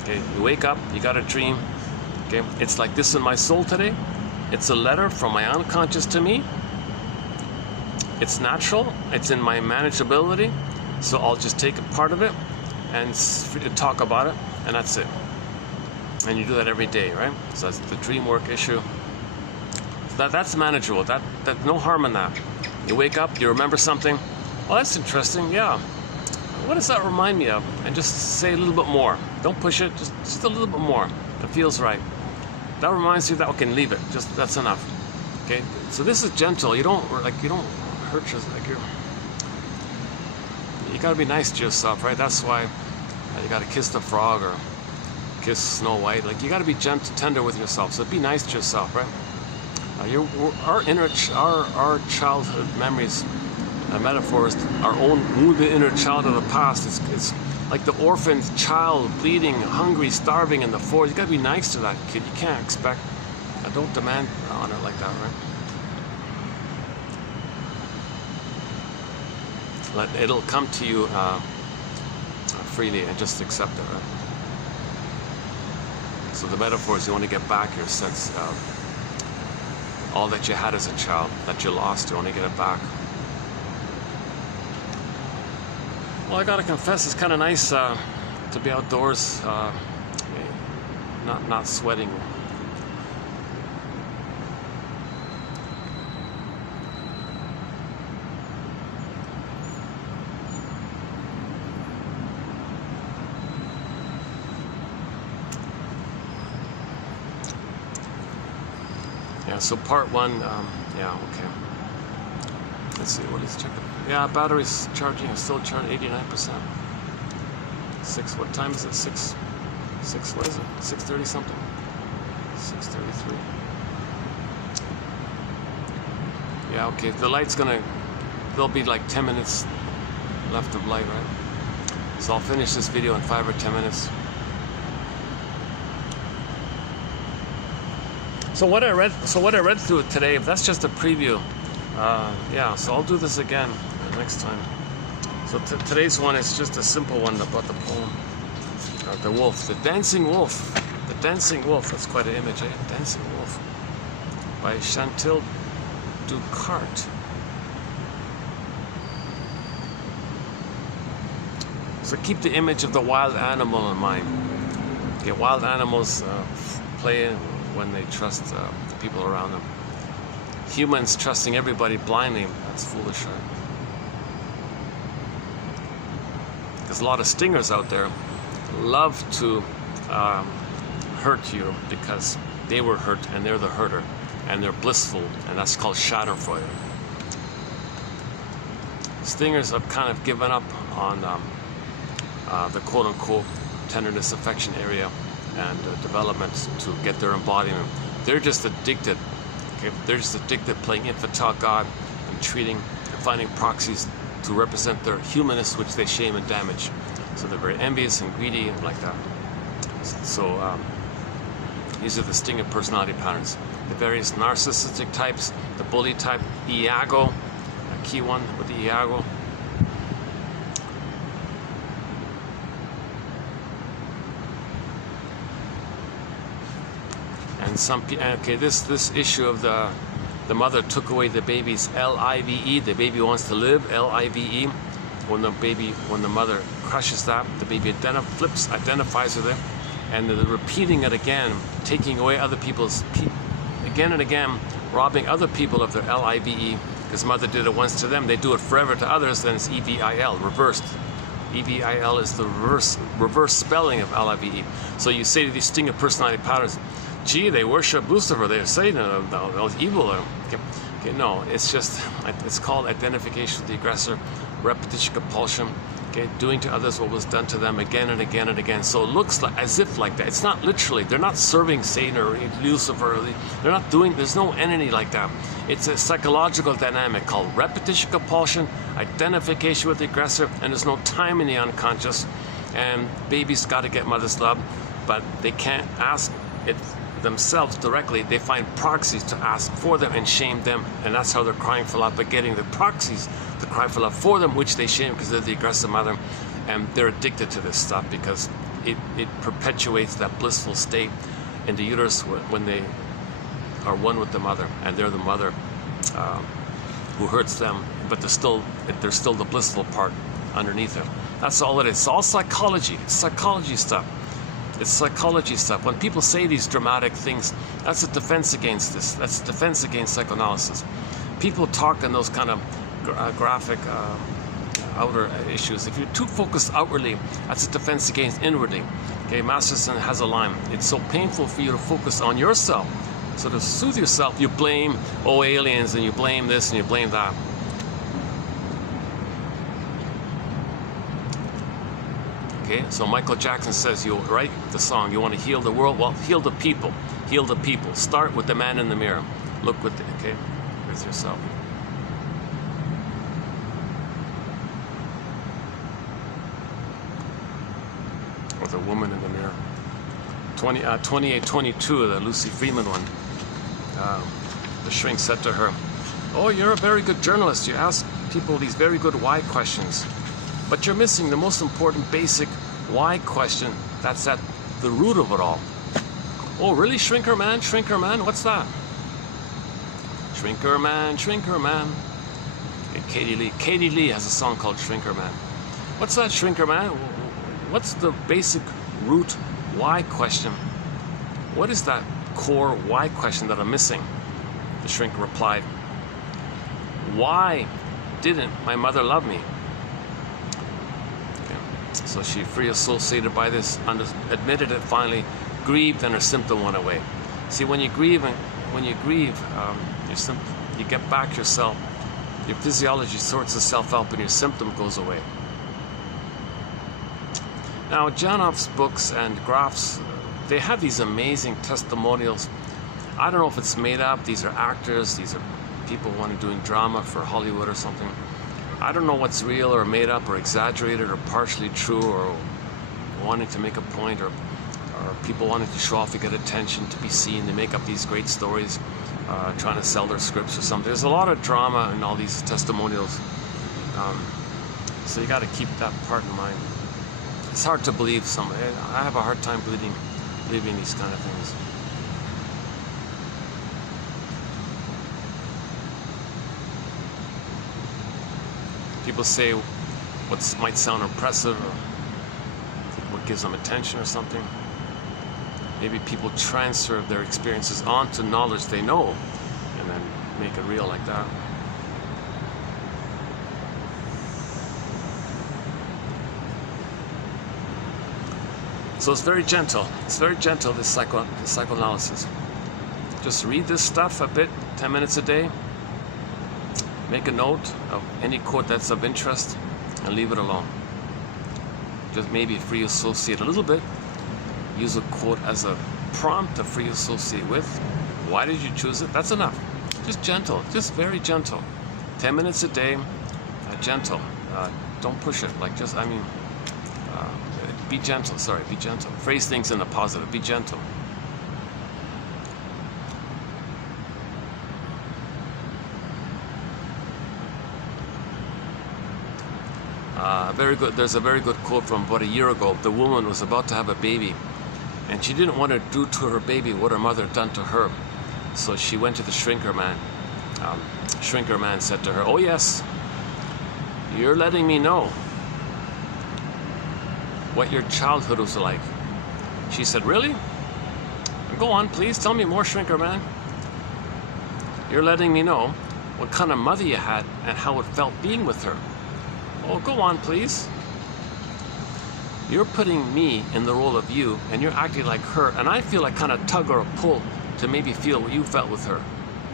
Okay, you wake up, you got a dream. Okay, it's like this in my soul today. It's a letter from my unconscious to me. It's natural, it's in my manageability, so I'll just take a part of it and talk about it, and that's it. And you do that every day, right? So that's the dream work issue. So that's manageable. That no harm in that. You wake up, you remember something. Oh, that's interesting. Yeah. What does that remind me of? And just say a little bit more. Don't push it. Just a little bit more. It feels right. That reminds you of that. Okay, leave it. Just that's enough. Okay. So this is gentle. You don't hurt yourself. You gotta be nice to yourself, right? That's why you gotta kiss the frog or kiss Snow White. Like, you gotta be gentle, tender with yourself. So be nice to yourself, right? Our childhood memories, metaphors, our own wounded inner child of the past. It's like the orphaned child, bleeding, hungry, starving in the forest. You gotta be nice to that kid. You can't expect. Don't demand honor like that, right? it'll come to you freely, and just accept it, right? So the metaphor is you want to get back your sense of all that you had as a child, that you lost, you want to get it back. Well, I gotta confess, it's kind of nice to be outdoors, not sweating. Yeah, so part one, yeah, okay. Let's see, what is check? Yeah, battery's charging, it's still charging 89%. what time is it? 6, what is it? 6:30 something? 6:33. Yeah, okay, the light's there'll be like 10 minutes left of light, right? So I'll finish this video in 5 or 10 minutes. So what I read through it today, that's just a preview. Yeah, so I'll do this again next time. So today's one is just a simple one about the poem. The wolf, the dancing wolf. The dancing wolf, that's quite an image, eh? Dancing wolf. By Chantil Dukart. So keep the image of the wild animal in mind. Okay, wild animals play when they trust the people around them. Humans trusting everybody blindly, that's foolish, right? There's a lot of stingers out there love to hurt you because they were hurt and they're the hurter and they're blissful, and that's called Schadenfreude. Stingers have kind of given up on the quote-unquote tenderness, affection area and development to get their embodiment. They're just addicted. Okay? They're just addicted playing infantile God and treating and finding proxies to represent their humanness, which they shame and damage. So they're very envious and greedy and like that. So these are the stinger personality patterns. The various narcissistic types, the bully type, Iago, a key one with the Iago. And some, okay, this issue of the mother took away the baby's L-I-V-E, the baby wants to live, L-I-V-E. When the mother crushes that, the baby identifies with it, and they're repeating it again, taking away other people's, again and again, robbing other people of their L-I-V-E, because mother did it once to them, they do it forever to others, then it's E-V-I-L, reversed. E-V-I-L is the reverse spelling of L-I-V-E. So you say to these stinger personality patterns, gee, they worship Lucifer, they're Satan, those evil. Okay, no, it's just, it's called identification with the aggressor, repetition compulsion, okay, doing to others what was done to them again and again and again. So it looks like, as if like that. It's not literally, they're not serving Satan or Lucifer, they're not doing, there's no entity like that. It's a psychological dynamic called repetition compulsion, identification with the aggressor, and there's no time in the unconscious. And babies got to get mother's love, but they can't ask it themselves directly. They find proxies to ask for them and shame them, and that's how they're crying for love, by getting the proxies to cry for love for them, which they shame because they're the aggressive mother. And they're addicted to this stuff because it perpetuates that blissful state in the uterus when they are one with the mother, and they're the mother who hurts them, but they're still the blissful part underneath it. That's all it is. It's all psychology. It's psychology stuff. It's psychology stuff. When people say these dramatic things, that's a defense against this. That's a defense against psychoanalysis. People talk in those kind of graphic outer issues. If you're too focused outwardly, that's a defense against inwardly. Okay, Masterson has a line. It's so painful for you to focus on yourself. So to soothe yourself, you blame, oh, aliens, and you blame this and you blame that. Okay, so Michael Jackson says you write the song, you want to heal the world, well, heal the people. Heal the people. Start with the man in the mirror. Look with yourself. Or the woman in the mirror. 2822, the Lucy Freeman one. The shrink said to her, Oh, you're a very good journalist. You ask people these very good why questions. But you're missing the most important basic why question that's at the root of it all. Oh, really? Shrinker man? Shrinker man? What's that? Shrinker man, shrinker man. Okay, Katie Lee has a song called Shrinker Man. What's that, shrinker man? What's the basic root why question? What is that core why question that I'm missing? The shrink replied, why didn't my mother love me? Okay. So she, free associated by this, admitted it finally, grieved, and her symptom went away. See, when you grieve, you get back yourself. Your physiology sorts itself out, and your symptom goes away. Now, Janoff's books and graphs, they have these amazing testimonials. I don't know if it's made up. These are actors. These are people doing drama for Hollywood or something. I don't know what's real or made up or exaggerated or partially true or wanting to make a point or people wanting to show off to get attention, to be seen. They make up these great stories, trying to sell their scripts or something. There's a lot of drama in all these testimonials. So you got to keep that part in mind. It's hard to believe I have a hard time believing these kind of things. People say what might sound impressive or what gives them attention or something. Maybe people transfer their experiences onto knowledge they know and then make it real like that. So it's very gentle. It's very gentle, this psychoanalysis. Just read this stuff a bit, 10 minutes a day. Make a note of any quote that's of interest and leave it alone. Just maybe free associate a little bit. Use a quote as a prompt to free associate with. Why did you choose it? That's enough. Just gentle, just very gentle. 10 minutes a day, gentle. Don't push it. Be gentle. Sorry, be gentle. Phrase things in the positive. Be gentle. Very good. There's a very good quote from about a year ago. The woman was about to have a baby, and she didn't want to do to her baby what her mother had done to her. So she went to the shrinker man. Shrinker man said to her, "Oh yes, you're letting me know what your childhood was like." She said, "Really? Go on, please. Tell me more, shrinker man. You're letting me know what kind of mother you had and how it felt being with her." "Oh, go on, please. You're putting me in the role of you, and you're acting like her, and I feel like kind of tug or a pull to maybe feel what you felt with her."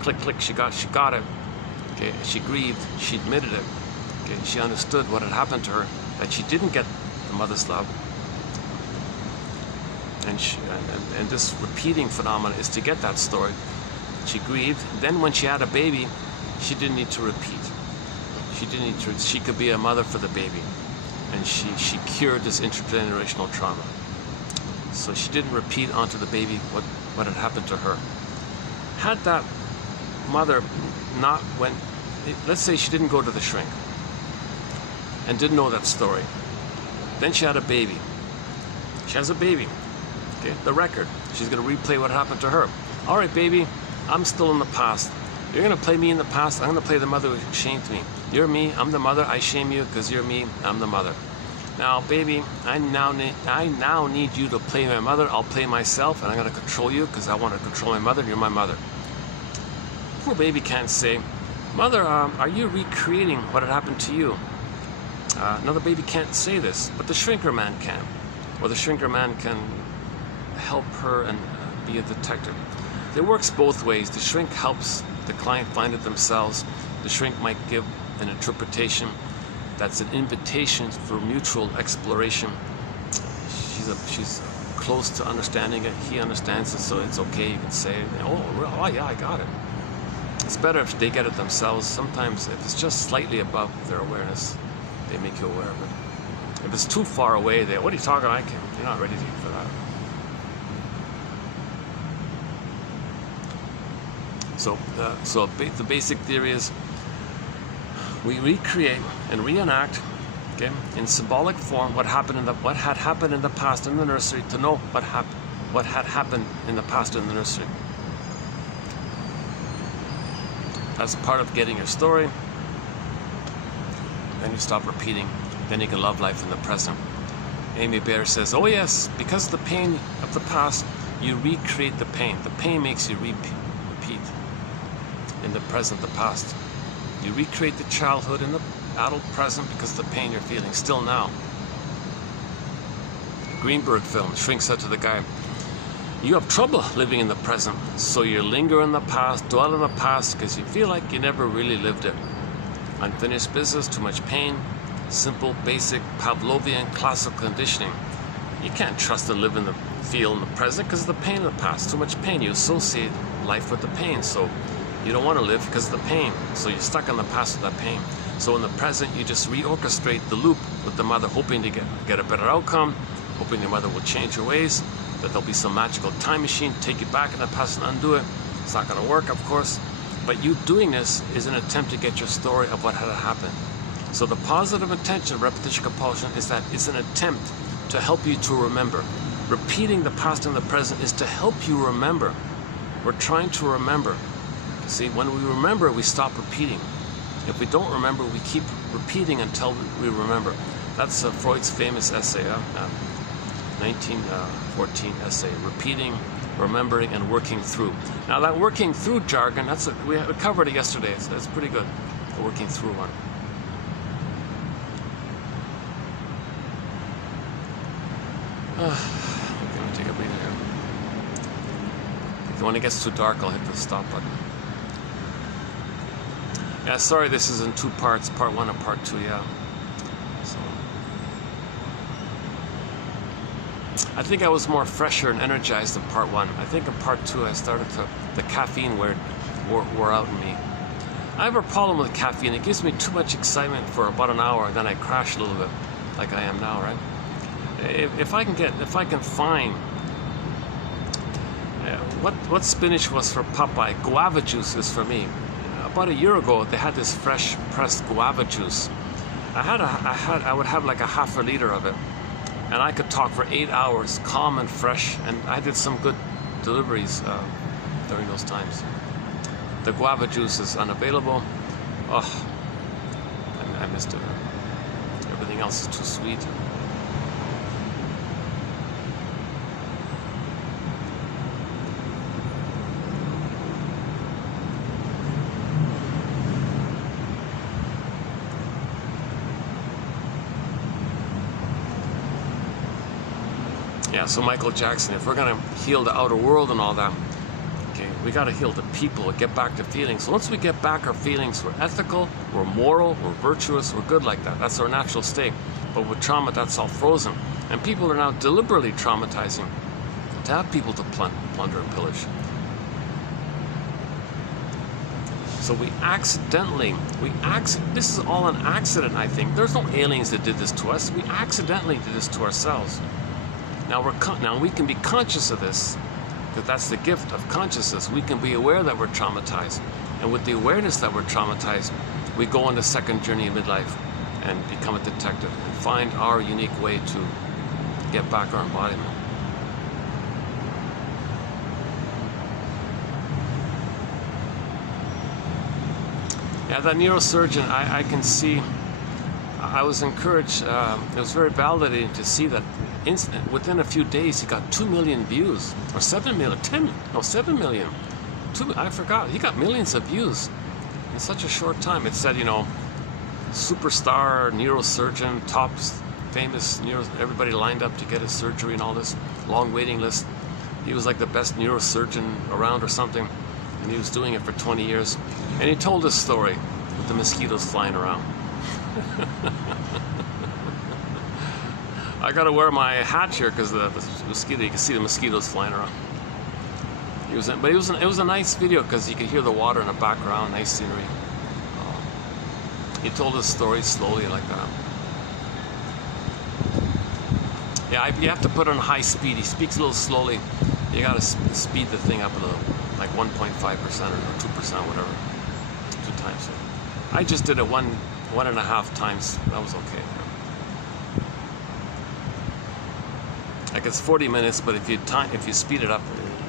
Click, click, she got it. Okay, she grieved, she admitted it. Okay, she understood what had happened to her, that she didn't get the mother's love. And this repeating phenomenon is to get that story. She grieved. Then when she had a baby, she didn't need to repeat. She could be a mother for the baby. And she cured this intergenerational trauma. So she didn't repeat onto the baby what had happened to her. Had that mother not let's say she didn't go to the shrink and didn't know that story. Then she had a baby. She has a baby. Okay, the record. She's going to replay what happened to her. All right, baby, I'm still in the past. You're going to play me in the past. I'm going to play the mother who shamed me. You're me. I'm the mother. I shame you because you're me. I'm the mother. Now, baby, I now need you to play my mother. I'll play myself, and I'm going to control you because I want to control my mother. You're my mother. Poor baby can't say, "Mother, are you recreating what had happened to you?" Another baby can't say this, but the shrinker man can. Or the shrinker man can help her and be a detective. It works both ways. The shrink helps the client find it themselves. The shrink might give an interpretation that's an invitation for mutual exploration. She's close to understanding it. He understands it, so it's okay. You can say, oh yeah, I got it. It's better if they get it themselves. Sometimes if it's just slightly above their awareness, they make you aware of it. If it's too far away, what are you talking about? You're not ready for that. So, the basic theory is we recreate and reenact, okay, in symbolic form what had happened in the past in the nursery to know what had happened in the past in the nursery. That's part of getting your story. Then you stop repeating. Then you can love life in the present. Amy Bear says, oh yes, because of the pain of the past, you recreate the pain. The pain makes you repeat in the present, the past. You recreate the childhood in the adult present because of the pain you're feeling still now. Greenberg film, Shrink said to the guy, you have trouble living in the present, so you linger in the past, dwell in the past because you feel like you never really lived it. Unfinished business, too much pain, simple, basic, Pavlovian, classical conditioning. You can't trust to live in the feel in the present because of the pain of the past. Too much pain. You associate life with the pain, so you don't want to live because of the pain. So you're stuck in the past with that pain. So in the present, you just reorchestrate the loop with the mother, hoping to get a better outcome, hoping your mother will change her ways, that there'll be some magical time machine, take you back in the past and undo it. It's not going to work, of course. But you doing this is an attempt to get your story of what had happened. So the positive intention of repetition compulsion is that it's an attempt to help you to remember. Repeating the past and the present is to help you remember. We're trying to remember. See, when we remember, we stop repeating. If we don't remember, we keep repeating until we remember. That's Freud's famous essay, 1914 essay, repeating, remembering, and working through. Now that working through jargon, we covered it yesterday, so it's pretty good, the working through one. Okay, let me take a breather here. When it gets too dark, I'll hit the stop button. Yeah, sorry, this is in 2 parts, part 1 and part 2, yeah. So I think I was more fresher and energized in part 1. I think in part 2 I started the caffeine wore out in me. I have a problem with caffeine. It gives me too much excitement for about an hour, and then I crash a little bit, like I am now, right? If I can find what spinach was for Popeye, guava juice is for me. About a year ago, they had this fresh pressed guava juice. I would have like a half a liter of it, and I could talk for 8 hours, calm and fresh. And I did some good deliveries during those times. The guava juice is unavailable. Oh, I missed it. Everything else is too sweet. Yeah, so Michael Jackson, if we're going to heal the outer world and all that, okay, we got to heal the people, get back to feelings. So once we get back our feelings, we're ethical, we're moral, we're virtuous, we're good like that. That's our natural state. But with trauma, that's all frozen. And people are now deliberately traumatizing to have people to plunder and pillage. So this is all an accident, I think. There's no aliens that did this to us. We accidentally did this to ourselves. Now we can be conscious of this, because that's the gift of consciousness. We can be aware that we're traumatized. And with the awareness that we're traumatized, we go on the second journey of midlife and become a detective and find our unique way to get back our embodiment. Yeah, that neurosurgeon, I can see, I was encouraged, it was very validating to see that within a few days he got 2 million views, or 7 million, 7 million. I forgot, he got millions of views in such a short time. It said, superstar neurosurgeon, top famous everybody lined up to get his surgery and all this, long waiting list. He was like the best neurosurgeon around or something, and he was doing it for 20 years. And he told this story with the mosquitoes flying around. I gotta wear my hat here because the mosquito, you can see the mosquitoes flying around. It was a nice video because you could hear the water in the background, nice scenery. He told his story slowly like that. Yeah, you have to put it on high speed. He speaks a little slowly. You gotta speed the thing up a little. like 1.5% or 2%, whatever, 2 times. I just did it 1.5 times. That was okay. Like it's 40 minutes, but if you speed it up,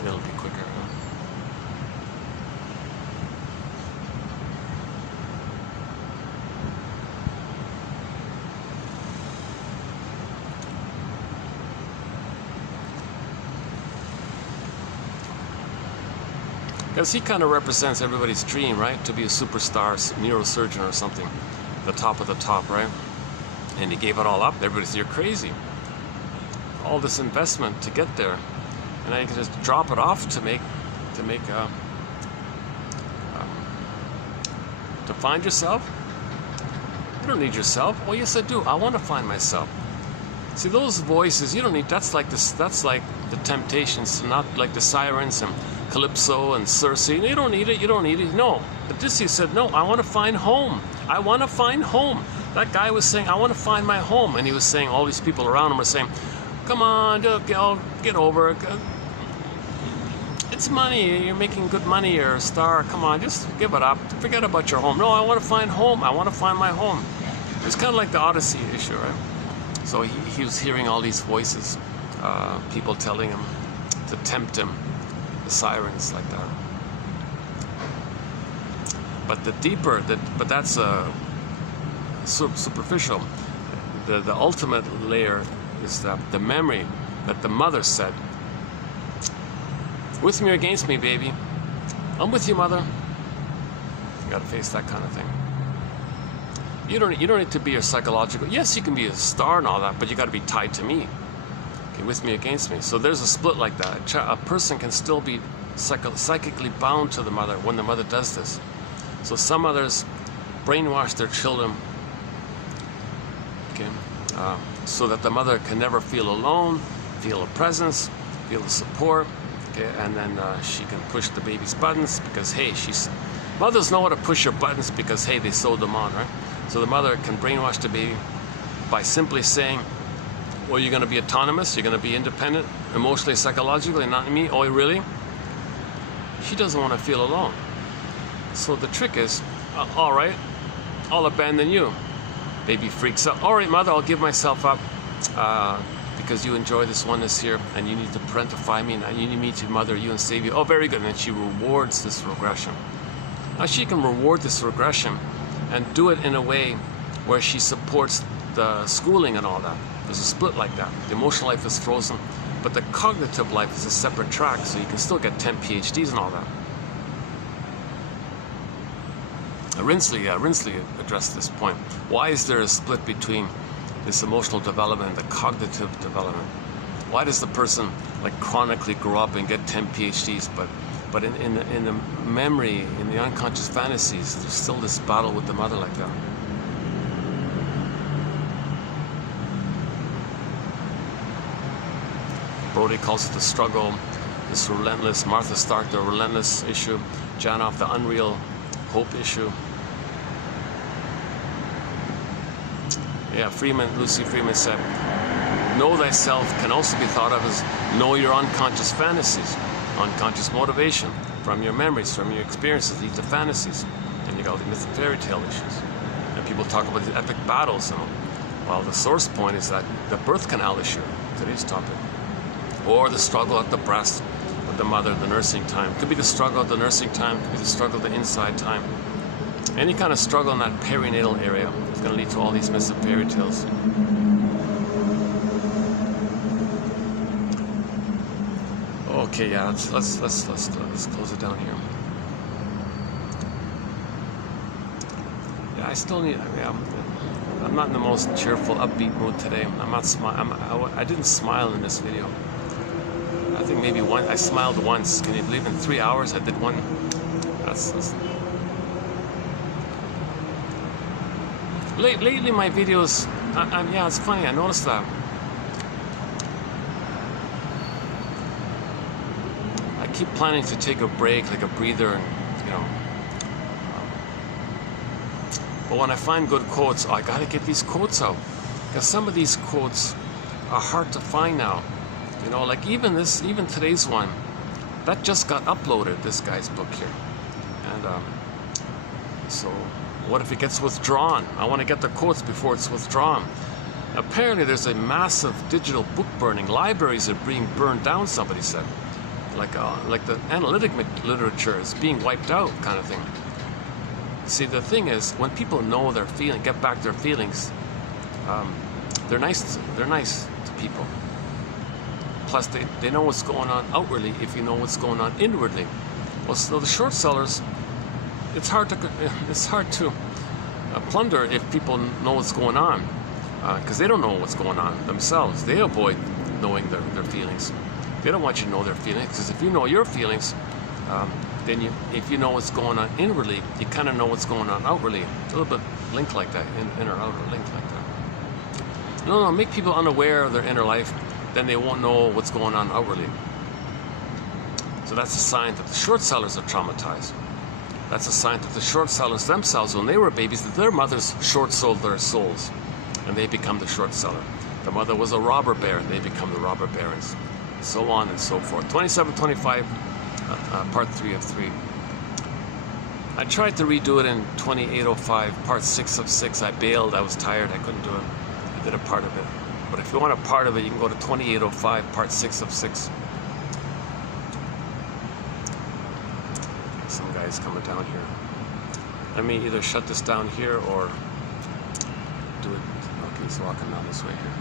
it'll be quicker. Because he kind of represents everybody's dream, right? To be a superstar neurosurgeon or something, the top of the top, right? And he gave it all up. Everybody said, you're crazy. All this investment to get there, and I can just drop it off to find yourself. You don't need yourself. Oh yes, I do. I want to find myself. See, those voices, you don't need. That's like this. That's like the temptations, not like the sirens and Calypso and Circe. You don't need it. You don't need it. No. But this, he said, no. I want to find home. I want to find home. That guy was saying, I want to find my home, and he was saying, all these people around him were saying, come on, get over it. It's money. You're making good money. You're a star. Come on, just give it up. Forget about your home. No, I want to find home. I want to find my home. It's kind of like the Odyssey issue, right? So he was hearing all these voices, people telling him to tempt him, the sirens like that. But the deeper, but that's superficial. The ultimate layer is the memory that the mother said, with me or against me, baby. I'm with you, mother. You gotta face that kind of thing. You don't need to be a psychological. Yes, you can be a star and all that, but you got to be tied to me. Okay, with me, against me. So there's a split like that. A person can still be psychically bound to the mother when the mother does this. So some mothers brainwash their children, okay, so that the mother can never feel alone, feel a presence, feel the support, okay, and then she can push the baby's buttons because, hey, mothers know how to push your buttons because, hey, they sewed them on, right? So the mother can brainwash the baby by simply saying, well, you're going to be autonomous, you're going to be independent, emotionally, psychologically, not me. Oh, really? She doesn't want to feel alone. So the trick is, all right, I'll abandon you. Baby freaks out. All right, mother, I'll give myself up because you enjoy this oneness here and you need to parentify me and you need me to mother you and save you. Oh, very good. And then she rewards this regression. Now she can reward this regression and do it in a way where she supports the schooling and all that. There's a split like that. The emotional life is frozen, but the cognitive life is a separate track, so you can still get 10 PhDs and all that. Rinsley addressed this point. Why is there a split between this emotional development and the cognitive development? Why does the person like chronically grow up and get 10 PhDs, but in the memory, in the unconscious fantasies, there's still this battle with the mother like that? Brody calls it the struggle, this relentless, Martha Stark, the relentless issue, Janoff, the unreal hope issue. Yeah, Lucy Freeman said, know thyself can also be thought of as know your unconscious fantasies, unconscious motivation from your memories, from your experiences, these are fantasies. And you got the myth and fairy tale issues. And people talk about the epic battles. And well, the source point is that the birth canal issue, today's topic. Or the struggle at the breast with the mother, the nursing time. Could be the struggle at the nursing time, could be the struggle at the inside time. Any kind of struggle in that perinatal area is going to lead to all these myths and fairy tales. Okay, yeah, let's close it down here. Yeah, I still need. Yeah, I'm not in the most cheerful, upbeat mood today. I'm not I didn't smile in this video. I think maybe I smiled once. Can you believe in 3 hours I did one? That's Lately my videos, yeah, it's funny, I noticed that. I keep planning to take a break, like a breather, and, you know. But when I find good quotes, I gotta get these quotes out. Because some of these quotes are hard to find now. You know, like even today's one, that just got uploaded, this guy's book here. And so what if it gets withdrawn? I want to get the quotes before it's withdrawn. Apparently there's a massive digital book burning. Libraries are being burned down, somebody said. Like the analytic literature is being wiped out, kind of thing. See, the thing is, when people know their feeling, get back their feelings, they're nice to people. Plus, they know what's going on outwardly if you know what's going on inwardly. Well, so the short sellers, it's hard to plunder if people know what's going on, because they don't know what's going on themselves. They avoid knowing their feelings. They don't want you to know their feelings, because if you know your feelings, then if you know what's going on inwardly, you kind of know what's going on outwardly. A little bit linked like that, inner outer link like that. No, make people unaware of their inner life, then they won't know what's going on outwardly. So that's a sign that the short sellers are traumatized. That's a sign that the short sellers themselves, when they were babies, that their mothers short sold their souls, and they become the short seller. The mother was a robber baron, they become the robber barons. So on and so forth. 2725, part 3 of 3. I tried to redo it in 2805, part 6 of 6. I bailed, I was tired, I couldn't do it. I did a part of it. But if you want a part of it, you can go to 2805, part 6 of 6. Some guy's coming down here. Let me either shut this down here or do it. Okay, he's walking down this way here.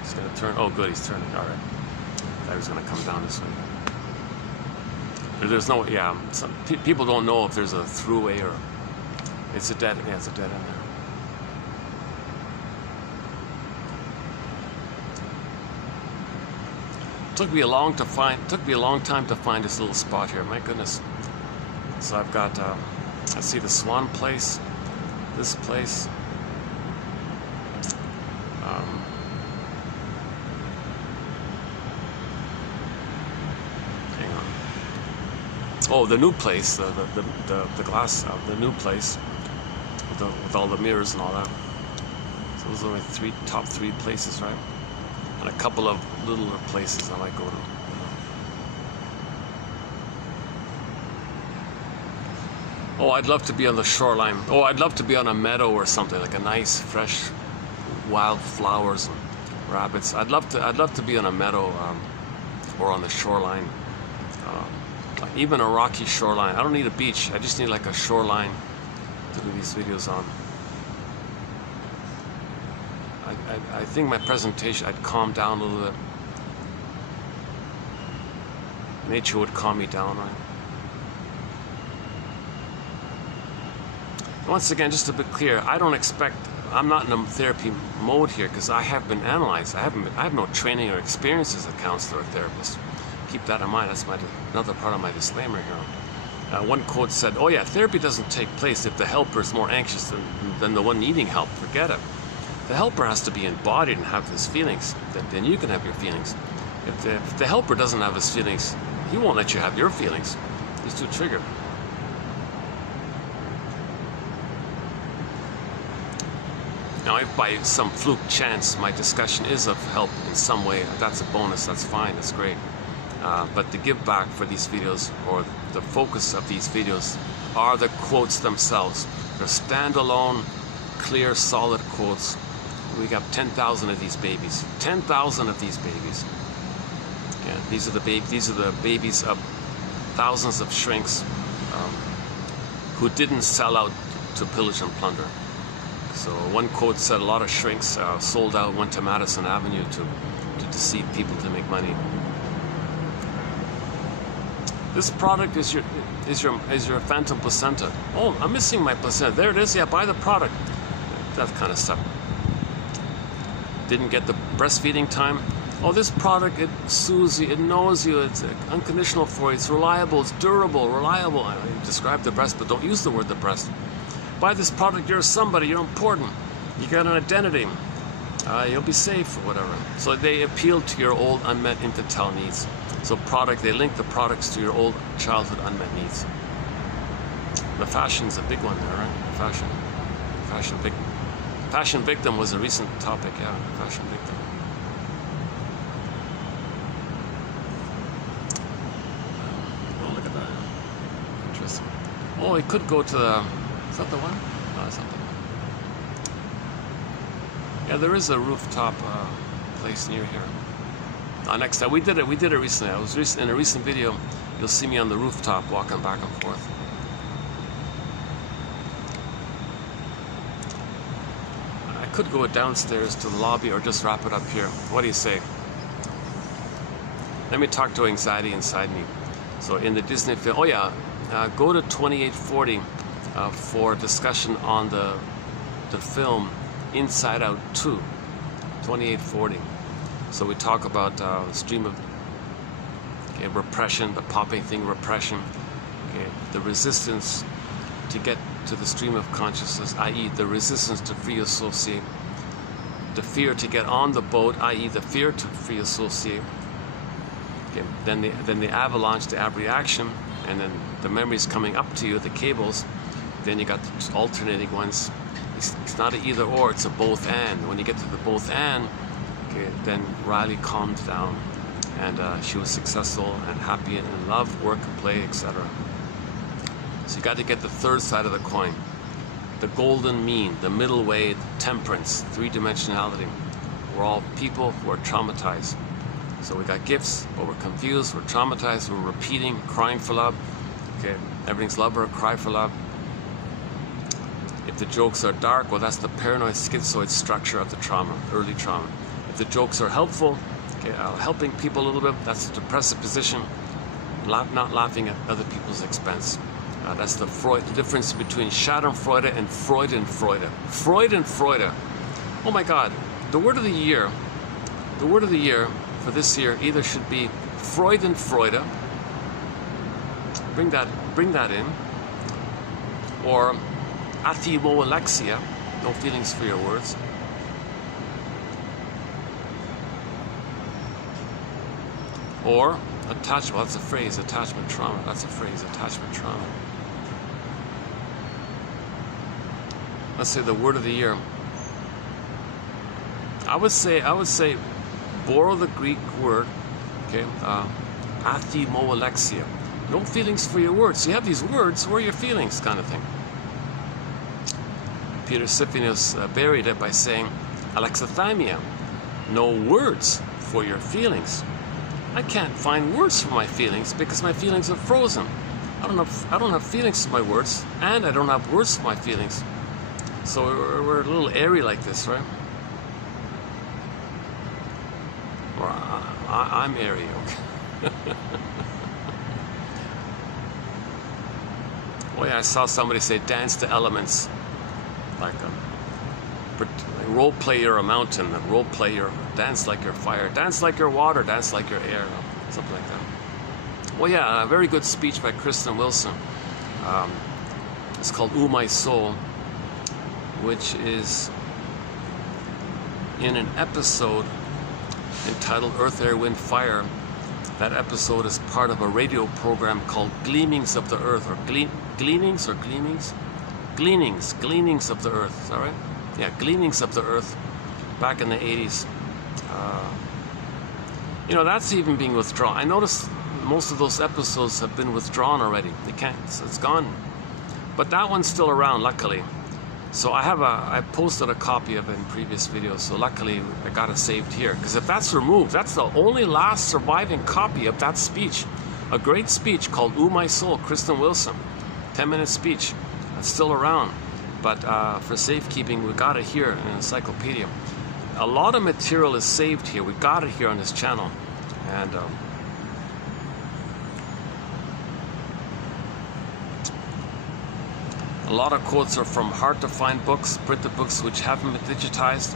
He's gonna turn. Oh, good, he's turning. All right. I thought he was gonna come down this way. There's no. Yeah. Some people don't know if there's a throughway or it's a dead. Yeah, it's a dead end there. Took me a long time to find this little spot here. My goodness. So I've got. Let's see, the Swan Place. This place. Oh, the new place, the glass, the new place, with all the mirrors and all that. So those are my top three places, right? And a couple of littler places I might go to. Oh, I'd love to be on the shoreline. Oh, I'd love to be on a meadow or something, like a nice, fresh, wild flowers and rabbits. I'd love to be on a meadow or on the shoreline. Even a rocky shoreline. I don't need a beach. I just need like a shoreline to do these videos on. I think my presentation, I'd calm down a little bit. Nature would calm me down, right? Once again, just to be clear, I'm not in a therapy mode here because I have been analyzed. I have no training or experience as a counselor or therapist. Keep that in mind. That's another part of my disclaimer here. One quote said, "Oh yeah, therapy doesn't take place if the helper is more anxious than the one needing help. Forget it. The helper has to be embodied and have his feelings. Then you can have your feelings. If the helper doesn't have his feelings, he won't let you have your feelings. He's too triggered." Now, if by some fluke chance my discussion is of help in some way, that's a bonus. That's fine. That's great. But the give back for these videos, or the focus of these videos, are the quotes themselves. They're standalone, clear, solid quotes. We got 10,000 of these babies. 10,000 of these babies. Yeah, these are the babies of thousands of shrinks who didn't sell out to pillage and plunder. So one quote said a lot of shrinks sold out, went to Madison Avenue to deceive people to make money. This product is your phantom placenta. Oh, I'm missing my placenta. There it is. Yeah, buy the product. That kind of stuff. Didn't get the breastfeeding time. Oh, this product, it soothes you, it knows you, it's unconditional for you, it's reliable, it's durable, reliable. I describe the breast, but don't use the word the breast. Buy this product, you're somebody, you're important. You got an identity. You'll be safe or whatever. So they appeal to your old unmet infantile needs. So they link the products to your old childhood unmet needs. The fashion's a big one there, right? Fashion victim was a recent topic, yeah. Fashion victim. Oh, it could go to the... Is that the one? No, that's not the one. Yeah, there is a rooftop place near here. Next time, we did it recently. In a recent video, you'll see me on the rooftop walking back and forth. I could go downstairs to the lobby or just wrap it up here. What do you say? Let me talk to anxiety inside me. So in the Disney film, oh yeah, go to 2840 for discussion on the film Inside Out 2, 2840. So we talk about stream of repression, the popping thing, repression, the resistance to get to the stream of consciousness, i.e. the resistance to free associate, the fear to get on the boat, i.e. the fear to free associate, then the avalanche, the abreaction, and then the memories coming up to you, the cables. Then you got the alternating ones. It's not an either or, it's a both and. When you get to the both and, then Riley calmed down, and she was successful and happy and in love, work and play, etc. So you got to get the third side of the coin, the golden mean, the middle way, temperance, three-dimensionality. We're all people who are traumatized. So we got gifts, but we're confused, we're traumatized, we're repeating, crying for love. Everything's love or cry for love. If the jokes are dark, well, that's the paranoid schizoid structure of the trauma, early trauma. If the jokes are helpful, helping people a little bit, that's the depressive position, not laughing at other people's expense. That's the difference between Schadenfreude and Freudenfreude. Freudenfreude. Oh my God, the word of the year for this year either should be Freudenfreude, bring that in, or Athimoalexia, no feelings for your words. Or attachment, well, that's a phrase, attachment trauma. That's a phrase, attachment trauma. Let's say the word of the year. I would say borrow the Greek word, Athimoalexia. No feelings for your words. You have these words, where are your feelings, kind of thing. Peter Siphianus buried it by saying, alexithymia, no words for your feelings. I can't find words for my feelings because my feelings are frozen. I don't have feelings for my words, and I don't have words for my feelings. So we're a little airy like this, right? Or I'm airy, okay. Oh yeah, I saw somebody say dance to elements. Like role play you're a mountain, and role play your dance like your fire, dance like your water, dance like your air, something like that. Well, yeah, a very good speech by Kristen Wilson. It's called "Ooh My Soul," which is in an episode entitled "Earth, Air, Wind, Fire." That episode is part of a radio program called "Gleamings of the Earth," or Gleanings or Gleamings. Gleanings of the Earth, is that right? Yeah, Gleanings of the Earth, back in the 80s. That's even being withdrawn. I noticed most of those episodes have been withdrawn already. They can't, it's gone. But that one's still around, luckily. So I posted a copy of it in previous videos, so luckily I got it saved here. Because if that's removed, that's the only last surviving copy of that speech. A great speech called "Ooh My Soul," Kristen Wilson. 10-minute speech. It's still around, but for safekeeping, we got it here in an encyclopedia. A lot of material is saved here. We got it here on this channel, and a lot of quotes are from hard-to-find books, printed books which haven't been digitized.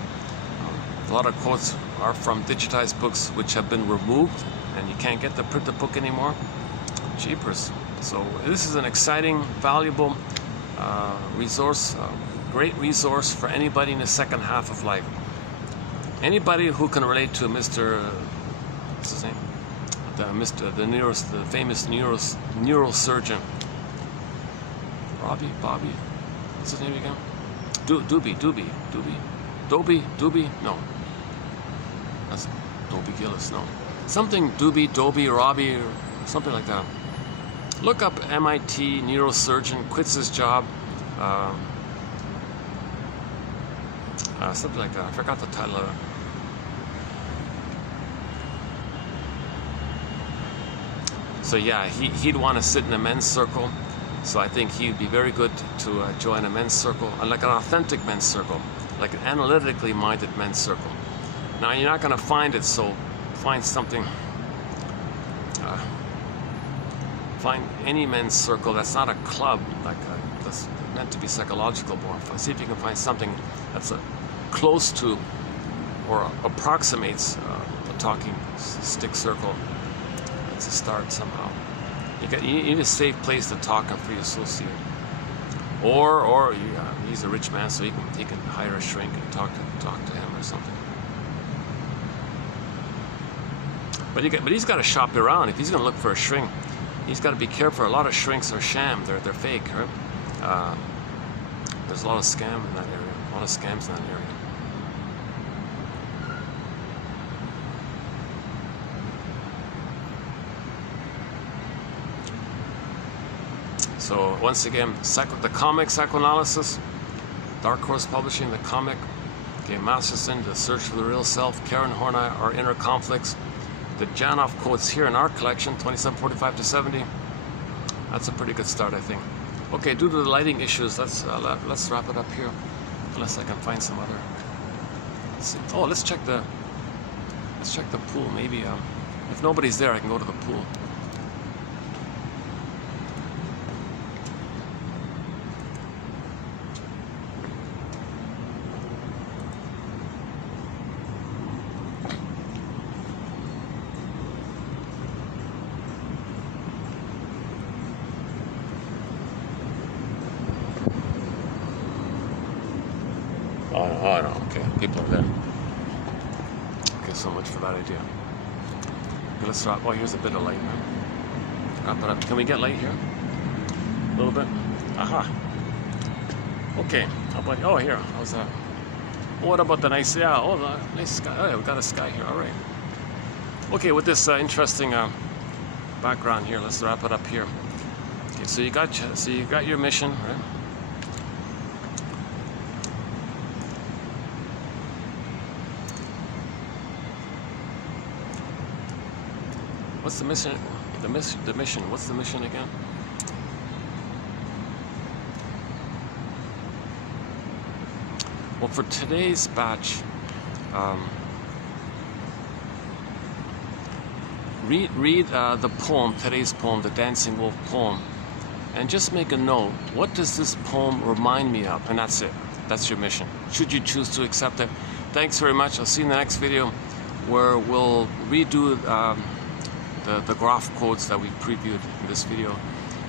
A lot of quotes are from digitized books which have been removed, and you can't get the printed book anymore. Jeepers! So this is an exciting, valuable resource, great resource for anybody in the second half of life. Anybody who can relate to Mr. What's his name? The famous neurosurgeon. Bobby. What's his name again? Doobie. No, that's Dobie Gillis. No, something Doobie, Robbie, or something like that. Look up MIT neurosurgeon quits his job. Something like that. I forgot the title of it. So yeah, he'd want to sit in a men's circle. So I think he'd be very good to join a men's circle, like an authentic men's circle, like an analytically minded men's circle. Now you're not going to find it, so find something. Find any men's circle that's not a club, like that's meant to be psychological more. See if you can find something that's close to or approximates a talking stick circle. That's a start somehow. You need a safe place to talk and free associate. Or he's a rich man, so he can hire a shrink and talk to him or something. But he's got to shop around. If he's going to look for a shrink, he's got to be careful. A lot of shrinks are sham. They're fake, right? There's a lot of scam in that area. A lot of scams in that area. So once again, the comic psychoanalysis, Dark Horse Publishing, the comic. Okay, Masterson, The Search for the Real Self, Karen Horney, Our Inner Conflicts. The Janoff quotes here in our collection, 2745 to 70. That's a pretty good start, I think. Okay, due to the lighting issues, let's wrap it up here. Unless I can find some other. Let's see. Oh, let's check the pool. Maybe if nobody's there, I can go to the pool. Oh no, okay, people are there. Okay, so much for that idea. Okay, let's wrap. Oh, here's a bit of light now. Wrap it up. Can we get light here? A little bit? Aha. Okay, how about, oh, here, how's that? Oh, what about the nice, yeah, oh, the nice sky. Oh, yeah, we got a sky here, all right. Okay, with this interesting background here, let's wrap it up here. Okay, so you got your mission, right? What's the mission? The mission. What's the mission again? Well, for today's batch, read the poem, today's poem, the Dancing Wolf poem, and just make a note. What does this poem remind me of? And that's it. That's your mission. Should you choose to accept it. Thanks very much. I'll see you in the next video, where we'll redo the graph codes that we previewed in this video.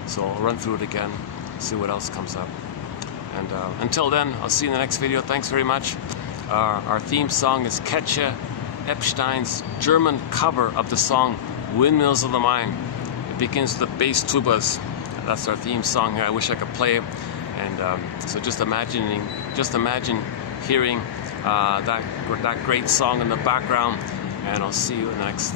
So I'll run through it again, see what else comes up. And until then, I'll see you in the next video. Thanks very much. Our theme song is Ketje Epstein's German cover of the song Windmills of the Mind. It begins with the bass tubas. That's our theme song here. I wish I could play it. And so just imagine hearing that great song in the background. And I'll see you in the next